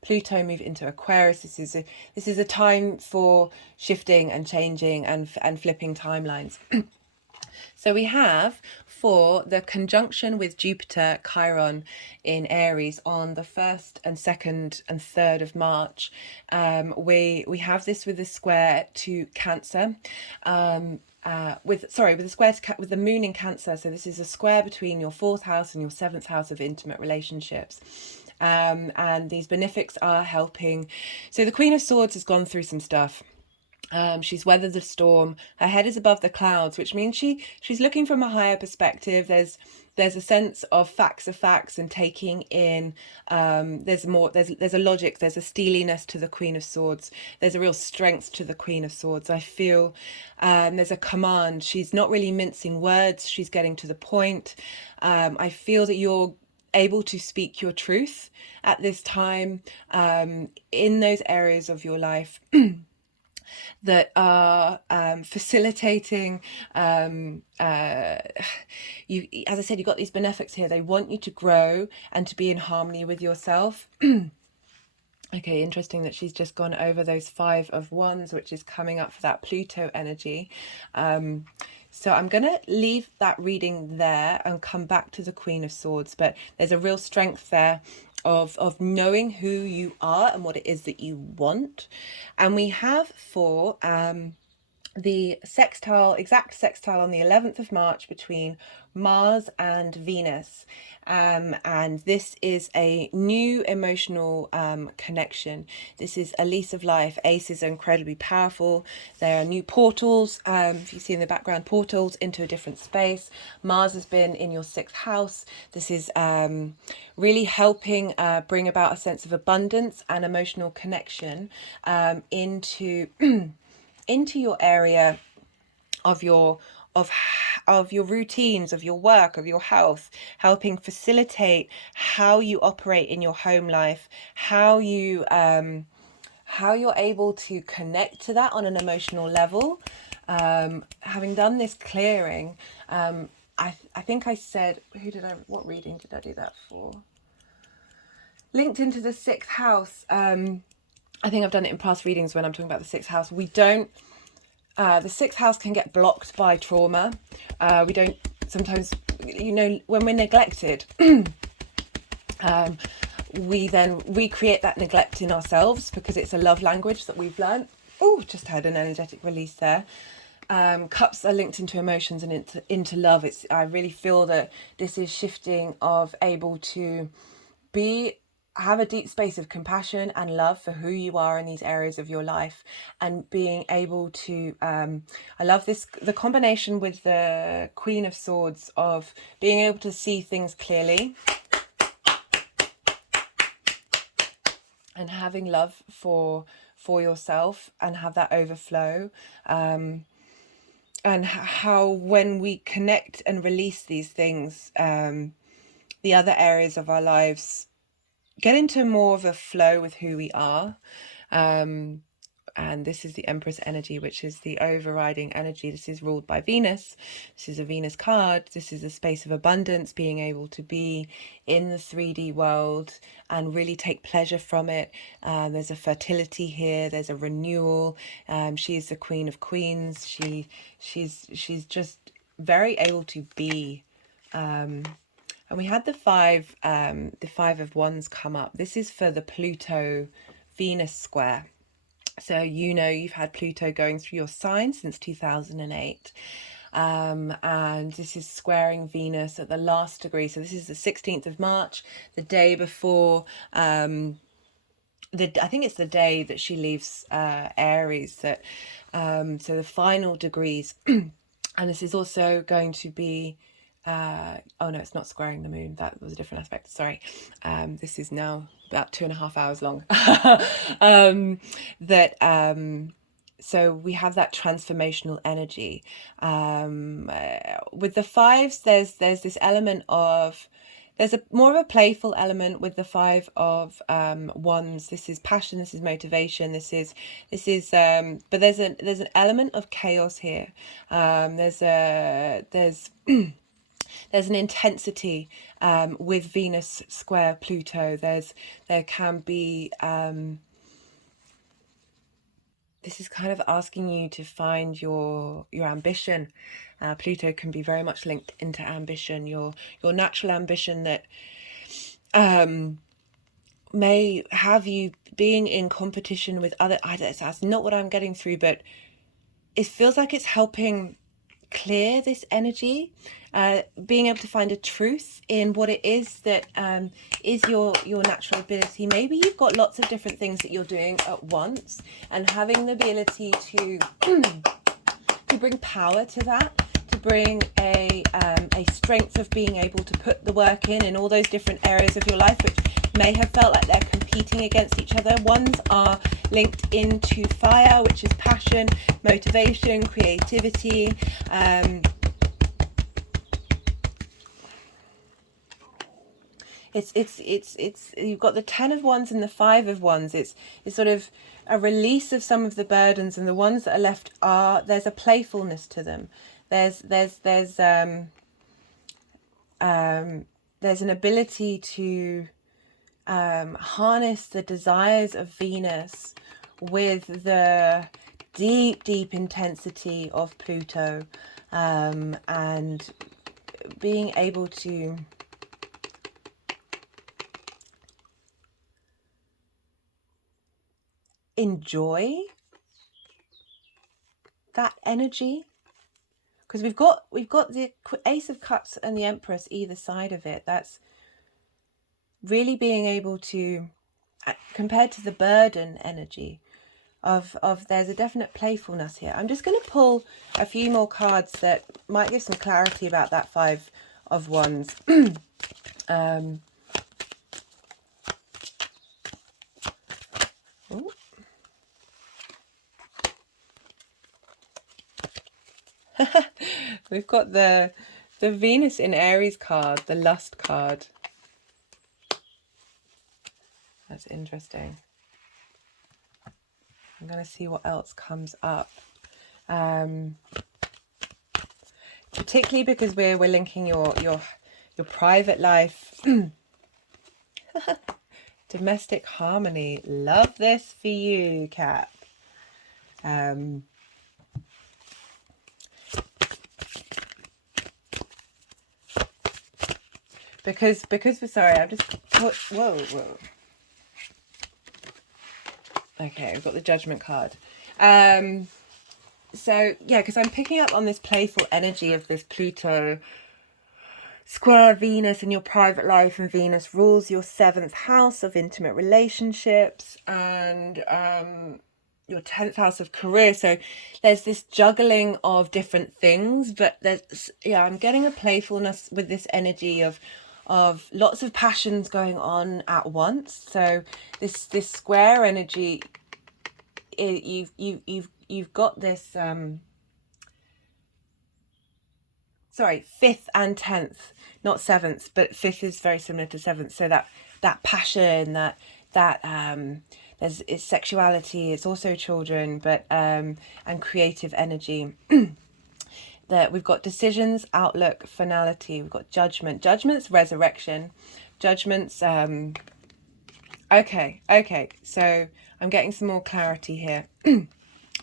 Pluto move into Aquarius. This is a time for shifting and changing and flipping timelines. So we have, for the conjunction with Jupiter, Chiron in Aries on the 1st and 2nd and 3rd of March, we have this with a square to Cancer, with the moon in Cancer. So this is a square between your 4th house and your 7th house of intimate relationships. And these benefics are helping. So the Queen of Swords has gone through some stuff. She's weathered the storm. Her head is above the clouds, which means she's looking from a higher perspective. There's there's a sense of facts and taking in, there's a logic, there's a steeliness to the Queen of Swords, there's a real strength to the Queen of Swords. I feel there's a command. She's not really mincing words, she's getting to the point. I feel that you're able to speak your truth at this time, in those areas of your life that are facilitating, you, as I said, you've got these benefics here. They want you to grow and to be in harmony with yourself. Okay, interesting that she's just gone over those 5 of Wands, which is coming up for that Pluto energy. So I'm going to leave that reading there and come back to the Queen of Swords. But there's a real strength there of knowing who you are and what it is that you want. And we have for the sextile, exact sextile on the 11th of March between Mars and Venus. And this is a new emotional connection. This is a lease of life. Aces are incredibly powerful. There are new portals, if you see in the background, portals into a different space. Mars has been in your 6th house. This is really helping bring about a sense of abundance and emotional connection into into your area of your routines, of your work, of your health, helping facilitate how you operate in your home life, how you're able to connect to that on an emotional level. Having done this clearing, I think I said, what reading did I do that for? Linked into the 6th house. I think I've done it in past readings when I'm talking about the 6th house. We don't, the 6th house can get blocked by trauma. We don't, sometimes, you know, when we're neglected, we then recreate that neglect in ourselves because it's a love language that we've learned. Oh, just had an energetic release there. Cups are linked into emotions and into love. I really feel that this is shifting of able to have a deep space of compassion and love for who you are in these areas of your life, and being able to I love this, the combination with the Queen of Swords, of being able to see things clearly and having love for yourself and have that overflow, and how when we connect and release these things, the other areas of our lives get into more of a flow with who we are. And this is the Empress energy, which is the overriding energy. This is ruled by Venus. This is a Venus card. This is a space of abundance, being able to be in the 3D world and really take pleasure from it. There's a fertility here. There's a renewal. She is the Queen of Queens. She's just very able to be. And we had the 5 of Wands come up. This is for the Pluto Venus square. So, you know, you've had Pluto going through your sign since 2008. And this is squaring Venus at the last degree. So this is the 16th of March, the day before, I think it's the day that she leaves Aries. That so the final degrees. And this is also going to be, oh no, it's not squaring the moon. That was a different aspect. Sorry. This is now about 2.5 hours long. So we have that transformational energy. With the 5s, there's this element of, there's more of a playful element with the 5 of Wands. This is passion, this is motivation, this is but there's an element of chaos here. There's an intensity with Venus square Pluto. There can be, this is kind of asking you to find your ambition. Pluto can be very much linked into ambition, your natural ambition that may have you being in competition with other. That's not what I'm getting through, but it feels like it's helping clear this energy, being able to find a truth in what it is that is your natural ability. Maybe you've got lots of different things that you're doing at once, and having the ability to to bring power to that, to bring a strength of being able to put the work in all those different areas of your life which may have felt like they're competing against each other. Ones are linked into fire, which is passion, motivation, creativity. It's you've got the 10 of Wands and the 5 of Wands. It's sort of a release of some of the burdens, and the ones that are left there's a playfulness to them. There's an ability to harness the desires of Venus with the deep intensity of Pluto, and being able to enjoy that energy, because we've got the Ace of Cups and the Empress either side of it. That's really being able to, compared to the burden energy of there's a definite playfulness here. I'm just going to pull a few more cards that might give some clarity about that 5 of Wands. We've got the Venus in Aries card, the Lust card. That's interesting. I'm going to see what else comes up. Particularly because we're linking your private life. Domestic harmony. Love this for you, Cap. Because we're sorry, I've just put whoa. Okay, we've got the Judgment card. So yeah, because I'm picking up on this playful energy of this Pluto square Venus in your private life, and Venus rules your 7th house of intimate relationships and your 10th house of career. So there's this juggling of different things, but I'm getting a playfulness with this energy of lots of passions going on at once. So this square energy, you've got this 5th and 10th, not 7th, but 5th is very similar to 7th. So that passion, that it's sexuality, it's also children, but and creative energy. That we've got decisions, outlook, finality. We've got judgment. Judgment's resurrection. Judgment's okay. So I'm getting some more clarity here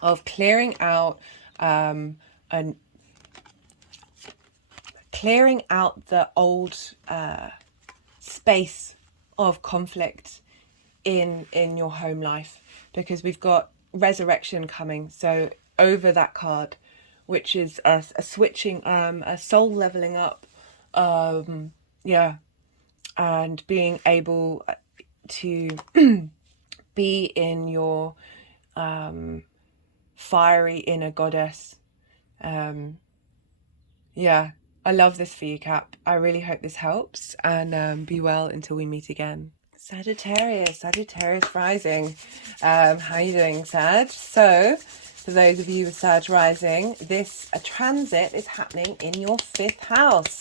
of clearing out clearing out the old space of conflict in your home life, because we've got resurrection coming. So over that card, which is a switching, a soul leveling up, and being able to be in your fiery inner goddess. I love this for you, Cap. I really hope this helps, and be well until we meet again. Sagittarius rising. How you doing, Sag? So, for those of you with Sag rising, a transit is happening in your 5th house.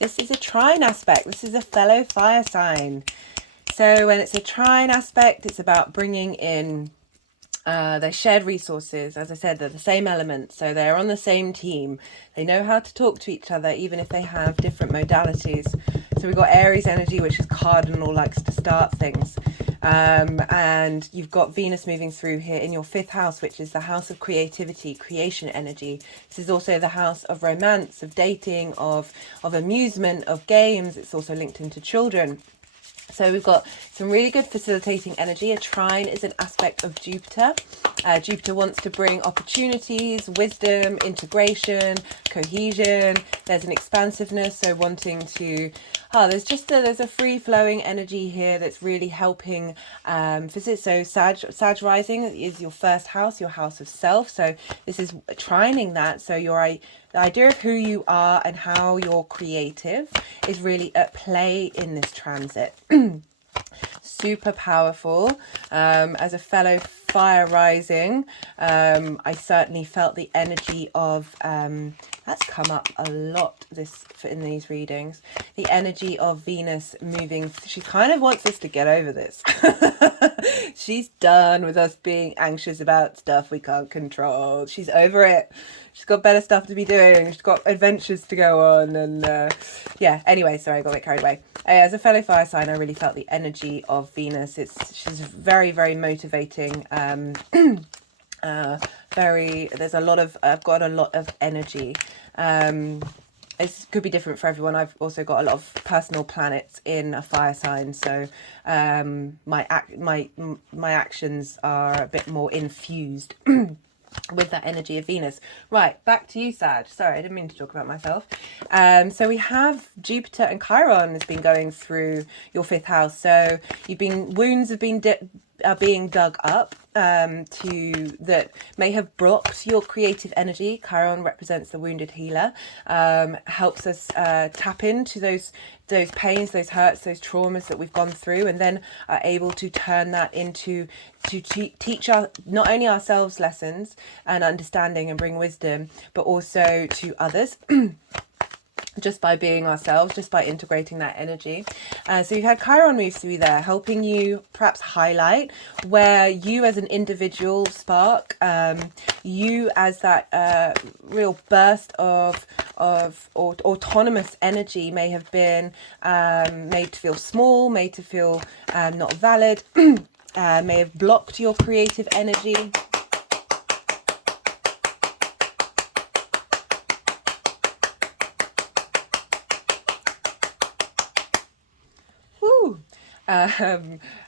This is a trine aspect. This is a fellow fire sign. So when it's a trine aspect, it's about bringing in their shared resources. As I said, they're the same element, so they're on the same team. They know how to talk to each other, even if they have different modalities. So we've got Aries energy, which is cardinal, likes to start things. And you've got Venus moving through here in your 5th house, which is the house of creativity, creation energy. This is also the house of romance, of dating, of amusement, of games. It's also linked into children. So we've got some really good facilitating energy. A trine is an aspect of Jupiter. Jupiter wants to bring opportunities, wisdom, integration, cohesion. There's an expansiveness, so wanting to... there's a free-flowing energy here that's really helping visit. So Sag rising is your 1st house, your house of self. So this is trining that. So your The idea of who you are and how you're creative is really at play in this transit. Super powerful. As a fellow fire rising, I certainly felt the energy of that's come up a lot in these readings. The energy of Venus moving. She kind of wants us to get over this. She's done with us being anxious about stuff we can't control. She's over it. She's got better stuff to be doing. She's got adventures to go on. And yeah, anyway, sorry, I got a bit carried away. As a fellow fire sign, I really felt the energy of Venus. She's very, very motivating. There's a lot of, I've got a lot of energy. It could be different for everyone. I've also got a lot of personal planets in a fire sign, so my actions are a bit more infused with that energy of Venus. Right, back to you, Sag. Sorry, I didn't mean to talk about myself. So we have Jupiter and Chiron has been going through your 5th house. So wounds have been are being dug up that may have blocked your creative energy. Chiron represents the wounded healer, helps us tap into those pains, those hurts, those traumas that we've gone through, and then are able to turn that into to teach not only ourselves lessons and understanding and bring wisdom, but also to others. Just by being ourselves, just by integrating that energy. So you've had Chiron move through there, helping you perhaps highlight where you as an individual spark, you as that real burst of autonomous energy may have been made to feel small, made to feel not valid, may have blocked your creative energy.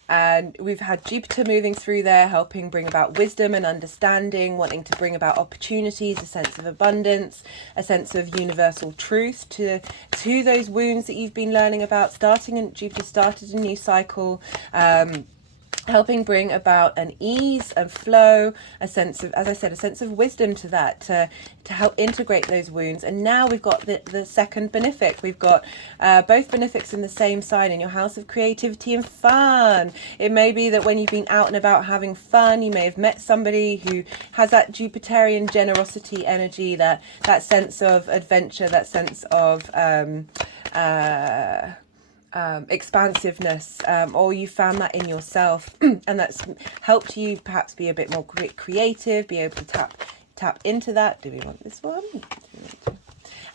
And we've had Jupiter moving through there, helping bring about wisdom and understanding, wanting to bring about opportunities, a sense of abundance, a sense of universal truth to those wounds that you've been learning about. Jupiter started a new cycle, helping bring about an ease and flow, a sense of, as I said, a sense of wisdom to that, to help integrate those wounds. And now we've got the second benefic. We've got both benefics in the same sign, in your house of creativity and fun. It may be that when you've been out and about having fun, you may have met somebody who has that Jupiterian generosity energy, that sense of adventure, that sense of expansiveness, or you found that in yourself and that's helped you perhaps be a bit more creative, be able to tap into that. Do we want this one?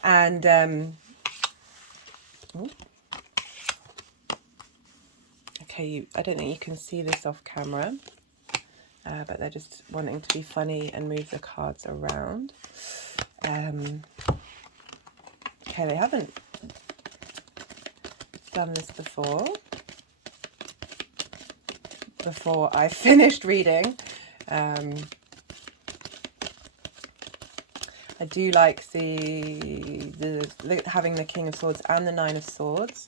And okay, I don't think you can see this off camera, but they're just wanting to be funny and move the cards around. Okay, they haven't done this before I finished reading. I do like the having the King of Swords and the Nine of Swords.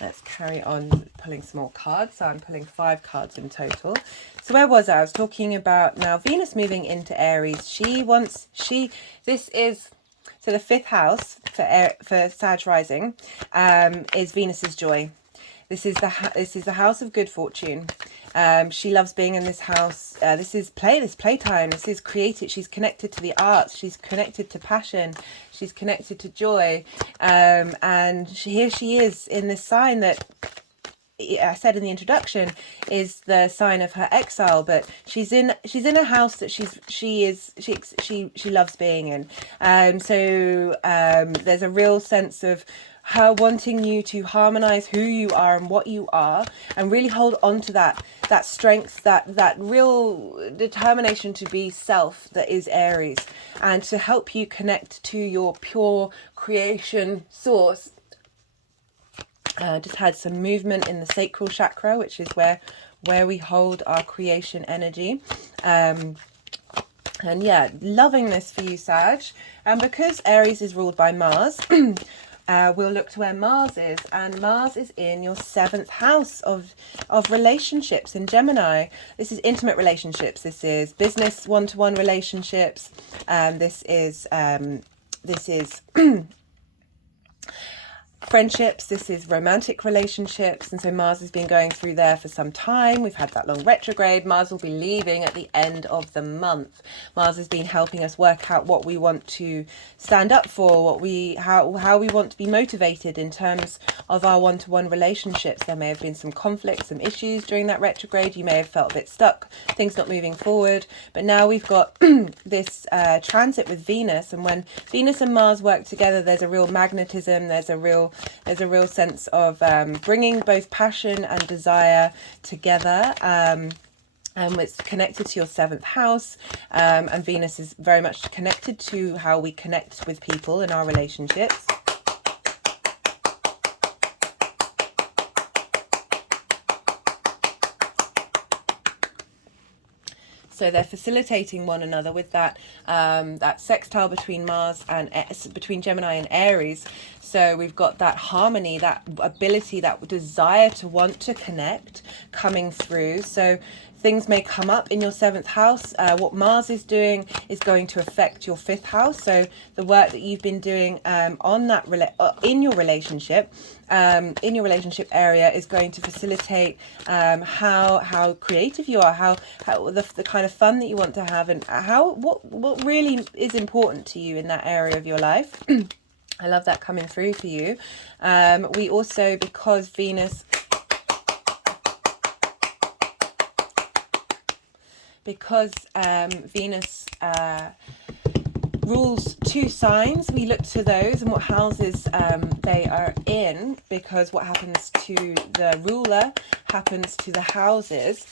Let's carry on pulling some more cards. So I'm pulling 5 cards in total. So where was I? I was talking about now Venus moving into Aries. So the 5th house for Sag rising is Venus's joy. This is the house of good fortune. She loves being in this house. This is playtime. This is creative. She's connected to the arts. She's connected to passion. She's connected to joy. And here she is in this sign that I said in the introduction is the sign of her exile, but she's in a house that she loves being in. So there's a real sense of her wanting you to harmonize who you are and what you are, and really hold on to that strength, that real determination to be self that is Aries, and to help you connect to your pure creation source. Just had some movement in the sacral chakra, which is where we hold our creation energy. And yeah, loving this for you, Sag. And because Aries is ruled by Mars, we'll look to where Mars is, and Mars is in your 7th house of relationships in Gemini. This is intimate relationships. This is business one-to-one relationships. This is friendships. This is romantic relationships. And so Mars has been going through there for some time. We've had that long retrograde. Mars will be leaving at the end of the month. Mars has been helping us work out what we want to stand up for, how we want to be motivated in terms of our one-to-one relationships. There may have been some conflicts, some issues during that retrograde. You may have felt a bit stuck, things not moving forward. But now we've got this transit with Venus, and when Venus and Mars work together, there's a real magnetism. There's a real sense of bringing both passion and desire together. And it's connected to your 7th house, and Venus is very much connected to how we connect with people in our relationships. So they're facilitating one another with that that sextile between between Gemini and Aries. So we've got that harmony, that ability, that desire to want to connect coming through. So things may come up in your 7th house. What Mars is doing is going to affect your 5th house. So the work that you've been doing on that in your relationship area is going to facilitate how creative you are, how the kind of fun that you want to have, and what really is important to you in that area of your life. I love that coming through for you. We also, because Venus rules 2 signs, we look to those and what houses they are in, because what happens to the ruler happens to the houses.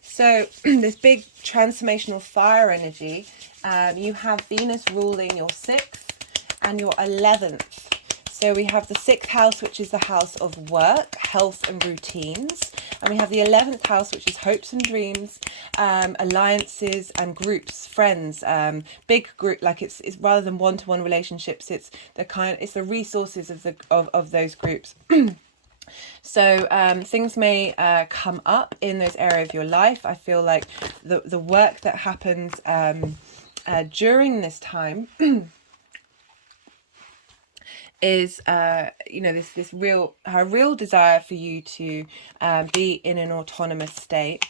So this big transformational fire energy, you have Venus ruling your 6th and your 11th. So we have the 6th house, which is the house of work, health and routines. And we have the 11th house, which is hopes and dreams, alliances and groups, friends, big group. Like it's rather than one-to-one relationships, it's the resources of those groups. So things may come up in those areas of your life. I feel like the work that happens during this time is this real desire for you to be in an autonomous state,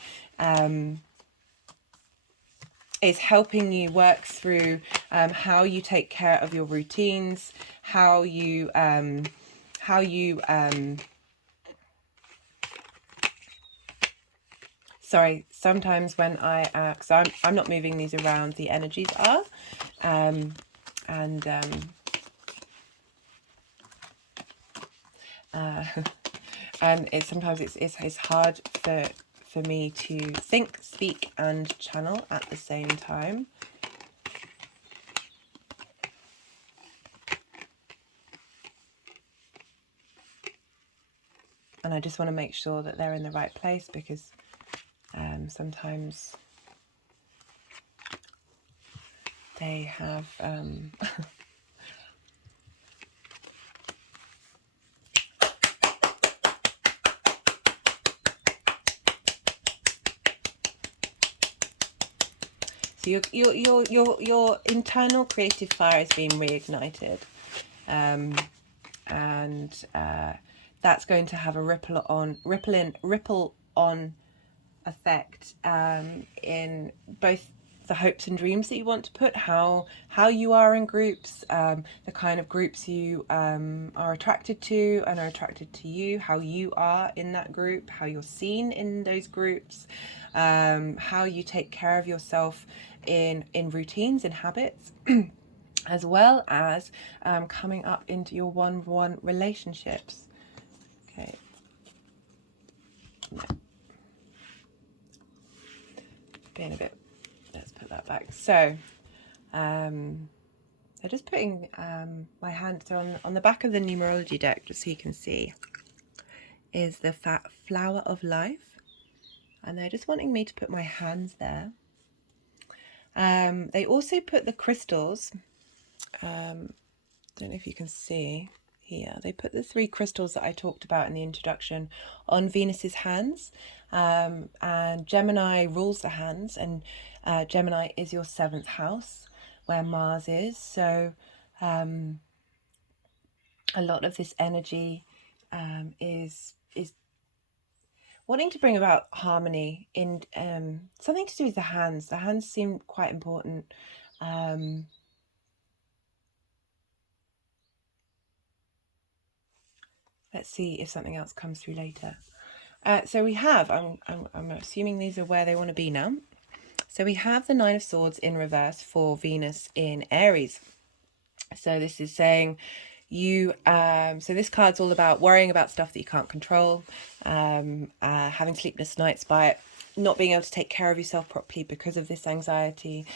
is helping you work through how you take care of your routines, how you sorry, sometimes when so I'm not moving these around, the energies are, and sometimes it's hard for me to think, speak and channel at the same time. And I just want to make sure that they're in the right place, because sometimes they have so your internal creative fire is being reignited, and that's going to have a ripple on effect in both the hopes and dreams that you want to put, how you are in groups, the kind of groups you are attracted to and are attracted to you, how you are in that group, how you're seen in those groups, how you take care of yourself in routines and habits, as well as coming up into your one-on-one relationships. Okay. No. Being a bit, let's put that back. So I'm just putting my hand on the back of the numerology deck, just so you can see, is the flower of life, and they're just wanting me to put my hands there. They also put the crystals, don't know if you can see, here. They put the 3 crystals that I talked about in the introduction on Venus's hands, and Gemini rules the hands, and Gemini is your 7th house where Mars is. So a lot of this energy is wanting to bring about harmony in something to do with the hands. The hands seem quite important. Let's see if something else comes through later. So we have, I'm assuming these are where they want to be now. So we have the 9 of Swords in reverse for Venus in Aries. So this is saying you, so this card's all about worrying about stuff that you can't control, having sleepless nights by it, not being able to take care of yourself properly because of this anxiety.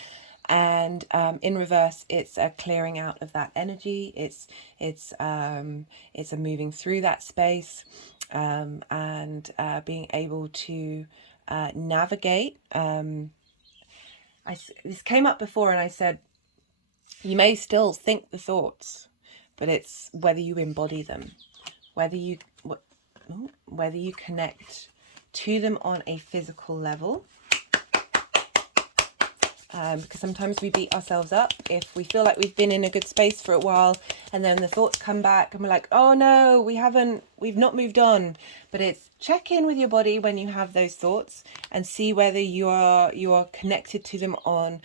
And in reverse, it's a clearing out of that energy. It's a moving through that space, and being able to navigate. This came up before, and I said you may still think the thoughts, but it's whether you embody them, whether you connect to them on a physical level. Because sometimes we beat ourselves up if we feel like we've been in a good space for a while, and then the thoughts come back and we're like, oh no, we've not moved on. But it's check in with your body when you have those thoughts and see whether you are connected to them on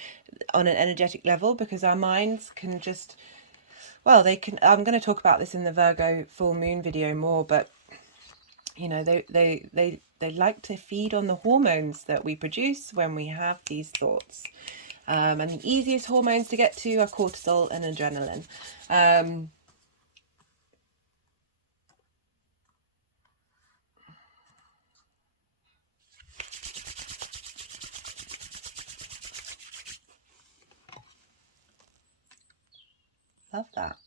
an energetic level, because our minds can just, well, they can, I'm going to talk about this in the Virgo full moon video more, but you know, they like to feed on the hormones that we produce when we have these thoughts. And the easiest hormones to get to are cortisol and adrenaline. Love that.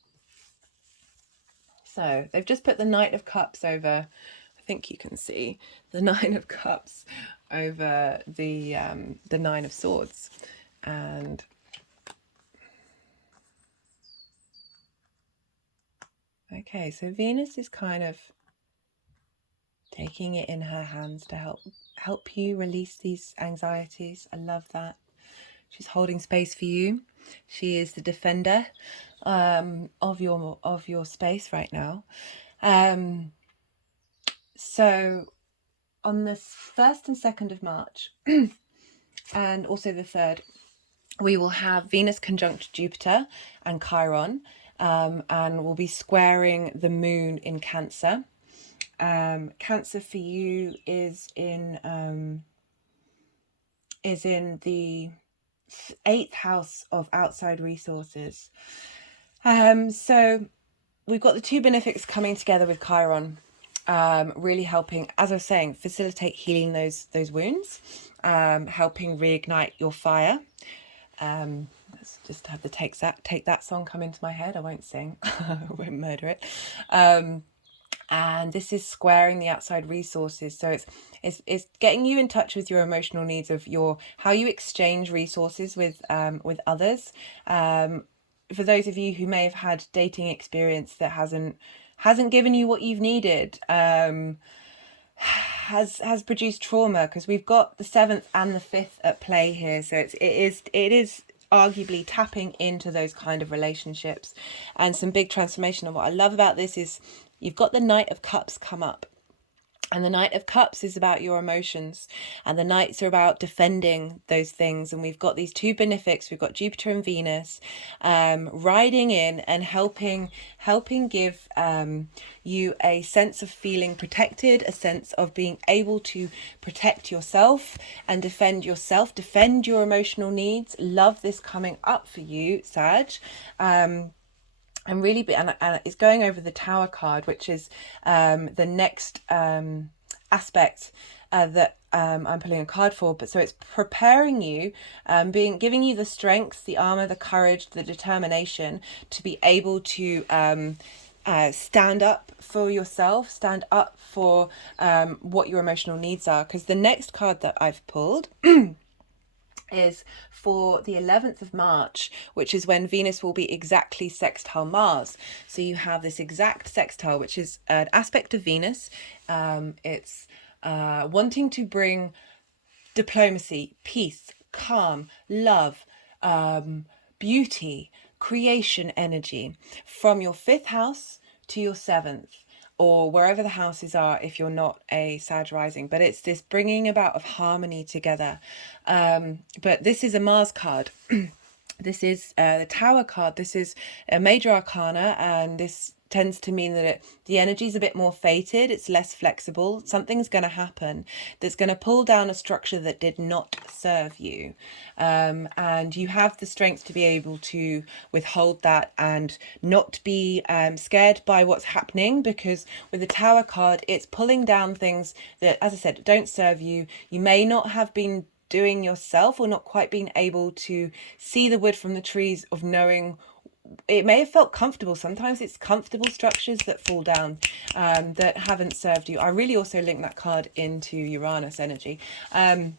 So they've just put the Knight of Cups over, I think you can see the 9 of Cups over the 9 of Swords. And okay, so Venus is kind of taking it in her hands to help you release these anxieties. I love that. She's holding space for you. She is the defender of your space right now. So on the 1st and 2nd of March and also the 3rd, we will have Venus conjunct Jupiter and Chiron, and we'll be squaring the moon in Cancer. Cancer for you is in the 8th house of outside resources. So we've got the 2 benefics coming together with Chiron, really helping, as I was saying, facilitate healing those wounds, helping reignite your fire. Let's just have the take that song come into my head. I won't sing. I won't murder it. And this is squaring the outside resources. So it's getting you in touch with your emotional needs of how you exchange resources with others. For those of you who may have had dating experience that hasn't given you what you've needed, has produced trauma, because we've got the 7th and the 5th at play here. So it is arguably tapping into those kind of relationships and some big transformation. And what I love about this is you've got the Knight of Cups come up. And the Knight of Cups is about your emotions, and the Knights are about defending those things. And we've got these 2 benefics. We've got Jupiter and Venus riding in and helping give you a sense of feeling protected, a sense of being able to protect yourself and defend yourself, defend your emotional needs. Love this coming up for you, Sag. And really, and it's going over the Tower card, which is the next aspect that I'm pulling a card for. But so it's preparing you, giving you the strength, the armor, the courage, the determination to be able to stand up for yourself, stand up for what your emotional needs are. Because the next card that I've pulled is for the 11th of March, which is when Venus will be exactly sextile Mars. So you have this exact sextile, which is an aspect of Venus. It's wanting to bring diplomacy, peace, calm, love, beauty, creation energy from your 5th house to your 7th, or wherever the houses are if you're not a Sag rising. But it's this bringing about of harmony together. But this is a Mars card. This is the Tower card. This is a major arcana, and this tends to mean that the energy is a bit more fated. It's less flexible. Something's going to happen that's going to pull down a structure that did not serve you. And you have the strength to be able to withhold that and not be scared by what's happening, because with the Tower card, it's pulling down things that, as I said, don't serve you. You may not have been doing yourself, or not quite being able to see the wood from the trees of knowing. It may have felt comfortable. Sometimes it's comfortable structures that fall down, that haven't served you. I really also link that card into Uranus energy. So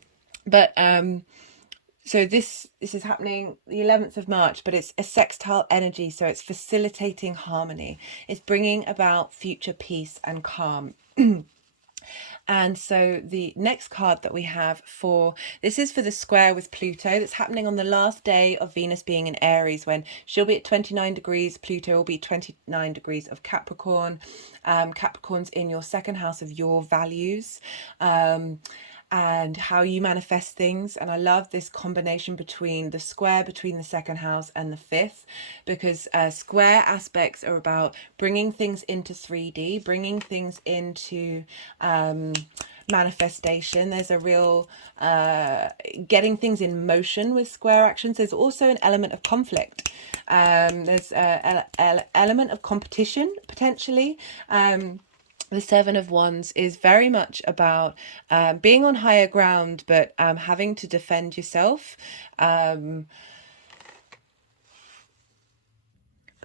this is happening the 11th of March, but it's a sextile energy. So it's facilitating harmony. It's bringing about future peace and calm. And so the next card that we have for this is for the square with Pluto that's happening on the last day of Venus being in Aries, when she'll be at 29 degrees. Pluto will be 29 degrees of Capricorn. Capricorn's in your 2nd house of your values. And how you manifest things. And I love this combination between the square between the 2nd house and the 5th, because square aspects are about bringing things into 3D, bringing things into manifestation. There's a real getting things in motion with square actions. There's also an element of conflict. There's an element of competition potentially. The 7 of Wands is very much about being on higher ground, but having to defend yourself. But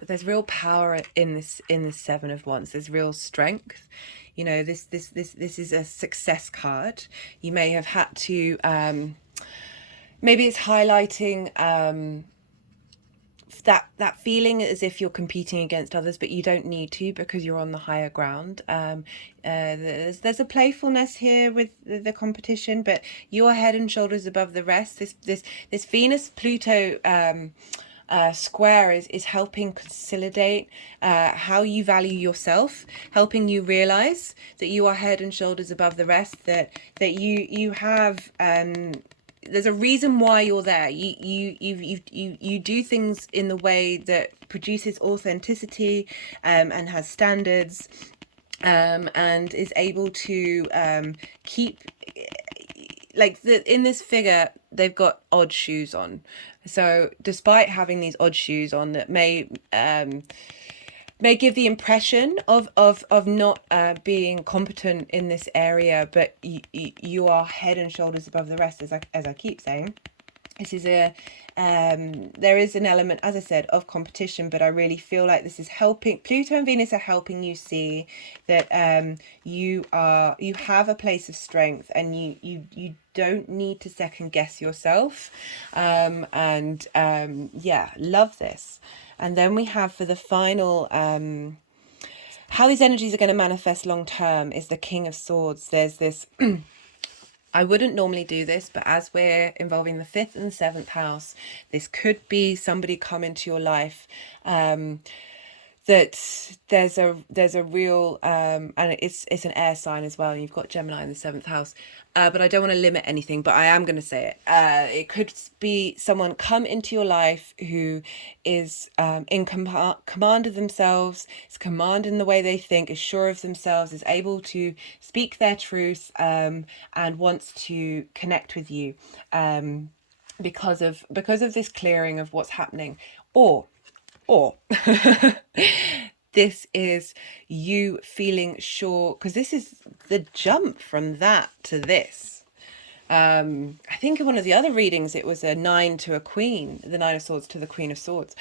there's real power in this 7 of Wands. There's real strength. You know, this is a success card. You may have had to maybe it's highlighting that feeling as if you're competing against others, but you don't need to, because you're on the higher ground. There's a playfulness here with the competition, but you're head and shoulders above the rest. This Venus Pluto square is helping consolidate how you value yourself, helping you realize that you are head and shoulders above the rest, that you have there's a reason why you're there. You do things in the way that produces authenticity and has standards, and is able to keep, like in this figure they've got odd shoes on. So despite having these odd shoes on that may give the impression of not being competent in this area, but you are head and shoulders above the rest, as I keep saying. This is there is an element, as I said, of competition, but I really feel like this is helping. Pluto and Venus are helping you see that you have a place of strength, and you don't need to second guess yourself. Yeah, love this. And then we have, for the final, how these energies are going to manifest long term, is the King of Swords. There's this I wouldn't normally do this, but as we're involving the 5th and the 7th house, this could be somebody come into your life that there's a real and it's an air sign as well, and you've got Gemini in the 7th house, but I don't want to limit anything, but I am going to say it. It could be someone come into your life who is in command of themselves, is command in the way they think, is sure of themselves, is able to speak their truth, and wants to connect with you because of this clearing of what's happening. Or this is you feeling sure, because this is the jump from that to this. I think in one of the other readings it was a 9 to a queen, the 9 of Swords to the Queen of Swords.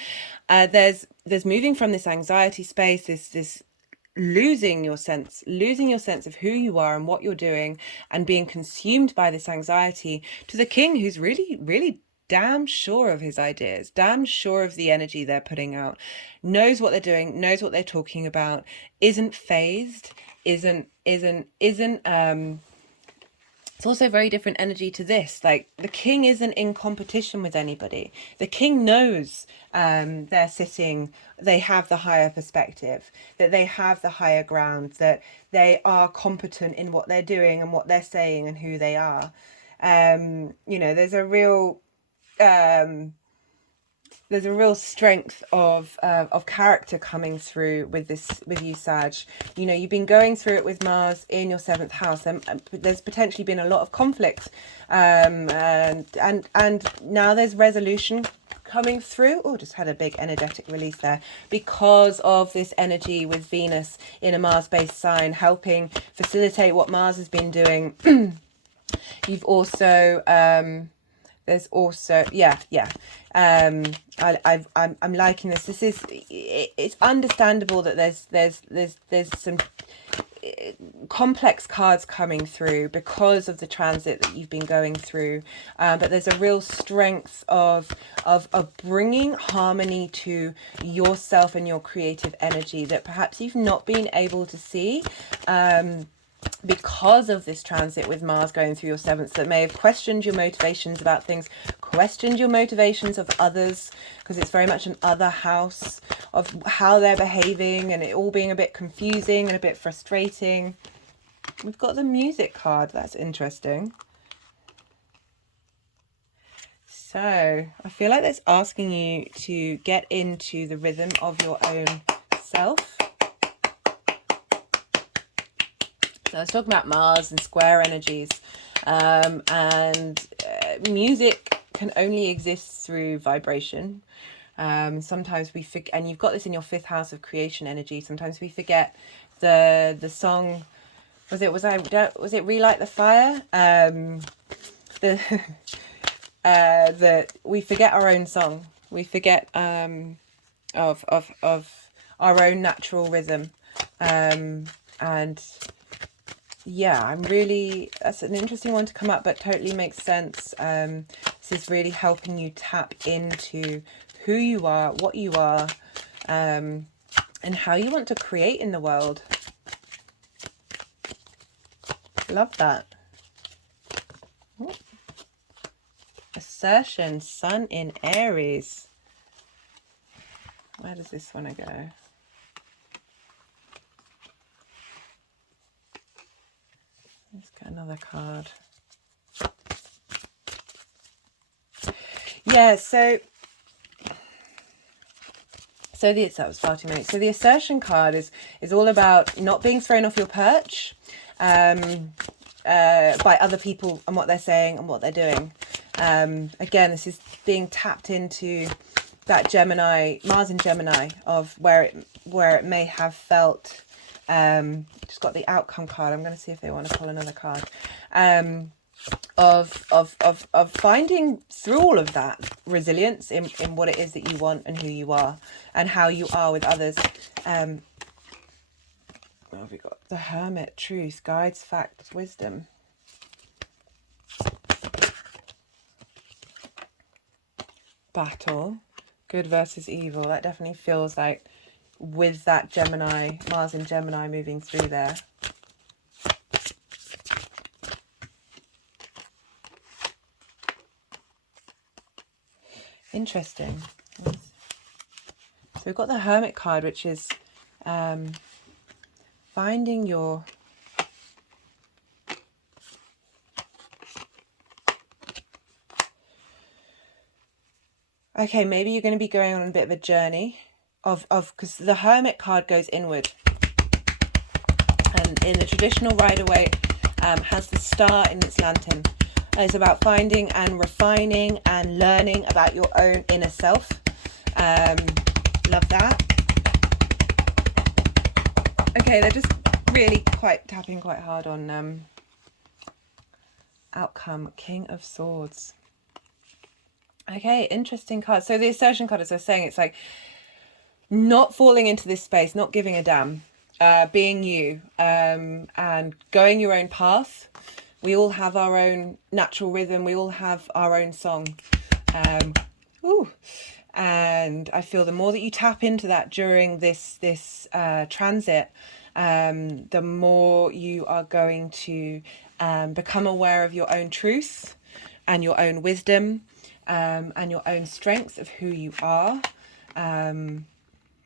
There's moving from this anxiety space, this losing your sense of who you are and what you're doing, and being consumed by this anxiety, to the king, who's really, really damn sure of his ideas, damn sure of the energy they're putting out, knows what they're doing, knows what they're talking about, isn't phased, isn't it's also very different energy to this. Like, the king isn't in competition with anybody. The king knows they're sitting, they have the higher perspective, that they have the higher ground, that they are competent in what they're doing and what they're saying and who they are. You know, there's a real strength of character coming through with you, Sag. You know, you've been going through it with Mars in your 7th house, and there's potentially been a lot of conflict, and now there's resolution coming through. Oh, just had a big energetic release there, because of this energy with Venus in a Mars-based sign helping facilitate what Mars has been doing. You've also there's also I'm liking this. It's understandable that there's some complex cards coming through because of the transit that you've been going through, but there's a real strength of bringing harmony to yourself and your creative energy that perhaps you've not been able to see because of this transit with Mars going through your 7th, that may have questioned your motivations about things, questioned your motivations of others, because it's very much an other house of how they're behaving, and it all being a bit confusing and a bit frustrating. We've got the music card. That's interesting. So I feel like that's asking you to get into the rhythm of your own self. So I was talking about Mars and square energies, and music can only exist through vibration. Sometimes we forget, and you've got this in your 5th house of creation energy. Sometimes we forget the song. Was it Relight the Fire? That we forget our own song. We forget of our own natural rhythm, and yeah, that's an interesting one to come up, but totally makes sense. This is really helping you tap into who you are, what you are, and how you want to create in the world. Love that. Ooh. Assertion, Sun in Aries. Where does this one go? Let's get another card. Yeah, that was far too many. So the assertion card is all about not being thrown off your perch by other people and what they're saying and what they're doing. Again, this is being tapped into that Gemini, Mars in Gemini, of where it may have felt. Just got the outcome card. I'm going to see if they want to pull another card. Of finding through all of that resilience in what it is that you want and who you are and how you are with others. What have we got? The Hermit, Truth, Guides, Facts, Wisdom. Battle, good versus evil. That definitely feels like, with that Gemini, Mars in Gemini moving through there. Interesting. So we've got the Hermit card, which is finding your... Okay, maybe you're going to be going on a bit of a journey because the Hermit card goes inward. And in the traditional Rider-Waite, has the star in its lantern. It's about finding and refining and learning about your own inner self. Love that. Okay, they're just really tapping quite hard on outcome, King of Swords. Okay, interesting card. So the assertion card, as I was saying, it's like not falling into this space, not giving a damn. being you, and going your own path. We all have our own natural rhythm. We all have our own song. Ooh. And I feel the more that you tap into that during this transit, the more you are going to become aware of your own truth and your own wisdom, and your own strengths of who you are.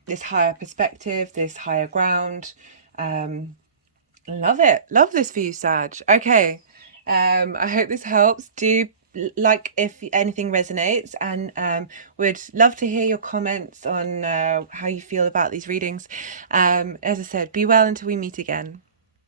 This higher perspective, this higher ground. Love it. Love this for you, Sag. Okay. I hope this helps. Do like if anything resonates, and would love to hear your comments on how you feel about these readings. As I said, be well until we meet again.